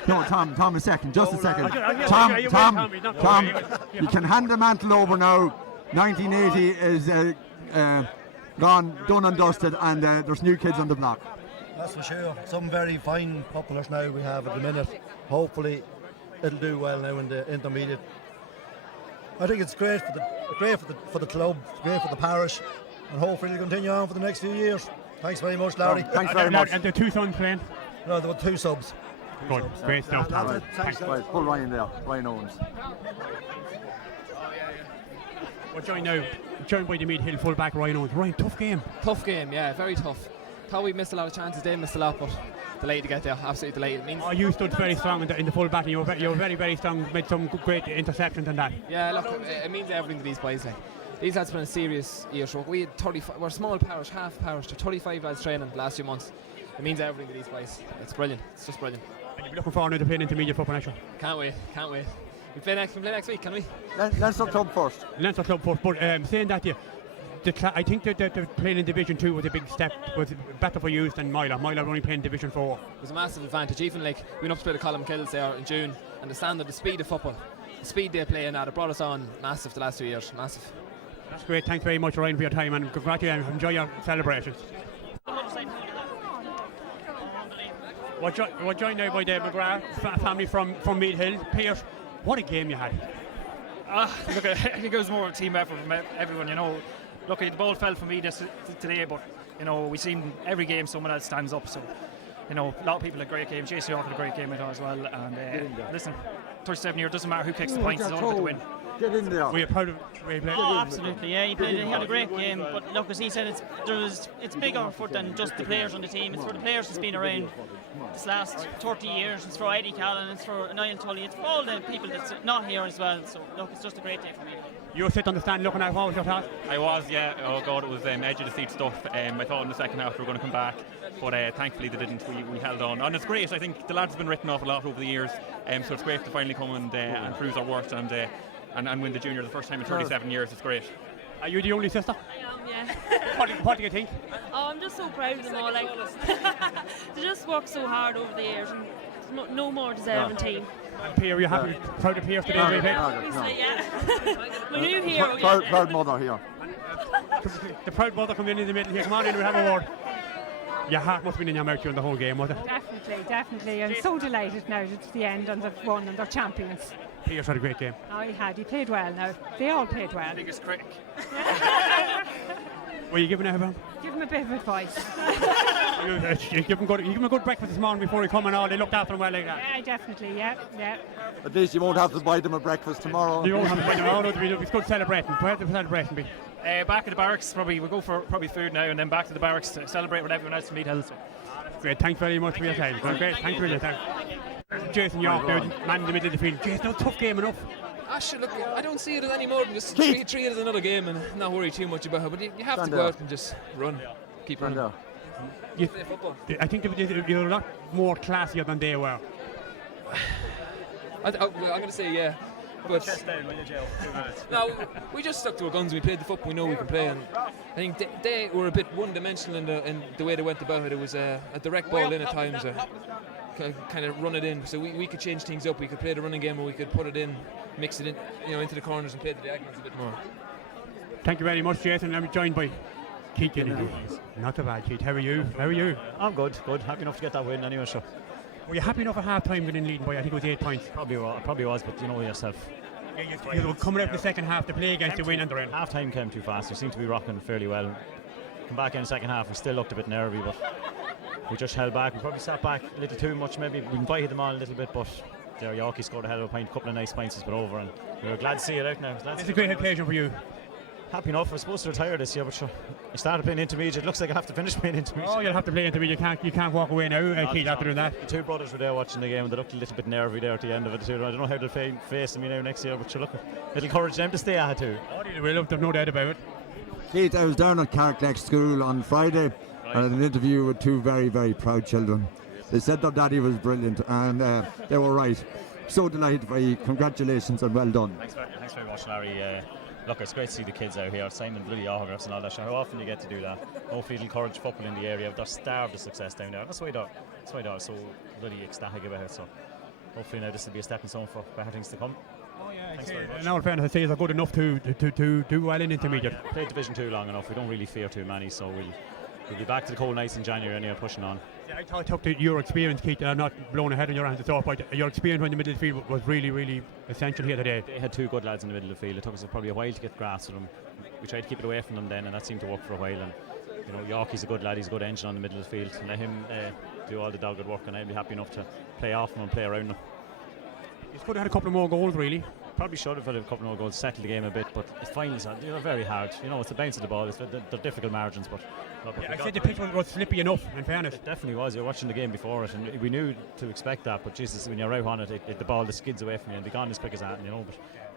No, Tom, a second, just a second. Tom, you can hand the mantle over now. 1980 is gone, done and dusted, and there's new kids on the block. That's for sure. Some very fine couplers now we have at the minute. Hopefully it'll do well now in the intermediate. I think it's great for the club, great for the parish, and hopefully it'll continue on for the next few years. Thanks very much, Larry. Thanks very much. And the two sons playing? No, there were two subs. Good, great stuff. Thanks. Pull Ryan there, Ryan Owens. We're joined by the Meath Hill full-back Ryan Owens. Ryan, tough game. Tough game, yeah, very tough. Thought we missed a lot of chances, they missed a lot, but delighted to get there. Absolutely delighted. It means you stood very strong in the full battle. You were very, very strong. Made some great interceptions and that. Yeah, look, it means everything to these boys. Like. These lads have been a serious year. So we had 35. We're a small parish, half parish, to 35 lads training the last few months. It means everything to these boys. It's brilliant. It's just brilliant. And you'll be looking forward to playing intermediate football next year. Can't wait. We play next week, can we? Leinster Club first. Leinster Club first. But saying that, I think that playing in Division 2 was a big step, was better for you than Moylagh. Moylagh were only playing Division 4. It was a massive advantage. Even like we went up to play the Column Kills there in June, and the speed of football, the speed they play in that, it brought us on massive the last 2 years. Massive. That's great. Thanks very much, Ryan, for your time, and congratulations. Enjoy your celebrations. We're joined now by the McGrath family from Meath Hill. Pierce, what a game you had. Look, I think it was more of a team effort from everyone, you know. Look, the ball fell for me today, but, you know, we seen every game someone else stands up, so, you know, a lot of people had a great game. JC York had a great game as well, and listen, 37 years, doesn't matter who kicks the points, it's all about the win. Get in there. Were you proud of the way he played? Oh, absolutely, yeah. He had a great game, but look, as he said, it's bigger than just the players on the team. It's for the players that's been around this last 30 years. It's for Eddie Callan, it's for Niall Tully, it's for all the people that's not here as well. So, look, it's just a great day for me. You were sitting on the stand looking at what was your thought? I was, yeah. Oh God, it was edge of the seat stuff. I thought in the second half we were going to come back, but thankfully they didn't. We held on, and it's great. I think the lads have been written off a lot over the years, so it's great to finally come and prove our worth and win the junior the first time in 37 years. It's great. Are you the only sister? I am, yeah. What do you think? Oh, I'm just so proud of them all. Like, they just work so hard over the years, and no more deserving team. Pierre, are you happy, proud of Pierre today? Obviously, yeah. My new hero. Proud mother here. The proud mother coming in the middle here. Come on in, we have a word. Your heart must have been in your mouth during the whole game, was it? Definitely. I'm so delighted now that it's the end and they've won and they're champions. Pierce had a great game. Oh, he had. He played well now. They all played well. Biggest critic. Were you giving him? Give him a bit of advice. you give him a good breakfast this morning before he come and all. They looked after him well like that. Yeah, definitely. Yeah. At least you won't have to buy them a breakfast tomorrow. You won't have to buy them. Oh, no, it's good celebrating. Where the celebration be? Back at the barracks, we'll go for food now, and then back to the barracks to celebrate with everyone else from Meath Hill. So. Great, thanks very much for your time. Great, thanks for your time. Jason York, man in the middle of the field. Jason, tough game enough. Sure, look, I don't see it as any more than just treat it as another game and not worry too much about it. But you have to go out and just run, keep running. I think you're a lot more classier than they were. I'm going to say yeah. But no, we just stuck to our guns. We played the football we know we can play, and I think they were a bit one-dimensional in the way they went about it. It was a direct ball in at times, kind of run it in. So we could change things up. We could play the running game, or we could put it in, mix it in, into the corners and play the diagonals a bit more. Thank you very much, Jason. I'm joined by Keith Gilligan. Not too bad, Keith. How are you? I'm good. Happy enough to get that win anyway, sure. Were you happy enough at half time within leading by, I think it was 8 points? Probably was, but you know yourself. You were coming out the second half to play against the win and the rain. Half time came too fast. We seemed to be rocking fairly well. Come back in the second half, we still looked a bit nervy, but we just held back. We probably sat back a little too much, maybe. We invited them on a little bit, but Yorkie scored a hell of a point, a couple of nice points, but over, and we were glad to see it out now. It's a great occasion for you. Happy enough. We're supposed to retire this year, but sure, I started playing intermediate. It looks like I have to finish playing intermediate. Oh, you'll have to play intermediate. You can't walk away now, Keith, after doing that. The two brothers were there watching the game, and they looked a little bit nervy there at the end of it too. I don't know how they'll face me now next year, but sure, look, it'll encourage them to stay at it too. Oh, they will. There's no doubt about it. Keith, I was down at Carrickleck School on Friday and had an interview with two very, very proud children. They said their daddy was brilliant, and they were right. So delighted for you. Congratulations and well done. Thanks very much, Larry. Look, it's great to see the kids out here signing bloody autographs and all that. How often do you get to do that? Hopefully it'll encourage football in the area. They're starved of success down there. That's why they're so bloody ecstatic about it. So hopefully now this will be a stepping stone for better things to come. Oh yeah, thanks very much. Now, in fairness, I say they're good enough to do well in intermediate. Played Division 2 long enough. We don't really fear too many, so we'll be back to the cold nights in January anyway, pushing on. Yeah, I talked to your experience, Keith, not blown ahead on your hands at all, but your experience in the middle of the field was really, really essential here today. They had two good lads in the middle of the field. It took us probably a while to get grasp of them. We tried to keep it away from them then, and that seemed to work for a while. And Yorkie's a good lad. He's a good engine on the middle of the field. And let him do all the dogged work, and I'll be happy enough to play off him and play around him. He's could have had a couple of more goals, really. probably should have had a couple more goals, settled the game a bit, but the finals are very hard. It's the bounce of the ball. They're difficult margins, but look, I said the pitch was slippy enough, in fairness. It definitely was. You're watching the game before it, and we knew to expect that. But Jesus, when you're out on it, the ball just skids away from you and be gone as quick as that.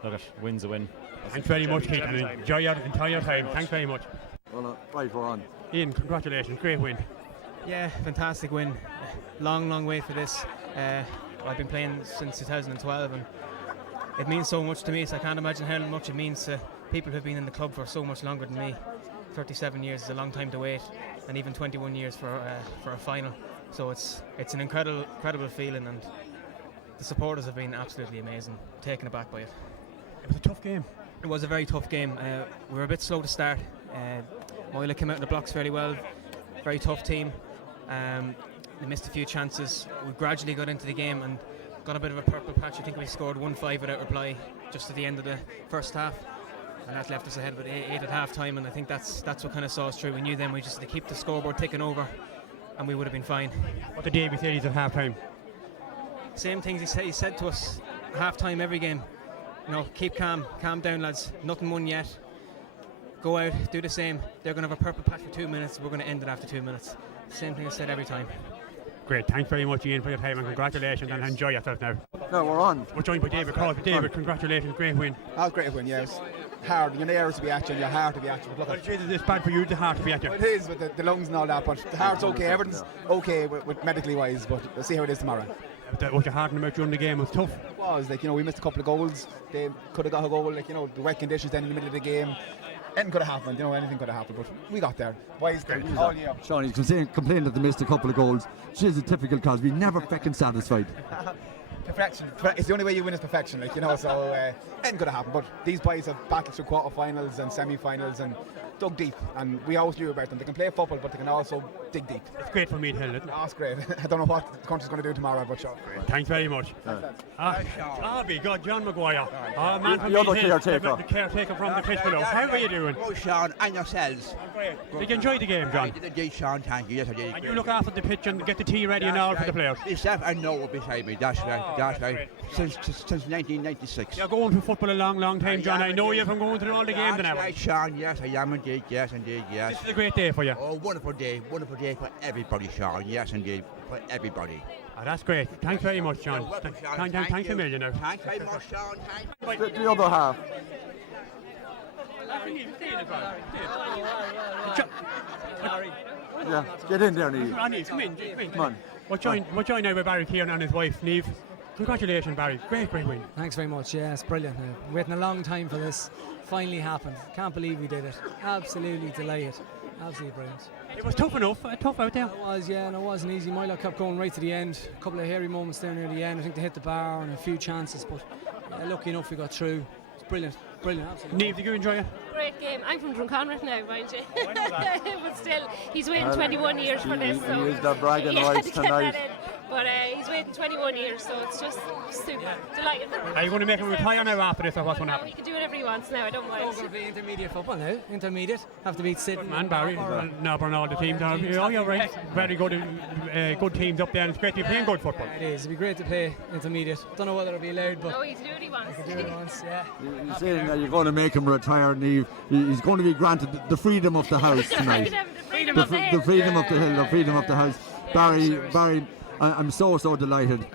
But look, win's a win. Thanks very much, Keith, and enjoy your entire time. Thanks very much. Well, right, we're on. Ian, congratulations, great win. Yeah, fantastic win. Long way for this. I've been playing since 2012, and it means so much to me, so I can't imagine how much it means to people who've been in the club for so much longer than me. 37 years is a long time to wait, and even 21 years for a final. So it's an incredible feeling, and the supporters have been absolutely amazing. Taken aback by it. It was a tough game. It was a very tough game. We were a bit slow to start. Moylagh came out in the blocks fairly well. Very tough team. They missed a few chances. We gradually got into the game and got a bit of a purple patch. I think we scored 1-5 without reply just at the end of the first half, and that left us ahead with 8 at half time, and I think that's what kind of saw us through. We knew then we just had to keep the scoreboard ticking over and we would have been fine. What did Davey say at half time? Same things he said to us half time every game. Keep calm down, lads, nothing won yet. Go out, do the same. They're going to have a purple patch for 2 minutes, we're going to end it after 2 minutes. Same thing I said every time. Great, thanks very much, Ian, for your time, and congratulations, and enjoy yourself now. No, we're on. We're joined by David Crosby. David, congratulations, great win. That was a great win, yes. Hard, your nerves to be at you and your heart to be at you. But look, it's bad for you, the heart to be at you. It is, with the lungs and all that, but the heart's okay, everything's okay with medically wise, but we'll see how it is tomorrow. Was your heart in the mouth during the game? It was tough. It was, we missed a couple of goals. They could have got a goal, the wet conditions then in the middle of the game. Anything could have happened, anything could have happened, but we got there. Wise all year. Sean, he's complaining that they missed a couple of goals. She's a typical Crosby, never fucking satisfied. Perfection. It's the only way you win is perfection, so anything could have happened. But these boys have battled through quarterfinals and semi-finals and dug deep, and we always knew about them. They can play football, but they can also dig deep. It's great for Meath Hill, isn't it? That's great. I don't know what the country's going to do tomorrow, but sure. Thanks very much. Be good, John Maguire. Man from the other Meath Hill, caretaker. The caretaker from the pitch below. How are you doing? Oh, Sean, and yourselves. Did you enjoy the game, John? I did indeed, Sean, thank you. Yes, I did. And you look after the pitch and get the tea ready and all for the players? Myself and Noah beside me, that's right. Since 1996. You're going to football a long time, John. I know you from going to all the games and everything. Right, Sean, yes, I am indeed, yes. This is a great day for you. Oh, wonderful day for everybody, Sean, yes indeed, for everybody. That's great. Thanks very much, John. Welcome, Sean. Thanks a million now. Thanks very much, Sean. The other half. Yeah, get in there, Niamh. Come in. Come on. We're joined now by Barry Kieran and his wife, Niamh. Congratulations, Barry. Great win. Thanks very much. Yeah, it's brilliant. Waiting a long time for this. Finally happened. Can't believe we did it. Absolutely delighted. Absolutely brilliant. It was tough enough. Tough out there. It was, yeah, and it wasn't easy. Moylagh kept going right to the end. A couple of hairy moments there near the end. I think they hit the bar and a few chances, but lucky enough we got through. It's brilliant, absolutely. Niamh, did you enjoy it? Great game. I'm from Drumconrath now, mind you. But still, he's waiting 21 years for this. So he used the bragging rights tonight. But he's waiting 21 years, so it's just super. Delighted. Are you going to make him retire now after this, or what's going to happen? He can do whatever he wants now, I don't mind. It's going to be intermediate football now. Intermediate. Have to beat Sydney. Man, Barry. Melbourne, all the teams. Oh, you're right. Very good teams up there, and it's great to be playing good football. It is. It'd be great to play intermediate. Don't know whether it'll be allowed, but... No, he can do what he wants. He can do what he wants, yeah. You're saying that you're going to make him retire, Niamh. He's going to be granted the freedom of the house tonight. The freedom of the hill. The freedom of the hill, the freedom of the house. Barry, I'm so delighted.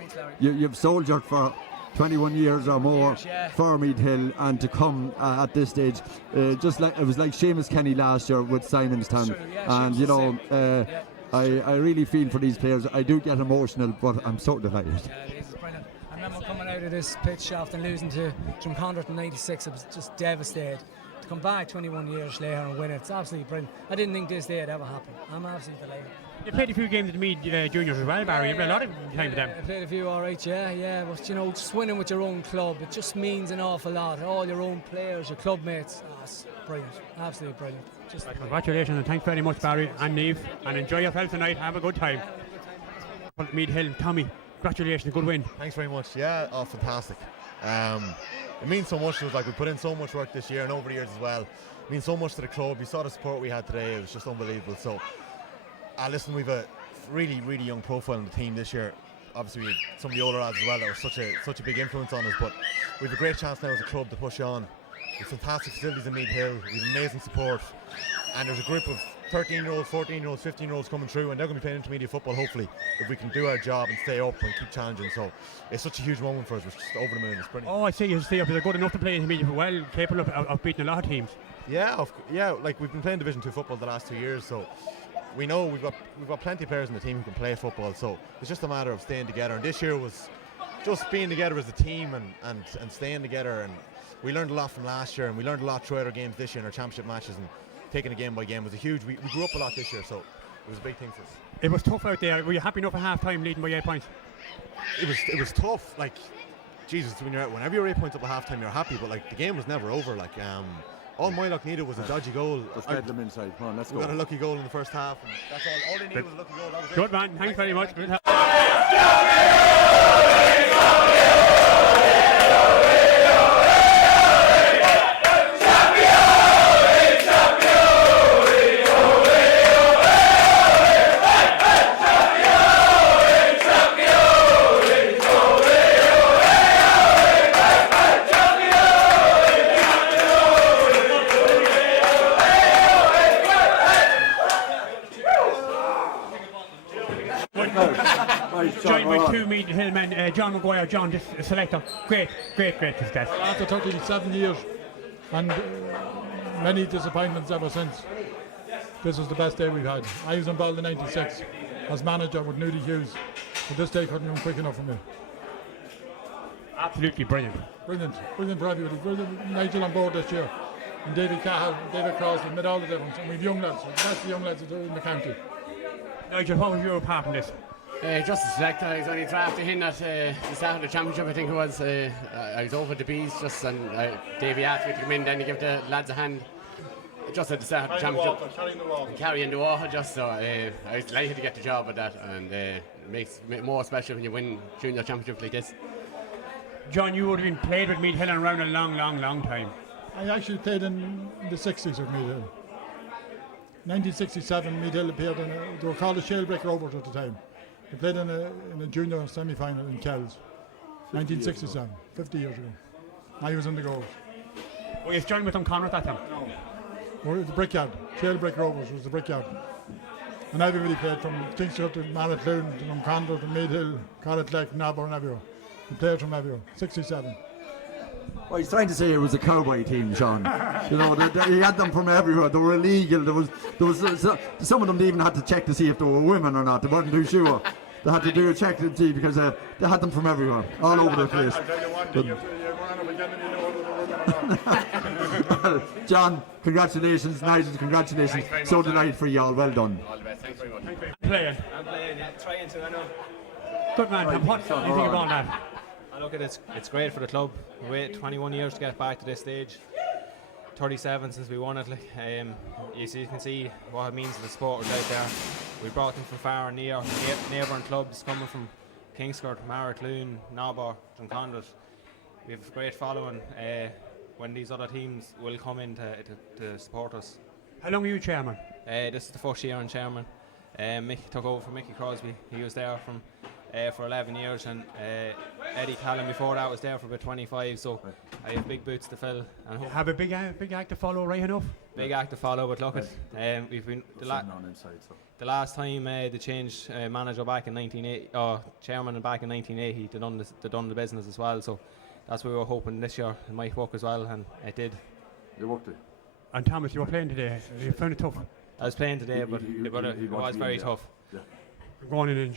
You've soldiered for 21 years or more for Meath Hill, and to come at this stage, just like it was like Seamus Kenny last year with Simonstown, and I really feel for these players. I do get emotional, but I'm so delighted. Yeah, it is brilliant. I remember coming out of this pitch after losing to Drumconrath in '96. I was just devastated. To come back 21 years later and win it's absolutely brilliant. I didn't think this day would ever happen. I'm absolutely delighted. You played a few games at the Meath Juniors as well, Barry. You played a lot of time with them. I played a few, all right, yeah. But just winning with your own club, it just means an awful lot. All your own players, your club mates. It's brilliant, absolutely brilliant. Congratulations and thanks very much, Barry and Niamh, and enjoy yourself tonight. Have a good time. Meath Hill, Tommy, congratulations, good win. Thanks very much. Yeah, fantastic. It means so much to us. Like, we put in so much work this year and over the years as well. It means so much to the club. You saw the support we had today. It was just unbelievable. So, listen, we've a really young profile in the team this year. obviously some of the older lads as well that were such a big influence on us. But we have a great chance now as a club to push on. We've fantastic facilities in Meath Hill. We've amazing support, and there's a group of 13-year-olds, 14-year-olds, 15-year-olds coming through, and they're going to be playing intermediate football. Hopefully, if we can do our job and stay up and keep challenging. So it's such a huge moment for us. We're just over the moon. It's brilliant. Oh, I see. You stay up. They're good enough to play intermediate, well, capable of beating a lot of teams. Yeah, like we've been playing Division 2 football the last 2 years, so we know we've got plenty of players in the team who can play football. So it's just a matter of staying together. And this year was just being together as a team and staying together. And we learned a lot from last year, and we learned a lot throughout our games this year in our championship matches, and taking it game by game was a huge. We grew up a lot this year, so it was a big thing for us. It was tough out there. Were you happy enough at half time leading by 8 points? It was tough. Like, Jesus, whenever you're 8 points up at half time, you're happy, but like the game was never over. Like, all Moylagh needed was a dodgy goal. Let's get them inside. Come on, let's go. We got a lucky goal in the first half, and that's all. All they needed was a lucky goal. That was Good man. Thanks very much. Good. Joined by two Meath Hill men, John Maguire, John, this selector. Great success. After 37 years and many disappointments ever since, this was the best day we've had. I was involved in '96 as manager with Nudie Hughes, but this day couldn't come quick enough for me. Absolutely brilliant. Brilliant for everybody. Brilliant. Nigel on board this year, and David Cahill, David Crosby made all the difference. And we've young lads, the best young lads in the county. Nigel, what was your part in this? Just a selector. I was only drafted in at the start of the championship, I think it was. I was over the bees just, and Davey asked me to come in then to give the lads a hand just at the start of the championship. Carrying the water just, so I was delighted to get the job with that, and it makes it more special when you win junior championship like this. John, you would have been played with Meath Hill around a long time. I actually played in the 60s with Meath Hill. 1967, Meath Hill appeared in they were called the Shalebreak Rovers at the time. They played in a junior semi-final in Kells, 1967, 50 years ago. I was in the goals. Were you joined with them, Conor, at that time? No. We're the Brickyard. Shalebreak Rovers was the Brickyard. And everybody played from Kingston to Malacloon to Drumcondra to Meath Hill, Carrickleck, Nabber and everywhere. We played from everywhere, 67. Well, he's trying to say it was a cowboy team, Sean. You know, he had them from everywhere. They were illegal. There was some of them even had to check to see if they were women or not. They weren't too sure. They had to do a check to see because they had them from everywhere, all over the place. John, congratulations. Nigel, congratulations. So delighted for you all. Well done. All the best. Thanks very much. Playing. I'm playing, yeah. Trying to, I know. Good man. And what do you think about that? Look, it's great for the club. We waited 21 years to get back to this stage. 37 since we won it. You can see what it means to the supporters out there. We brought them from far and near, neighbouring clubs coming from Kingscourt, Maracloon, Nobber, Drumcondra. We have a great following when these other teams will come in to support us. How long were you chairman? This is the first year I'm chairman. Mick took over from Mickey Crosby. He was there for 11 years, and Eddie Callum before that was there for about 25, so I have big boots to fill. And you have a big act to follow, right enough? Big act to follow, but look, we've been the last time they changed manager back in 1980, chairman back in 1980, they done the business as well, so that's what we were hoping this year it might work as well, and it did. It worked. And Thomas, you were playing today. You found it tough? I was playing today, but it was very tough. Yeah. Go on in and enjoy.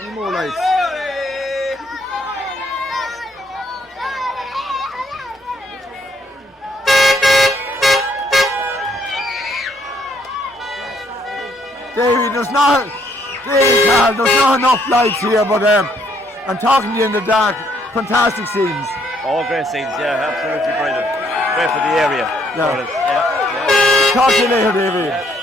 Any more lights? Davey, there's not enough lights here, but I'm talking to you in the dark. Fantastic scenes. All great scenes, yeah, absolutely brilliant. Great for the area. Yeah. Talk to you later, Davey.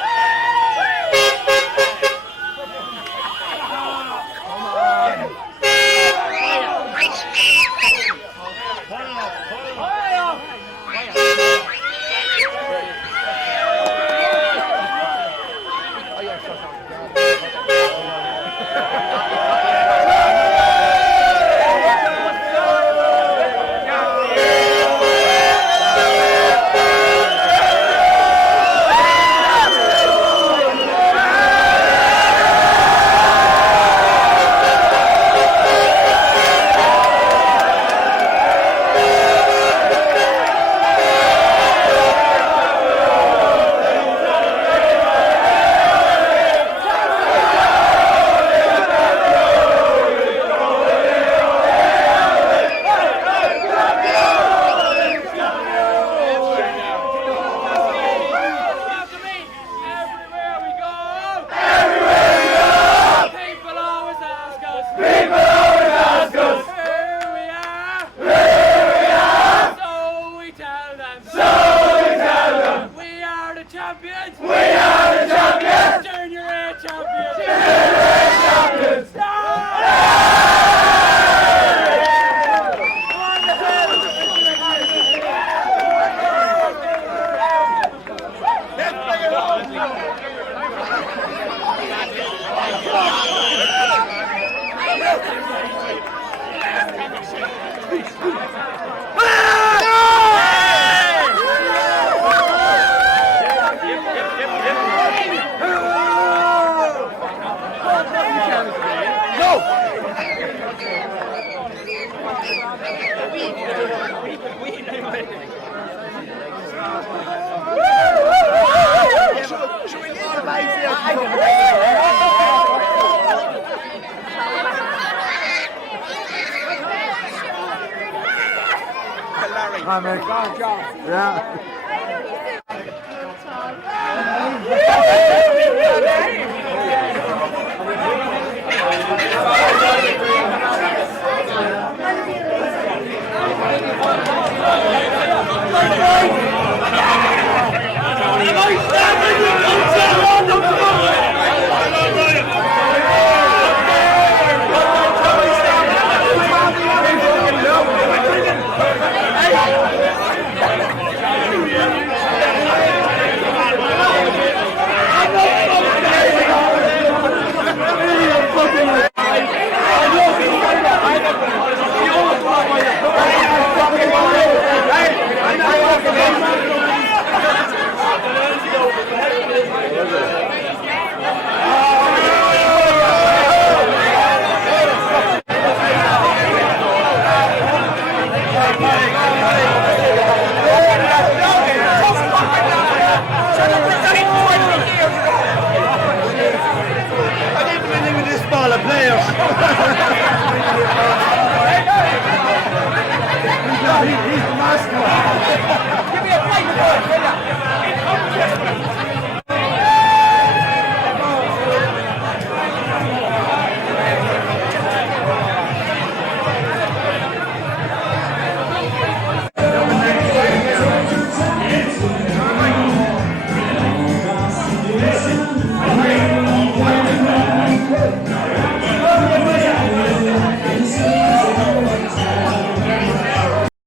Hi, mate. Yeah. Thank you.